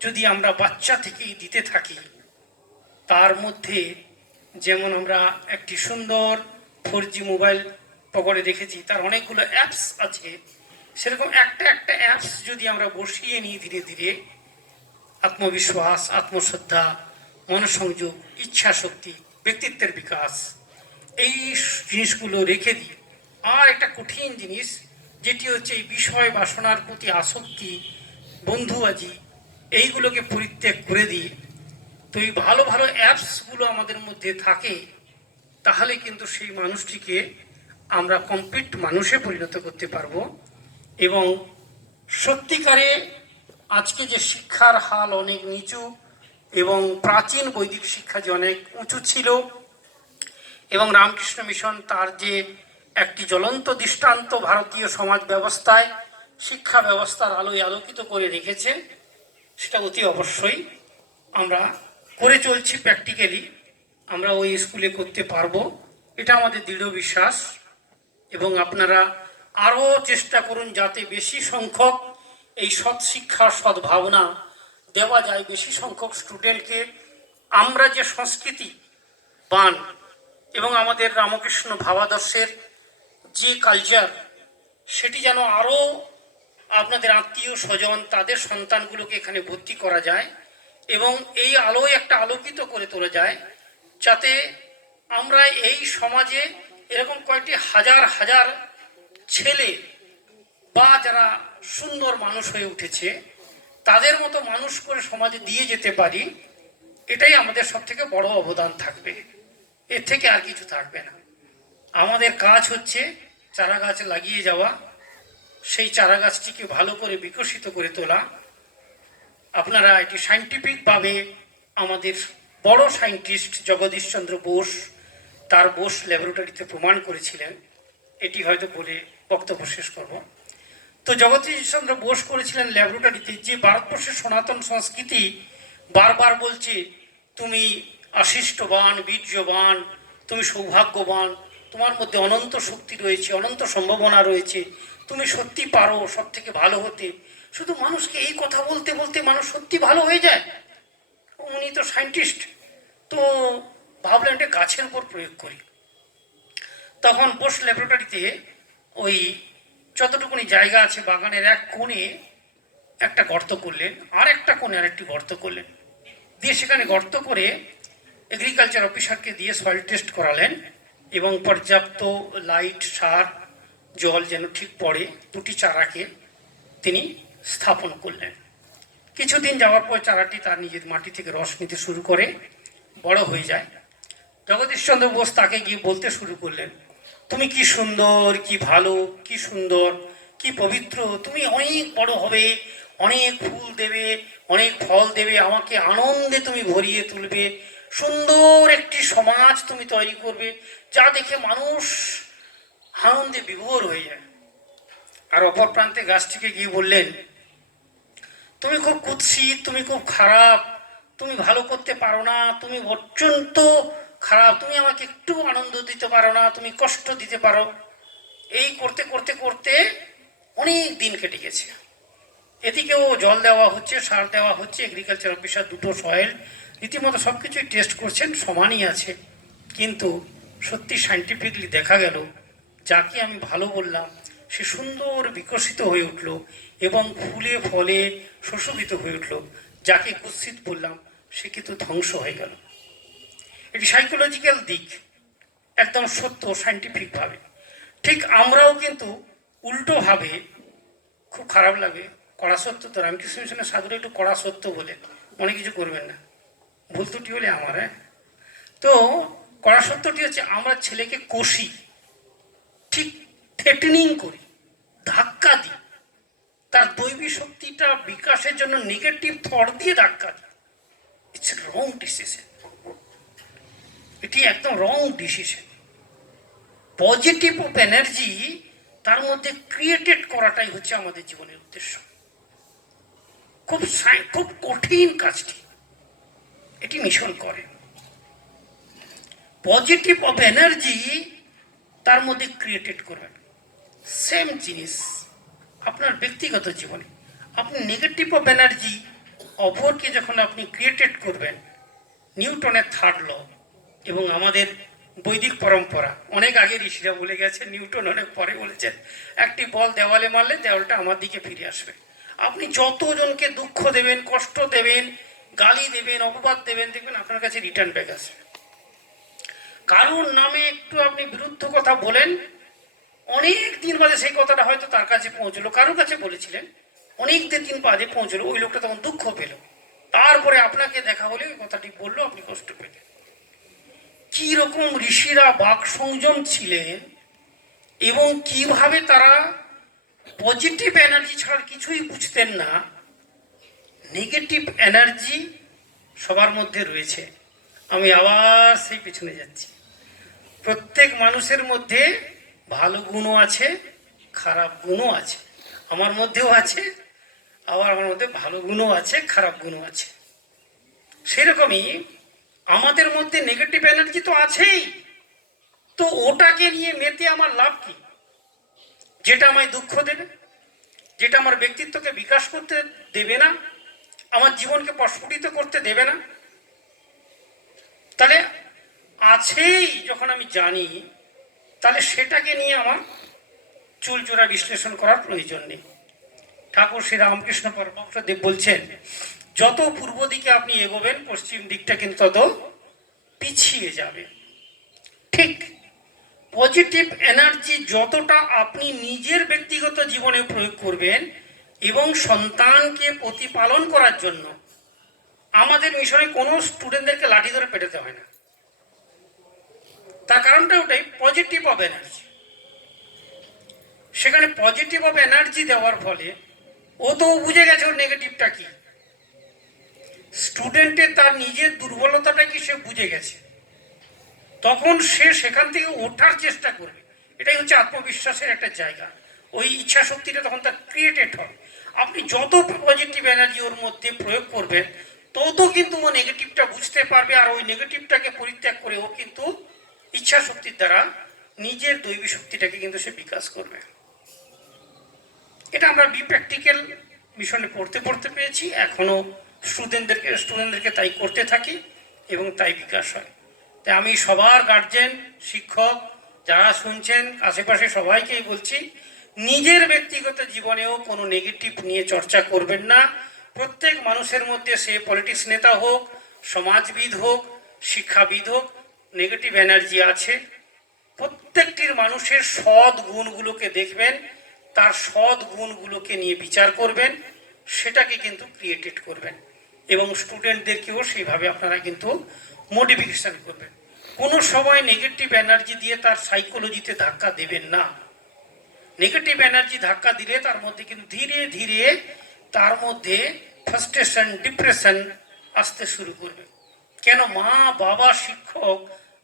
যদি আমরা বাচ্চা থেকেই দিতে থাকি, তার মধ্যে যেমন আমরা একটি সুন্দর 4G মোবাইল পকেটে দেখেছি, তার অনেকগুলো অ্যাপস আছে, সেরকম একটা একটা অ্যাপস যদি আমরা বসিয়ে নিই ধীরে ধীরে, আত্মবিশ্বাস, আত্মশ্রদ্ধা, মনসংযোগ, ইচ্ছা শক্তি, ব্যক্তিত্বের বিকাশ, এই জিনিসগুলো রেখে দিই। আর একটা কঠিন জিনিস যেটি হচ্ছে এই বিষয় বাসনার প্রতি আসক্তি, বন্ধুবাজি, এইগুলোকে পরিত্যাগ করে দিই। তো এই ভালো ভালো অ্যাপসগুলো আমাদের মধ্যে থাকে, তাহলে কিন্তু সেই মানুষটিকে আমরা কমপ্লিট মানুষে পরিণত করতে পারবো। এবং সত্যিকারে আজকে যে শিক্ষার হাল অনেক নিচু, এবং প্রাচীন বৈদিক শিক্ষা যে অনেক উঁচু ছিল, এবং রামকৃষ্ণ মিশন তার যে একটি জ্বলন্ত দৃষ্টান্ত ভারতীয় সমাজ ব্যবস্থায়, শিক্ষা ব্যবস্থার আলোয় আলোকিত করে রেখেছে, সেটা অতি অবশ্যই আমরা করে চলছি। প্র্যাকটিক্যালি আমরা ওই স্কুলে করতে পারবো, এটা আমাদের দৃঢ় বিশ্বাস। এবং আপনারা আরও চেষ্টা করুন যাতে বেশি সংখ্যক এই সৎ শিক্ষা, সদ্ভাবনা দেওয়া যায় বেশি সংখ্যক স্টুডেন্টকে। আমরা যে সংস্কৃতি বান এবং আমাদের রামকৃষ্ণ ভাবাদর্শের যে কালচার, সেটি যেন আরও আপনাদের আত্মীয় স্বজন, তাদের সন্তানগুলোকে এখানে ভর্তি করা যায়, এবং এই আলোয় একটা আলোকিত করে তোলা যায়, যাতে আমরা এই সমাজে এরকম কয়েকটি হাজার হাজার ছেলে বা যারা সুন্দর মানুষ হয়ে উঠেছে, তাদের মতো মানুষ করে সমাজে দিয়ে যেতে পারি। এটাই আমাদের সব থেকে বড় অবদান থাকবে, এর থেকে আর কিছু থাকবে না। আমাদের কাজ হচ্ছে চারা গাছ লাগিয়ে যাওয়া, সেই চারা গাছটিকে ভালো করে বিকশিত করে তোলা। আপনারা এটি সায়েন্টিফিকভাবে আমাদের বড় সায়েন্টিস্ট জগদীশচন্দ্র বোস তার বোস ল্যাবরেটরিতে প্রমাণ করেছিলেন, এটি হয়তো বলে বক্তব্য শেষ করব। তো জগদীশচন্দ্র বোস করেছিলেন ল্যাবরেটরিতে যে ভারতবর্ষের সনাতন সংস্কৃতি বারবার বলছে তুমি আশিষ্টবান, বীর্যবান, তুমি সৌভাগ্যবান, তোমার মধ্যে অনন্ত শক্তি রয়েছে, অনন্ত সম্ভাবনা রয়েছে, তুমি সত্যি পারো সব থেকে ভালো হতে। শুধু মানুষকে এই কথা বলতে বলতে মানুষ সত্যি ভালো হয়ে যায়? উনি তো সায়েন্টিস্ট, তো ভাবলেন এটা গাছের উপর প্রয়োগ করি। তখন বোস ল্যাবরেটরিতে ওই যতটুকুনি জায়গা আছে বাগানের এক কোণে একটা গর্ত করলেন, আর একটা কোণে আরেকটি গর্ত করলেন, দিয়ে সেখানে গর্ত করে এগ্রিকালচার অফিসারকে দিয়ে সয়েল টেস্ট করালেন, এবং পর্যাপ্ত লাইট, সার, জল যেন ঠিক পড়ে দুটি চারাকে তিনি স্থাপন করলেন। কিছুদিন যাওয়ার পর চারাটি তার নিজের মাটি থেকে রস নিতে শুরু করে, বড় হয়ে যায়। জগদীশচন্দ্র বোস তাকে গিয়ে বলতে শুরু করলেন, তুমি কি সুন্দর, কি ভালো, কি সুন্দর, কি পবিত্র, তুমি অনেক বড় হবে, অনেক ফুল দেবে, অনেক ফল দেবে, আমাকে আনন্দে তুমি ভরিয়ে তুলবে, সুন্দর একটি সমাজ তুমি তৈরি করবে, যা দেখে মানুষ আনন্দে বিভোর হয়ে যায়। আর অপর প্রান্তে গাছটিকে গিয়ে বললেন, তুমি খুব কুৎসিত, তুমি খুব খারাপ, তুমি ভালো করতে পারো না, তুমি অত্যন্ত খারাপ, তুমি আমাকে একটু আনন্দ দিতে পারো না, তুমি কষ্ট দিতে পারো। এই করতে করতে করতে অনেক দিন কেটে গেছে। এদিকেও জল দেওয়া হচ্ছে, সার দেওয়া হচ্ছে, এগ্রিকালচার অফিসার দুটো সয়েল রীতিমতো সব কিছুই টেস্ট করছেন, সমানই আছে। কিন্তু সত্যি সাইন্টিফিকলি দেখা গেল, যাকে আমি ভালো বললাম সে সুন্দর বিকশিত হয়ে উঠল এবং ফুলে ফলে সুশোভিত হয়ে উঠল, যাকে কুৎসিত বললাম সে কিন্তু ধ্বংস হয়ে গেল। এটি সাইকোলজিক্যাল দিক, একদম সত্য সাইন্টিফিকভাবে। ঠিক আমরাও কিন্তু উল্টোভাবে, খুব খারাপ লাগে, কড়া সত্য তো রামকৃষ্ণ মিশনের সাধুরা একটু কড়া সত্য বলে, অনেক কিছু করবেন না, ভুল ত্রুটি হলে আমার। হ্যাঁ, তো কড়া সত্যটি হচ্ছে আমরা ছেলেকে কষি, ঠিক থ্রেটেনিং করি, ধাক্কা দিই, তার দৈবী শক্তিটা বিকাশের জন্য নেগেটিভ থট দিয়ে ধাক্কা দিই। ইটস রং ডিসিশন, এটি একদম রং ডিসিশন। পজিটিভ অফ এনার্জি তার মধ্যে ক্রিয়েটেড করাটাই হচ্ছে আমাদের জীবনের উদ্দেশ্য। খুব কঠিন কাজটি, এটি মিশন করে। পজিটিভ অফ এনার্জি তার মধ্যে ক্রিয়েটেড করবেন। সেম জিনিস আপনার ব্যক্তিগত জীবনে, আপনি নেগেটিভ অফ এনার্জি অপরকে যখন আপনি ক্রিয়েটেড করবেন, নিউটনের থার্ড ল এবং আমাদের বৈদিক পরম্পরা, অনেক আগে ঋষিরা বলে গেছে, নিউটন অনেক পরে বলেছেন, একটি বল দেওয়ালে মারলে দেওয়ালটা আমার দিকে ফিরে আসবে। আপনি যতজনকে দুঃখ দেবেন, কষ্ট দেবেন, গালি দেবেন, অপবাদ দেবেন, দেখবেন আপনার কাছে রিটার্ন ব্যাক আসবে। কারুর নামে একটু আপনি বিরুদ্ধ কথা বলেন, অনেক দিন বাদে সেই কথাটা হয়তো তার কাছে পৌঁছলো, কারোর কাছে বলেছিলেন, অনেক দিন বাদে পৌঁছলো, ওই লোকটা তখন দুঃখ পেল, তারপরে আপনাকে দেখা হলে ওই কথাটি বললো, আপনি কষ্ট পেলেন। কি রকম ঋষিরা বাক সংযম ছিলেন এবং কিভাবে তারা পজিটিভ এনার্জি ছাড়া কিছুই বুঝতেন না, নেগেটিভ এনার্জি সবার মধ্যে রয়েছে। আমি আবার সেই পিছনে যাচ্ছি। প্রত্যেক মানুষের মধ্যে ভালো গুণও আছে, খারাপ গুণও আছে, আমার মধ্যেও আছে, আবার আমার মধ্যে ভালো গুণও আছে, খারাপ গুণও আছে। সেরকমই আমাদের মধ্যে নেগেটিভ এনার্জি তো আছেই, তো ওটাকে নিয়ে মেতে আমার লাভ কি? যেটা আমায় দুঃখ দেবে, যেটা আমার ব্যক্তিত্বকে বিকাশ করতে দেবে না, আমার জীবনকে প্রস্ফুটিত করতে দেবে না, তাহলে আছেই যখন আমি জানি, তাহলে সেটাকে নিয়ে আমার চুলচোরা বিশ্লেষণ করার প্রয়োজন নেই। ঠাকুর শ্রী রামকৃষ্ণ পরমহংসদেব বলছেন, যত পূর্ব দিকে আপনি এগোবেন, পশ্চিম দিকটা কিন্তু তত পিছিয়ে যাবে। ঠিক পজিটিভ এনার্জি যতটা আপনি নিজের ব্যক্তিগত জীবনে প্রয়োগ করবেন এবং সন্তানকে প্রতিপালন করার জন্য, আমাদের মিশনে কোনো স্টুডেন্টদেরকে লাঠি ধরে পেটাতে হয় না। তার কারণটা ওটাই, পজিটিভ অফ এনার্জি। সেখানে পজিটিভ অফ এনার্জি দেওয়ার ফলে ও তো বুঝে গেছে ওর নেগেটিভটা কি, স্টুডেন্টের তার নিজের দুর্বলতাটা কি সে বুঝে গেছে, তখন সে সেখান থেকে ওঠার চেষ্টা করবে। এটাই হচ্ছে আত্মবিশ্বাসের একটা জায়গা, ওই ইচ্ছা শক্তিটা তখন তার ক্রিয়েটেড হবে। আপনি যত পজিটিভ এনার্জি ওর মধ্যে প্রয়োগ করবেন, তত কিন্তু ও নেগেটিভটা বুঝতে পারবে, আর ওই নেগেটিভটাকে পরিত্যাগ করে ও কিন্তু ইচ্ছা শক্তির দ্বারা নিজের দৈবী শক্তিটাকে কিন্তু সে বিকাশ করবে। এটা আমরা প্র্যাকটিক্যাল মিশনে পড়তে পড়তে পেয়েছি, এখনো স্টুডেন্টদেরকে তাই করতে থাকি এবং তাই বিকাশ হয়। তাই আমি সবার গার্জেন, শিক্ষক যারা শুনছেন, আশেপাশে সবাইকেই বলছি, নিজের ব্যক্তিগত জীবনেও কোনো নেগেটিভ নিয়ে চর্চা করবেন না। প্রত্যেক মানুষের মধ্যে, সে পলিটিক্স নেতা হোক, সমাজবিদ হোক, শিক্ষাবিদ হোক, নেগেটিভ এনার্জি আছে। প্রত্যেকটির মানুষের সৎ গুণগুলোকে দেখবেন, তার সৎ গুণগুলোকে নিয়ে বিচার করবেন, সেটাকে কিন্তু ক্রিয়েটেড করবেন এবং স্টুডেন্টদেরকেও সেইভাবে আপনারা কিন্তু মোটিভেশন করবেন। কোনো সময় নেগেটিভ এনার্জি দিয়ে তার সাইকোলজিতে ধাক্কা দেবেন না। নেগেটিভ এনার্জি ধাক্কা দিলে তার মধ্যে কিন্তু ধীরে ধীরে তার মধ্যে ফ্রাস্ট্রেশন, ডিপ্রেশন আসতে শুরু করবে। কেন? মা, বাবা, শিক্ষক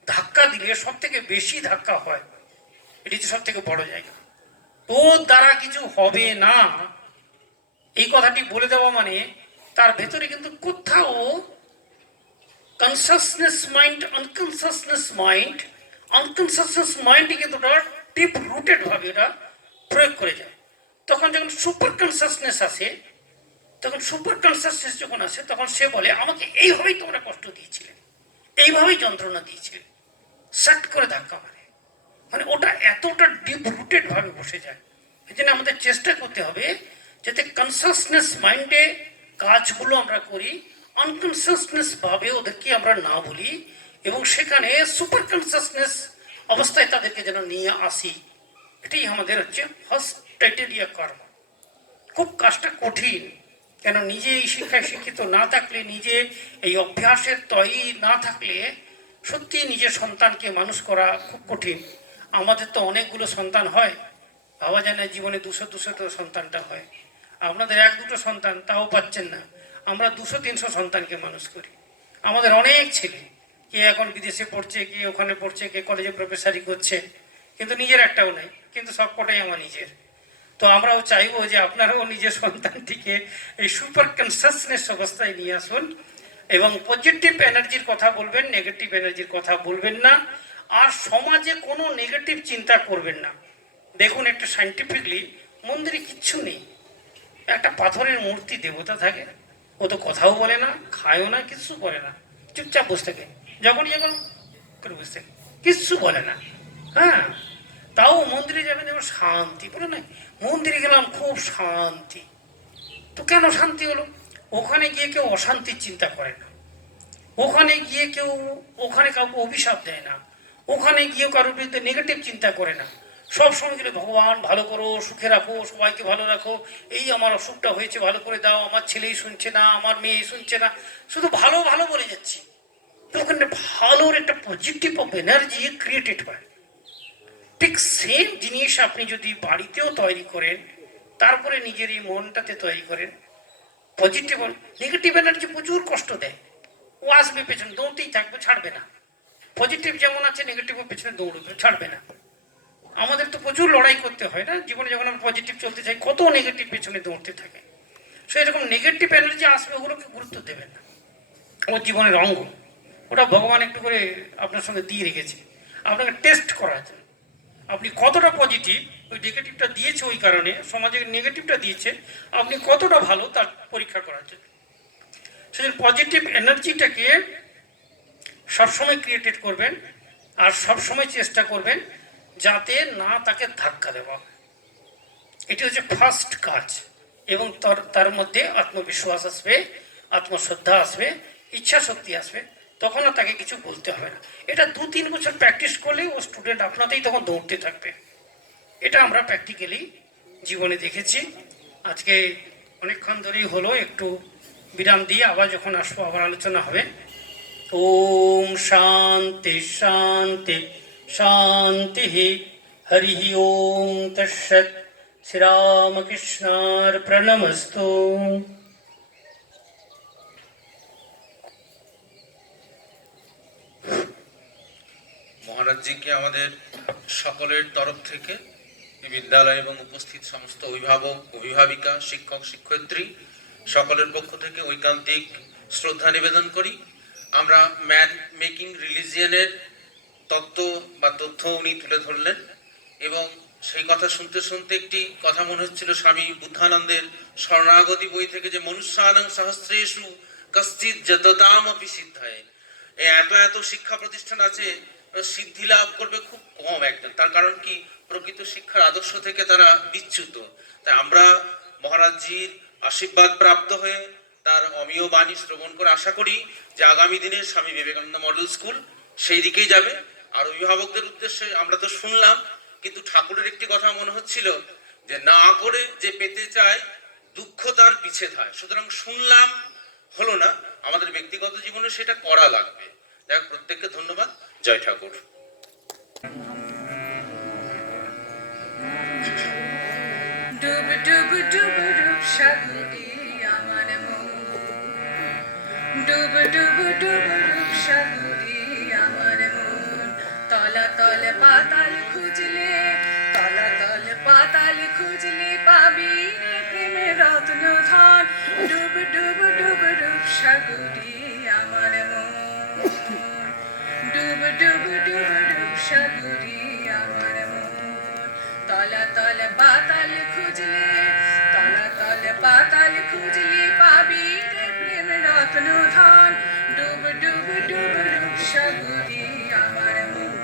ধাক্কা দিলে সব থেকে বেশি ধাক্কা হয়, এটি তো সব থেকে বড় জায়গা। তোর দ্বারা কিছু হবে না, এই কথাটি বলে দেওয়া মানে তার ভেতরে কিন্তু কোথাও কনসাসনেস মাইন্ড, আনকনসাসনেস মাইন্ড কিন্তু ওটা ডিপ রুটেড ভাবে ওটা প্রয়োগ করে যায়। তখন যখন সুপার কনসাসনেস আসে, তখন সুপার কনসাসনেস যখন আসে, তখন সে বলে আমাকে এইভাবেই তোমরা কষ্ট দিয়েছিলে, এইভাবেই যন্ত্রণা দিয়েছিলে, সাট করে ধাক্কা মারে। মানে ওটা এতটা ডিপ রুটেড ভাবে বসে যায়। এই জন্য আমাদের চেষ্টা করতে হবে যাতে কনসাসনেস মাইন্ডে কাজগুলো আমরা করি, আনকনসাসনেস ভাবে ওদেরকে আমরা না বলি, এবং সেখানে সুপার কনসাসনেস অবস্থায় তাদেরকে যেন নিয়ে আসি। এটাই আমাদের হচ্ছে ফার্স্ট ক্রাইটেরিয়া কর্ম। খুব কাজটা কঠিন, কেন নিজে এই শিক্ষায় শিক্ষিত না থাকলে, নিজে এই অভ্যাসের তৈরি না থাকলে সত্যি নিজের সন্তানকে মানুষ করা খুব কঠিন। আমাদের তো অনেকগুলো সন্তান হয়, ভাবা যায় না জীবনে 200 সন্তানটা হয়। আপনাদের 1-2 সন্তান তাও পাচ্ছেন না, আমরা 200-300 সন্তানকে মানুষ করি। আমাদের অনেক ছেলে, কে এখন বিদেশে পড়ছে, কে ওখানে পড়ছে, কে কলেজে প্রফেসরি করছে, কিন্তু নিজের একটাও নেই, কিন্তু সবকটাই আমার নিজের। তো আমরাও চাইবো যে আপনারাও নিজের সন্তানটিকে এই সুপার কনসাসনেস অবস্থায় নিয়ে আসুন, এবং পজিটিভ এনার্জির কথা বলবেন, নেগেটিভ এনার্জির কথা বলবেন না, আর সমাজে কোনো নেগেটিভ চিন্তা করবেন না। দেখুন, একটা সাইন্টিফিকলি মন্দিরে কিচ্ছু নেই, একটা পাথরের মূর্তি দেবতা থাকে, ও তো কথাও বলে না, খায়ও না, কিচ্ছু করে না, চুপচাপ বসে থাকে, যখনই যখন করে বসে থাকে, কিচ্ছু বলে না। হ্যাঁ, তাও মন্দিরে যাবেন যেমন শান্তি, বলে না মন্দিরে গেলাম খুব শান্তি। তো কেন শান্তি হলো? ওখানে গিয়ে কেউ অশান্তির চিন্তা করে না, ওখানে গিয়ে কেউ ওখানে কাউকে অভিশাপ দেয় না, ওখানে গিয়ে কারোর বিরুদ্ধে নেগেটিভ চিন্তা করে না। সব সময় গেলে ভগবান ভালো করো, সুখে রাখো, সবাইকে ভালো রাখো, এই আমার অসুখটা হয়েছে ভালো করে দাও, আমার ছেলেই শুনছে না, আমার মেয়ে শুনছে না, শুধু ভালো ভালো বলে যাচ্ছি। তো ওখানে ভালোর একটা পজিটিভ অফ এনার্জি ক্রিয়েটেড হয়। ঠিক সেম জিনিস আপনি যদি বাড়িতেও তৈরি করেন, তারপরে নিজের এই মনটাতে তৈরি করেন পজিটিভ। নেগেটিভ এনার্জি প্রচুর কষ্ট দেয়, ও আসবে পেছনে, দৌড়তেই থাকবে, ছাড়বে না। পজিটিভ যেমন আছে, নেগেটিভের পেছনে দৌড়বে, ছাড়বে না। আমাদের তো প্রচুর লড়াই করতে হয় না জীবনে, যখন আমরা পজিটিভ চলতে চাই, কত নেগেটিভ পেছনে দৌড়তে থাকে। সো এরকম নেগেটিভ এনার্জি আসবে, ওগুলোকে গুরুত্ব দেবেন না। ওর জীবনের অঙ্গ, ওটা ভগবান একটু করে আপনার সঙ্গে দিয়ে রেখেছে আপনাকে টেস্ট করার জন্য। আপনি কতটা পজিটিভ, ওই নেগেটিভটা দিয়েছে ওই কারণে, সমাজে নেগেটিভটা দিয়েছে, আপনি কতটা ভালো তার পরীক্ষা করার জন্য। সেই পজিটিভ এনার্জিটাকে সবসময় ক্রিয়েটেড করবেন, আর সবসময় চেষ্টা করবেন যাতে না তাকে ধাক্কা দেওয়া। এটি হচ্ছে ফার্স্ট কাজ। এবং তার মধ্যে আত্মবিশ্বাস আসবে, আত্মশ্রদ্ধা আসবে, ইচ্ছা শক্তি আসবে, তখন আর তাকে কিছু বলতে হবে না। এটা 2-3 বছর প্র্যাকটিস করলে ও স্টুডেন্ট আপনাতেই তখন দৌড়তে থাকবে। এটা আমরা প্র্যাকটিক্যালি জীবনে দেখেছি। আজকে অনেকক্ষণ ধরেই হলো, একটু বিরাম দিয়ে আবার যখন আসবো আবার আলোচনা হবে। ওম শান্তি শান্তি শান্তি। হরি ওম তৎসৎ। শ্রীরামকৃষ্ণার্পণমস্তু। মহারাজজিকে আমাদের সকলের তরফ থেকে, বিদ্যালয় এবং উপস্থিত সমস্ত অভিভাবক, অভিভাবিকা, শিক্ষক, শিক্ষয়িত্রী সকলের পক্ষ থেকে ঐকান্তিক শ্রদ্ধা নিবেদন করি। আমরা ম্যান মেকিং রিলিজিয়নের তত্ত্ব বা তথ্য উনি তুলে ধরলেন, এবং সেই কথা শুনতে শুনতে একটি কথা মনে হচ্ছিল স্বামী বুদ্ধানন্দের শরণাগতি বই থেকে, যে মনুষ্যানাং সহস্রেষু কশ্চিৎ যততাম অপি সিদ্ধায়। এত এত শিক্ষা প্রতিষ্ঠান আছে, সিদ্ধি লাভ করবে খুব কম একজন। তার কারণ কি? প্রকৃত শিক্ষার আদর্শ থেকে তারা বিচ্যুত। তাই আমরা মহারাজজির আশীর্বাদ প্রাপ্ত হয়ে তার অমীয় বাণী শ্রবণ করে আশা করি যে আগামী দিনে স্বামী বিবেকানন্দ মডেল স্কুল সেই দিকেই যাবে। আর অভিভাবকদের উদ্দেশ্যে, আমরা তো শুনলাম, কিন্তু ঠাকুরের একটি কথা মনে হচ্ছিল যে না করে যে পেতে চায়, দুঃখ তার পিছে থাকে। সুতরাং শুনলাম হলো না, আমাদের ব্যক্তিগত জীবনে সেটা করা লাগবে। দেখ, প্রত্যেককে ধন্যবাদ। জয় ঠাকুর। ডুব ডুব ডুব ডুব সাগরে আমার মন, ডুব ডুব ডুব ডুব সাগরে আমার মন। তলাতল পাতাল খুঁজলে, তলাতল পাতাল ডুব ডুব রূপ সাগরে আমার মন ডুব ডুব ডুব রূপ সাগরে আমার মন তলা তলা পাতাল খুঁজলে তলা তলা পাতাল খুঁজলে পাবি রে প্রেম রত্ন ধন ডুব ডুব ডুব রূপ সাগরে আমার মন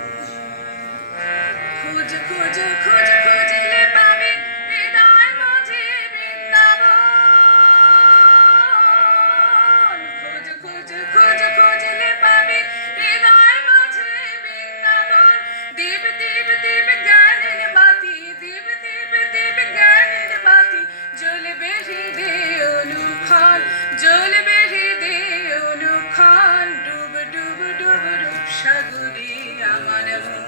খুঁজ খুঁজ খুঁজ খুঁজলে পাবি হৃদয় মাঝে বৃন্দাবন খুঁজ খুঁজ খুঁজ খুঁজলে পাবি হৃদয় মাঝে বৃন্দাবন দেব দেব দেব জ্ঞানের বাতি দেব দেব দেব জ্ঞানের বাতি জ্বলবে হৃদয়ে অনুক্ষণ জ্বলবে হৃদয়ে অনুক্ষণ ডুব ডুব ডুব রূপ সাগরে আমার মন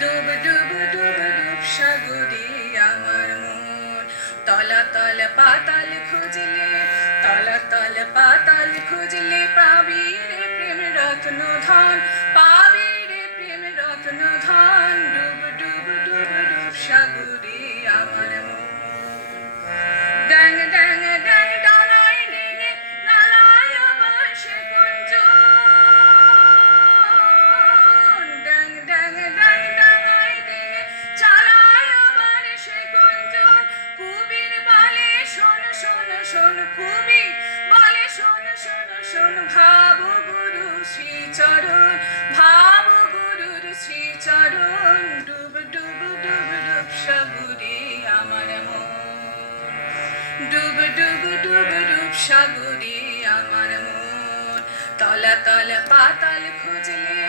ডুব ডুব ডুব রূপ সাগরে আমার মন তলা তলা পাতাল খুঁজলে তলা তলা পাতাল খুঁজলে পাবি রে প্রেম রত্ন ধন পাবি রে প্রেম রত্ন ধন ডুব ডুব ডুব রূপ সাগরে আমার মন ড্যাং ড্যাং ড্যাং ডানায় ডেঙে নালায় আমার সে কুঞ্জ ড্যাং ড্যাং ড্যাং ডানায় ডেঙে চালায় আমার সে কুঞ্জন কুবির বলে শোন শোন শোন কুবির বলে শোন শোন শোন ভাব গুরু শ্রীচরণ ভাব গুরুর শ্রীচরণ ডুব ডুব ডুব ডুব সাগরে আমার মন ডুব ডুব ডুব ডুব সাগরে আমার মন তলা তলা পাতাল খুঁজলে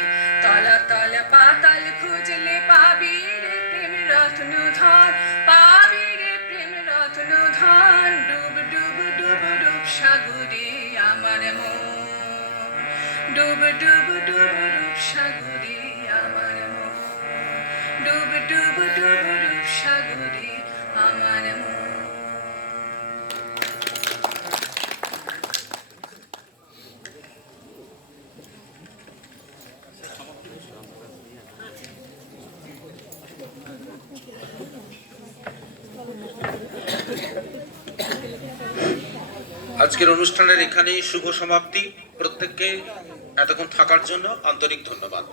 তলা তলা পাতাল খুঁজলে পাবি রে প্রেম রত্ন ধন পাবি রে প্রেম রত্ন ধন ডুব ডুব ডুব ডুব সাগরে আমার মন ডুব ডুব ডুব ডুব সাগরে আমার মন ডুব ডুব ডুব ডুব সাগরে আমার মন আজকের অনুষ্ঠানের এখানেই শুভ সমাপ্তি। প্রত্যেককে এতক্ষণ থাকার জন্য আন্তরিক ধন্যবাদ।